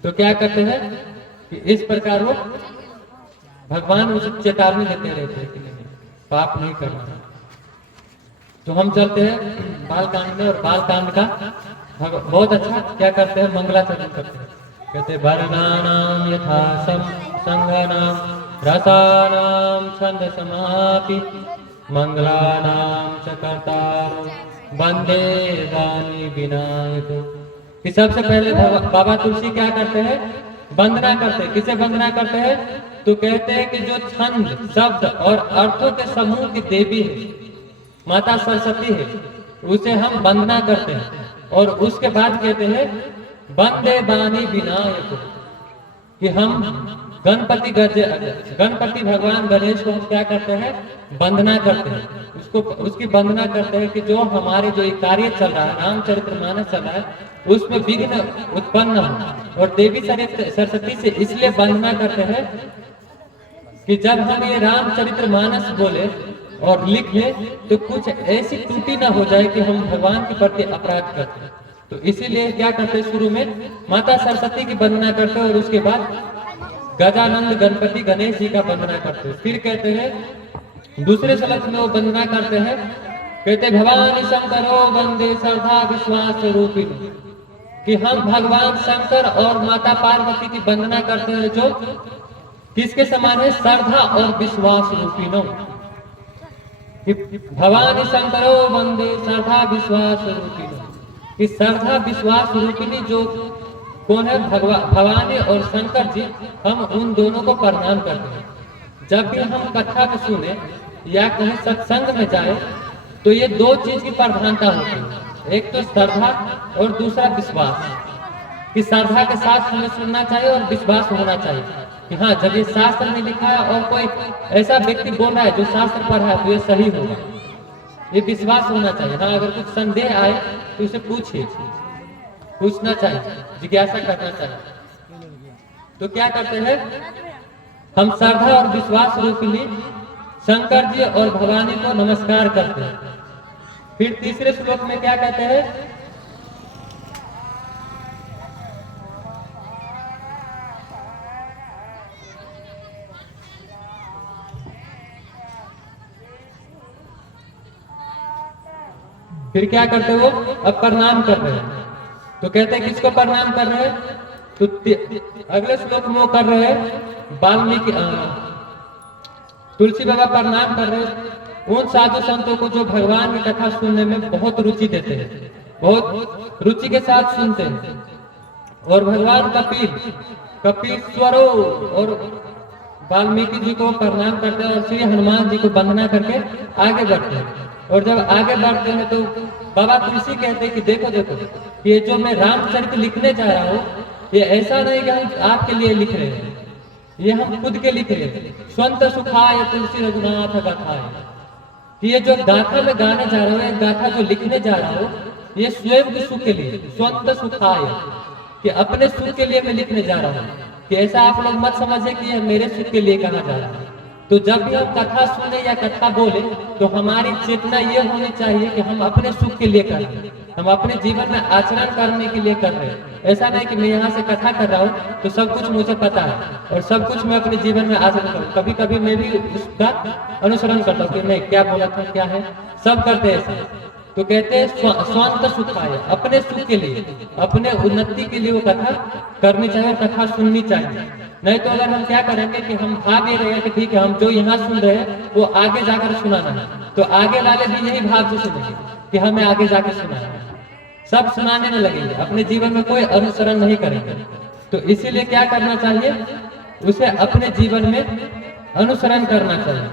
तो क्या करते हैं कि इस प्रकार वो भगवान उसे चेतावनी देते रहते हैं कि नहीं पाप नहीं करना है। तो हम चलते हैं बाल कांड में, और बाल कांड का बहुत अच्छा क्या करते हैं, मंगलाचरण करते हैं। कहते वर्णानाम यथा संघानाम रसानाम छंद समापि मंगलानाम च कर्तारो वंदे वाणी विनायको। कि सबसे पहले बाबा तुलसी क्या करते हैं, वंदना करते हैं। किसे वंदना करते हैं? तो कहते हैं कि जो छंद शब्द और अर्थों के समूह की देवी है, माता सरस्वती है, उसे हम वंदना करते हैं। और उसके बाद कहते हैं वंदे वाणी विनायक, कि हम गणपति भगवान गणेश को हम क्या करते हैं, वंदना करते हैं। उसकी वंदना करते हैं कि जो हमारे जो कार्य चल रहा है, रामचरितमानस चल रहा है, उसमें विघ्न उत्पन्न हो। और देवी सरस्वती से इसलिए वंदना करते हैं कि जब हम ये रामचरितमानस बोले और लिखे तो कुछ ऐसी त्रुटि ना हो जाए कि हम भगवान के प्रति अपराध करते। तो इसीलिए क्या करते हैं, शुरू में माता सरस्वती की वंदना करते हैं और उसके बाद गजानंद गणपति गणेश जी का वंदना करते हैं। फिर कहते हैं दूसरे श्लोक में वो वंदना करते हैं, कहते भवानी शंकरो वंदे श्रद्धा विश्वास रूपिणी, कि हम भगवान शंकर और माता पार्वती की वंदना करते हैं जो किसके समान है, श्रद्धा और विश्वास रूपिणों। भवानी शंकरो वंदे श्रद्धा विश्वास रूपिणी, कि श्रद्धा विश्वास रूपिणी जो कौन है, भवानी और शंकर जी, हम उन दोनों को प्रणाम करते हैं। जब भी हम कथा को सुने या कहीं सत्संग में जाए तो ये दो चीज की प्रधानता होती है, एक तो श्रद्धा और दूसरा विश्वास। कि श्रद्धा के साथ हमें सुनना चाहिए और विश्वास होना चाहिए कि हाँ, जब ये शास्त्र में लिखा है और कोई ऐसा व्यक्ति बोल रहा है जो शास्त्र पढ़ा है तो ये सही होगा, ये विश्वास होना चाहिए। हाँ, अगर कुछ संदेह आए तो उसे पूछना चाहिए, जिज्ञासा करना चाहिए। तो क्या करते हैं, हम श्रद्धा और विश्वास रूपिणी शंकर जी और भवानी को नमस्कार करते हैं। फिर तीसरे श्लोक में क्या कहते हैं, फिर क्या करते हो, अब प्रणाम कर रहे हैं। तो कहते हैं किसको प्रणाम कर रहे हैं, तो अगले श्लोक में वो कर रहे हैं वाल्मीकि तुलसी बाबा प्रणाम कर रहे हैं उन साधु संतों को जो भगवान की कथा सुनने में बहुत रुचि देते हैं, बहुत रुचि के साथ सुनते हैं। और भगवान कपीश्वरो और वाल्मीकि जी को प्रणाम करते हैं और श्री हनुमान जी को वंदना करके आगे बढ़ते हैं। और जब आगे बढ़ते हैं तो बाबा तुलसी कहते हैं कि देखो ये जो मैं रामचरित लिखने जा रहा हूँ, ये ऐसा नहीं कि हम आपके लिए लिख रहे हैं, ये हम खुद के लिख रहे हैं। स्वंत सुखाय तुलसी रघुनाथ गाथाय, कि ये जो गाथा में गाने जा रहा हूँ, गाथा जो लिखने जा रहा हूँ, ये स्वयं के सुख के लिए, स्वंत सुखाय, कि अपने सुख के लिए मैं लिखने जा रहा हूँ। कि ऐसा आप लोग मत समझे कि यह मेरे सुख के लिए कहा जा रहा है। तो जब भी हम कथा सुने या कथा बोले तो हमारी चेतना ये होनी चाहिए कि हम अपने सुख के लिए कर रहे हैं, हम अपने जीवन में आचरण करने के लिए कर रहे हैं। ऐसा नहीं कि मैं यहाँ से कथा कर रहा हूँ तो सब कुछ मुझे पता है और सब कुछ मैं अपने जीवन में आचरण करूँ। कभी कभी मैं भी उसका अनुसरण करता हूँ कि नहीं, क्या बोला था, क्या है, सब करते हैं ऐसे। तो कहते हैं स्वांत सुखाय, अपने सुख के लिए, अपने उन्नति के लिए वो कथा करनी चाहिए, कथा सुननी चाहिए। नहीं तो अगर हम क्या करेंगे कि हम भाव भी रहे हैं कि ठीक है, हम जो यहाँ सुन रहे हैं वो आगे जाकर सुनाना है, तो आगे वाले भी यही भाव से सुनेंगे कि हमें आगे जाकर सुनाना है, सब सुनाने में लगेंगे, अपने जीवन में कोई अनुसरण नहीं करेंगे। तो इसीलिए क्या करना चाहिए, उसे अपने जीवन में अनुसरण करना चाहिए।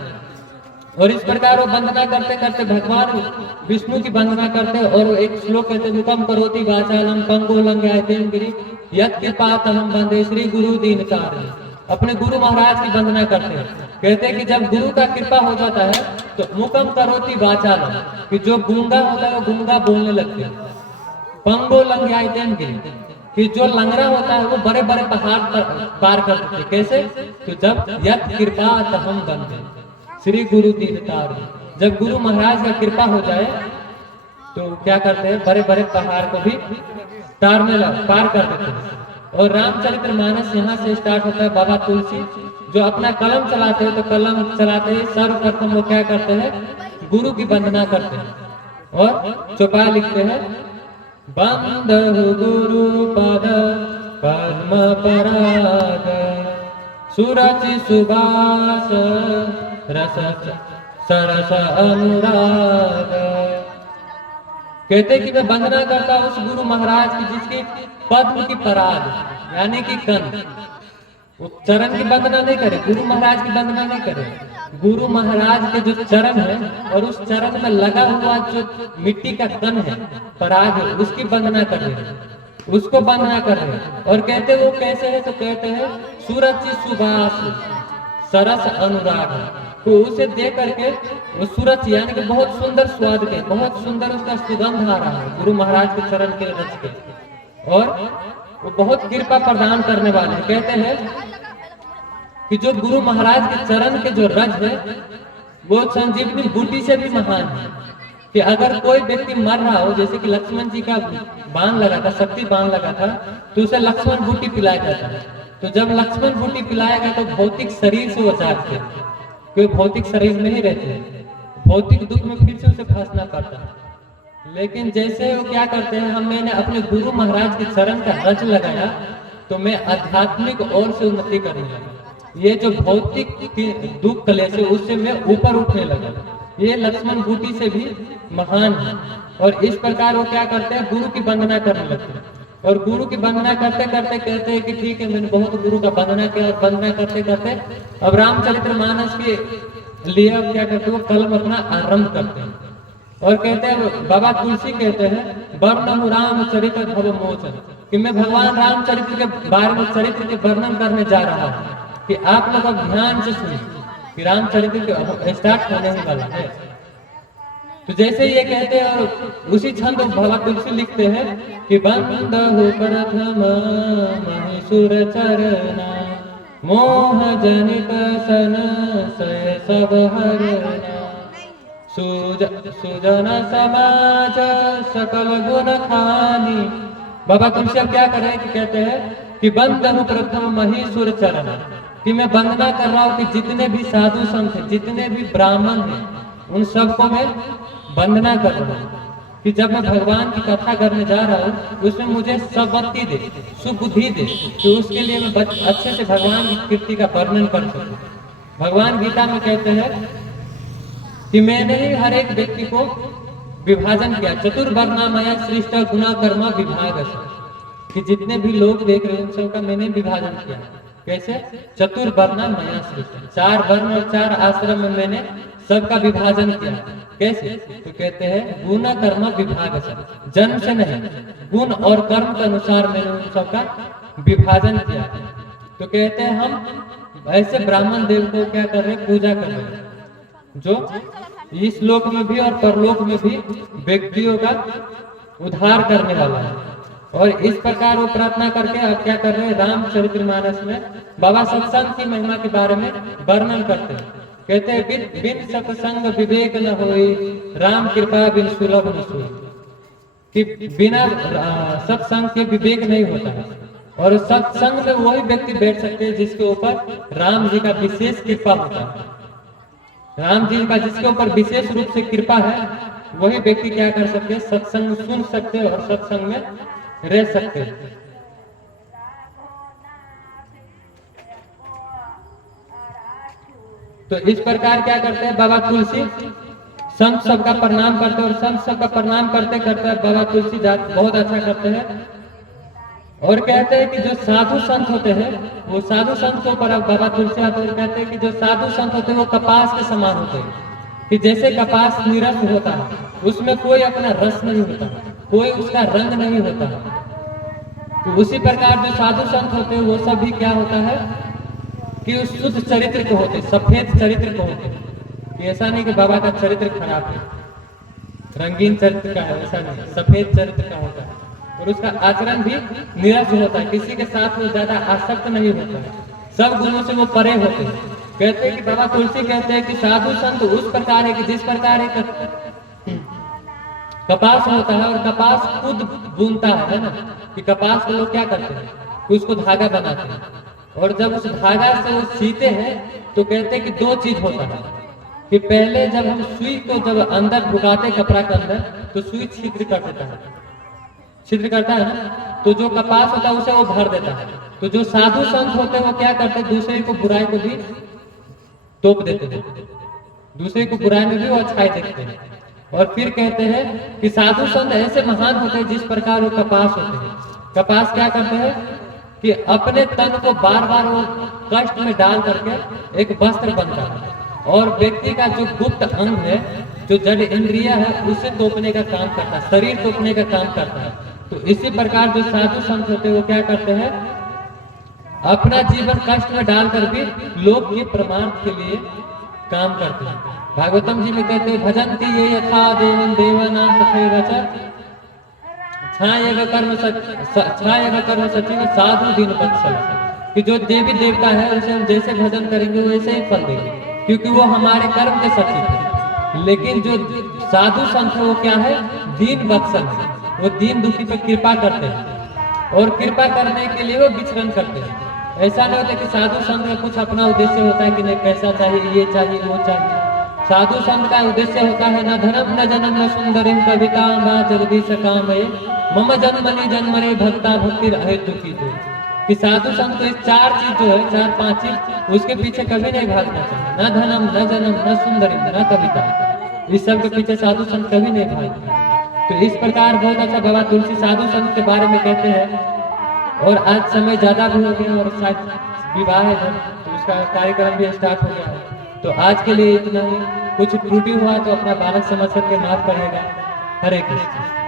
और इस प्रकार वो वंदना करते करते भगवान विष्णु की वंदना करते। और एक श्लोक कहते मुकम करोति वाचालम पंगो लंघ्यायतेन गिरि यत् कृपातहं वंदे श्री गुरु दीनतारिणी। अपने गुरु महाराज की वंदना करते हैं। कहते हैं कि जब गुरु का कृपा हो जाता है तो मुकम करोति वाचालम, कि जो गूंगा होता है वो गूंगा बोलने लगते हैं। पंगो लंघ्यायतेन गिरि, कि जो लंगड़ा होता है वो बड़े बड़े पहाड़ पार कर देते। कैसे, तो जब यत् कृपातहं वंदे श्री गुरु दीनतारिणी, जब गुरु महाराज का कृपा हो जाए तो क्या करते हैं, बड़े बड़े पहाड़ को भी पार कर देते हैं। और रामचरितमानस यहाँ से स्टार्ट होता है। बाबा तुलसी जो अपना कलम चलाते हैं, तो कलम चलाते ही सर्वप्रथम वो क्या करते हैं, गुरु की वंदना करते हैं और चौपाई लिखते हैं, बंदहु गुरु पद पद्म पराग सुरचि सुबास रस सरस अनुराग। कहते कि मैं वंदना करता हूँ उस गुरु महाराज की जिसकी पद्म की पराग यानी कि कंठ, वो चरण की वंदना नहीं करे, गुरु महाराज की वंदना नहीं करे, गुरु महाराज के जो चरण है और उस चरण में लगा हुआ जो मिट्टी का कण है, पराग है, उसकी वंदना कर रहे हैं, उसको वंदना कर रहे हैं। और कहते वो कैसे है, तो कहते हैं सूरज सुबास सरस अनुराग, तो उसे देख करके वो सूरज यानी कि बहुत सुंदर स्वाद के, बहुत सुंदर उसका सुगंध आ रहा है गुरु महाराज के चरण के रच के। और वो बहुत कृपा प्रदान करने वाले हैं। कहते हैं कि जो गुरु महाराज के चरण के जो रज है वो संजीवनी बूटी से भी महान है। कि अगर कोई व्यक्ति मर रहा हो, जैसे कि लक्ष्मण जी का बाण लगा था, शक्ति बाण लगा था, तो उसे लक्ष्मण बूटी पिलाया जाता है। तो जब लक्ष्मण बूटी पिलाया गया तो भौतिक शरीर से वो जागते हैं, क्योंकि भौतिक शरीर में ही रहते हैं, भौतिक दुख में फिर से उसे फंसना पड़ता है। लेकिन जैसे वो क्या करते हैं, मैंने अपने गुरु महाराज के चरण का रज लगाया तो मैं आध्यात्मिक ओर से उन्नति करने लगा। ये जो भौतिक दुख कलेश है उससे मैं ऊपर उठने लगा। ये लक्ष्मण बूटी से भी महान है। और इस प्रकार वो क्या करते हैं, गुरु की वंदना करने लगते हैं। और गुरु की वंदना करते करते कहते हैं कि ठीक है, मैंने बहुत गुरु का वंदना किया। और वंदना करते करते अब रामचरितमानस के लिए अब क्या करते हैं, वो कलम अपना आरंभ करते हैं। और कहते हैं, बाबा तुलसी कहते हैं, वर्णम रामचरित भव मोचन, कि मैं भगवान रामचरित्र के बारे में, चरित्र के वर्णन करने जा रहा हूँ, कि आप लोग अब ध्यान से सुनिए कि रामचरित्र स्टार्ट होने ही वाला है। तो जैसे ये कहते हैं और उसी छंद बाबा तुलसी लिखते हैं कि बंदहु प्रथम महिषुर चरना मोह जनित सन सय सब हरना सुजन समाज सकल गुण खानी। बाबा तुलसी अब क्या कर रहे हैं कि कहते हैं कि बंदहु प्रथम महिषुर चरना, कि मैं वंदना कर रहा हूँ कि जितने भी साधु संत हैं, जितने भी ब्राह्मण हैं, उन सबको मैं वंदना कर रहा हूँ कि जब मैं भगवान की कथा करने जा रहा हूँ उसमें मुझे सबुद्धि दे, सुबुद्धि दे, कि उसके लिए मैं अच्छे से भगवान की कीर्ति का वर्णन कर सकूं। भगवान गीता में कहते हैं कि मैंने ही हर एक व्यक्ति को विभाजन किया, चतुर्वर्णामय सृष्ट गुणा कर्म विभाग, कि जितने भी लोग देख रहे हैं उन सबका मैंने विभाजन किया। कैसे? चतुर्वर्णामय सृष्ट, 4 वर्ण और 4 आश्रम में मैंने सबका विभाजन किया। कैसे? तो कहते हैं गुण कर्म विभाग से, जन्म से नहीं, गुण और कर्म के अनुसार मैंने उन सबका विभाजन किया। तो कहते हैं हम ऐसे ब्राह्मण देव को क्या कर रहे हैं, पूजा कर रहे हैं, जो इस लोक में भी और परलोक में भी व्यक्तियों का उद्धार करने वाला है। और इस प्रकार वो प्रार्थना करके अब क्या कर रहे हैं, रामचरितमानस में बाबा सत्संग की महिमा के बारे में वर्णन करते हैं। कहते हैं बिन सत्संग विवेक न होई, राम कृपा बिन सुलभ न सोई, कि बिना सत्संग के विवेक नहीं होता है। और सत्संग में वही व्यक्ति बैठ सकते हैं जिसके ऊपर राम जी का विशेष कृपा होता है। राम जी का जिसके ऊपर विशेष रूप से कृपा है वही व्यक्ति क्या कर सकते हैं, सत्संग सुन सकते हैं और सत्संग में रह सकते हैं। तो इस प्रकार क्या करते हैं बाबा तुलसी, संत सबका प्रणाम करते हैं। और संत सबका प्रणाम करते करते बाबा तुलसी बहुत अच्छा करते हैं। और कहते हैं कि जो साधु संत होते हैं, वो साधु संत के ऊपर अब बाबा तुलसी आते हैं, कहते हैं कि जो साधु संत होते हैं वो कपास के समान होते हैं, कि जैसे कपास निरस होता है, उसमें कोई अपना रस नहीं होता, कोई उसका रंग नहीं होता। तो उसी प्रकार जो साधु संत होते हैं वो सब भी क्या होता है कि उस शुद्ध चरित्र को होते, सफेद चरित्र को होते, कि ऐसा नहीं कि बाबा का चरित्र खराब है, रंगीन चरित्र का है, ऐसा नहीं, सफेद चरित्र का होता है। और उसका आचरण भी निरस होता है, किसी के साथ वो ज्यादा आसक्त नहीं होता है, सब गुणों से वो परे होते हैं। कहते हैं कि बाबा तुलसी कहते हैं कि साधु संत उस प्रकार है कि जिस प्रकार एक कपास होता है और कपास खुद बुनता है ना, कि कपास को लोग क्या करते हैं कि उसको धागा बनाते हैं, और जब उस धागा से वो सीते हैं तो कहते हैं कि 2 चीज होता है, कि पहले जब हम सुई को जब अंदर ढुकाते कपड़ा के अंदर तो सुई छिद्र कर देता है, छिद्र करता है ना, तो जो कपास होता है उसे वो भर देता है। तो जो साधु संत होते हैं वो क्या करते हैं, दूसरे को बुराई को भी तोप देते हैं, दूसरे को बुराई में भी वो अच्छाई देखते हैं। और फिर कहते हैं कि साधु संत ऐसे महान होते हैं जिस प्रकार वो कपास होते हैं। कपास क्या करते हैं कि अपने तन को बार बार वो कष्ट में डाल करके एक वस्त्र बनता है, और व्यक्ति का जो गुप्त अंग है, जो जड़ इंद्रिया है, उसे तोपने का काम करता है, शरीर तोपने का काम करता है। तो इसी प्रकार जो साधु संत होते हैं वो क्या करते हैं, अपना जीवन कष्ट में डालकर भी लोक के परमार्थ के लिए काम करते हैं। भागवतम जी में कहते हैं भजंती ये यथा देवन देवानां तथैव च छायेगा कर्म सचिव साधु दिन वत्सल, कि जो देवी देवता है उसे हम जैसे भजन करेंगे वैसे ही फल देंगे, क्योंकि वो हमारे कर्म के सचिव है। लेकिन जो साधु संत है वो क्या है, दीन वत्सल है, वो दीन दुखी पे कृपा करते हैं और कृपा करने के लिए वो विचरण करते हैं। ऐसा नहीं होता कि साधु संत का कुछ अपना उद्देश्य होता है कि नहीं कैसा चाहिए, ये चाहिए, वो चाहिए। साधु संत का उद्देश्य होता है न धनम न जनम न सुंदरिम कविता व जगदीश कामये मम जन्मनि जन्मरे भक्ता भक्ति हेतु की जो, कि साधु संत को इस चार चीज जो है, चार पांच चीज, उसके पीछे कभी नहीं भागना चाहिए। न धनम न जनम न सुंदरिम न कविता, इस सब के पीछे साधु संत कभी नहीं भागते। तो इस प्रकार बहुत अच्छा बाबा तुलसी साधु संत के बारे में कहते हैं। और आज समय ज्यादा भी हो गया और शायद विवाह है तो उसका कार्यक्रम भी स्टार्ट हो गया है। तो आज के लिए इतना ही, कुछ त्रुटि हुआ तो अपना बालक समझ करके माफ करेगा। हरे कृष्ण।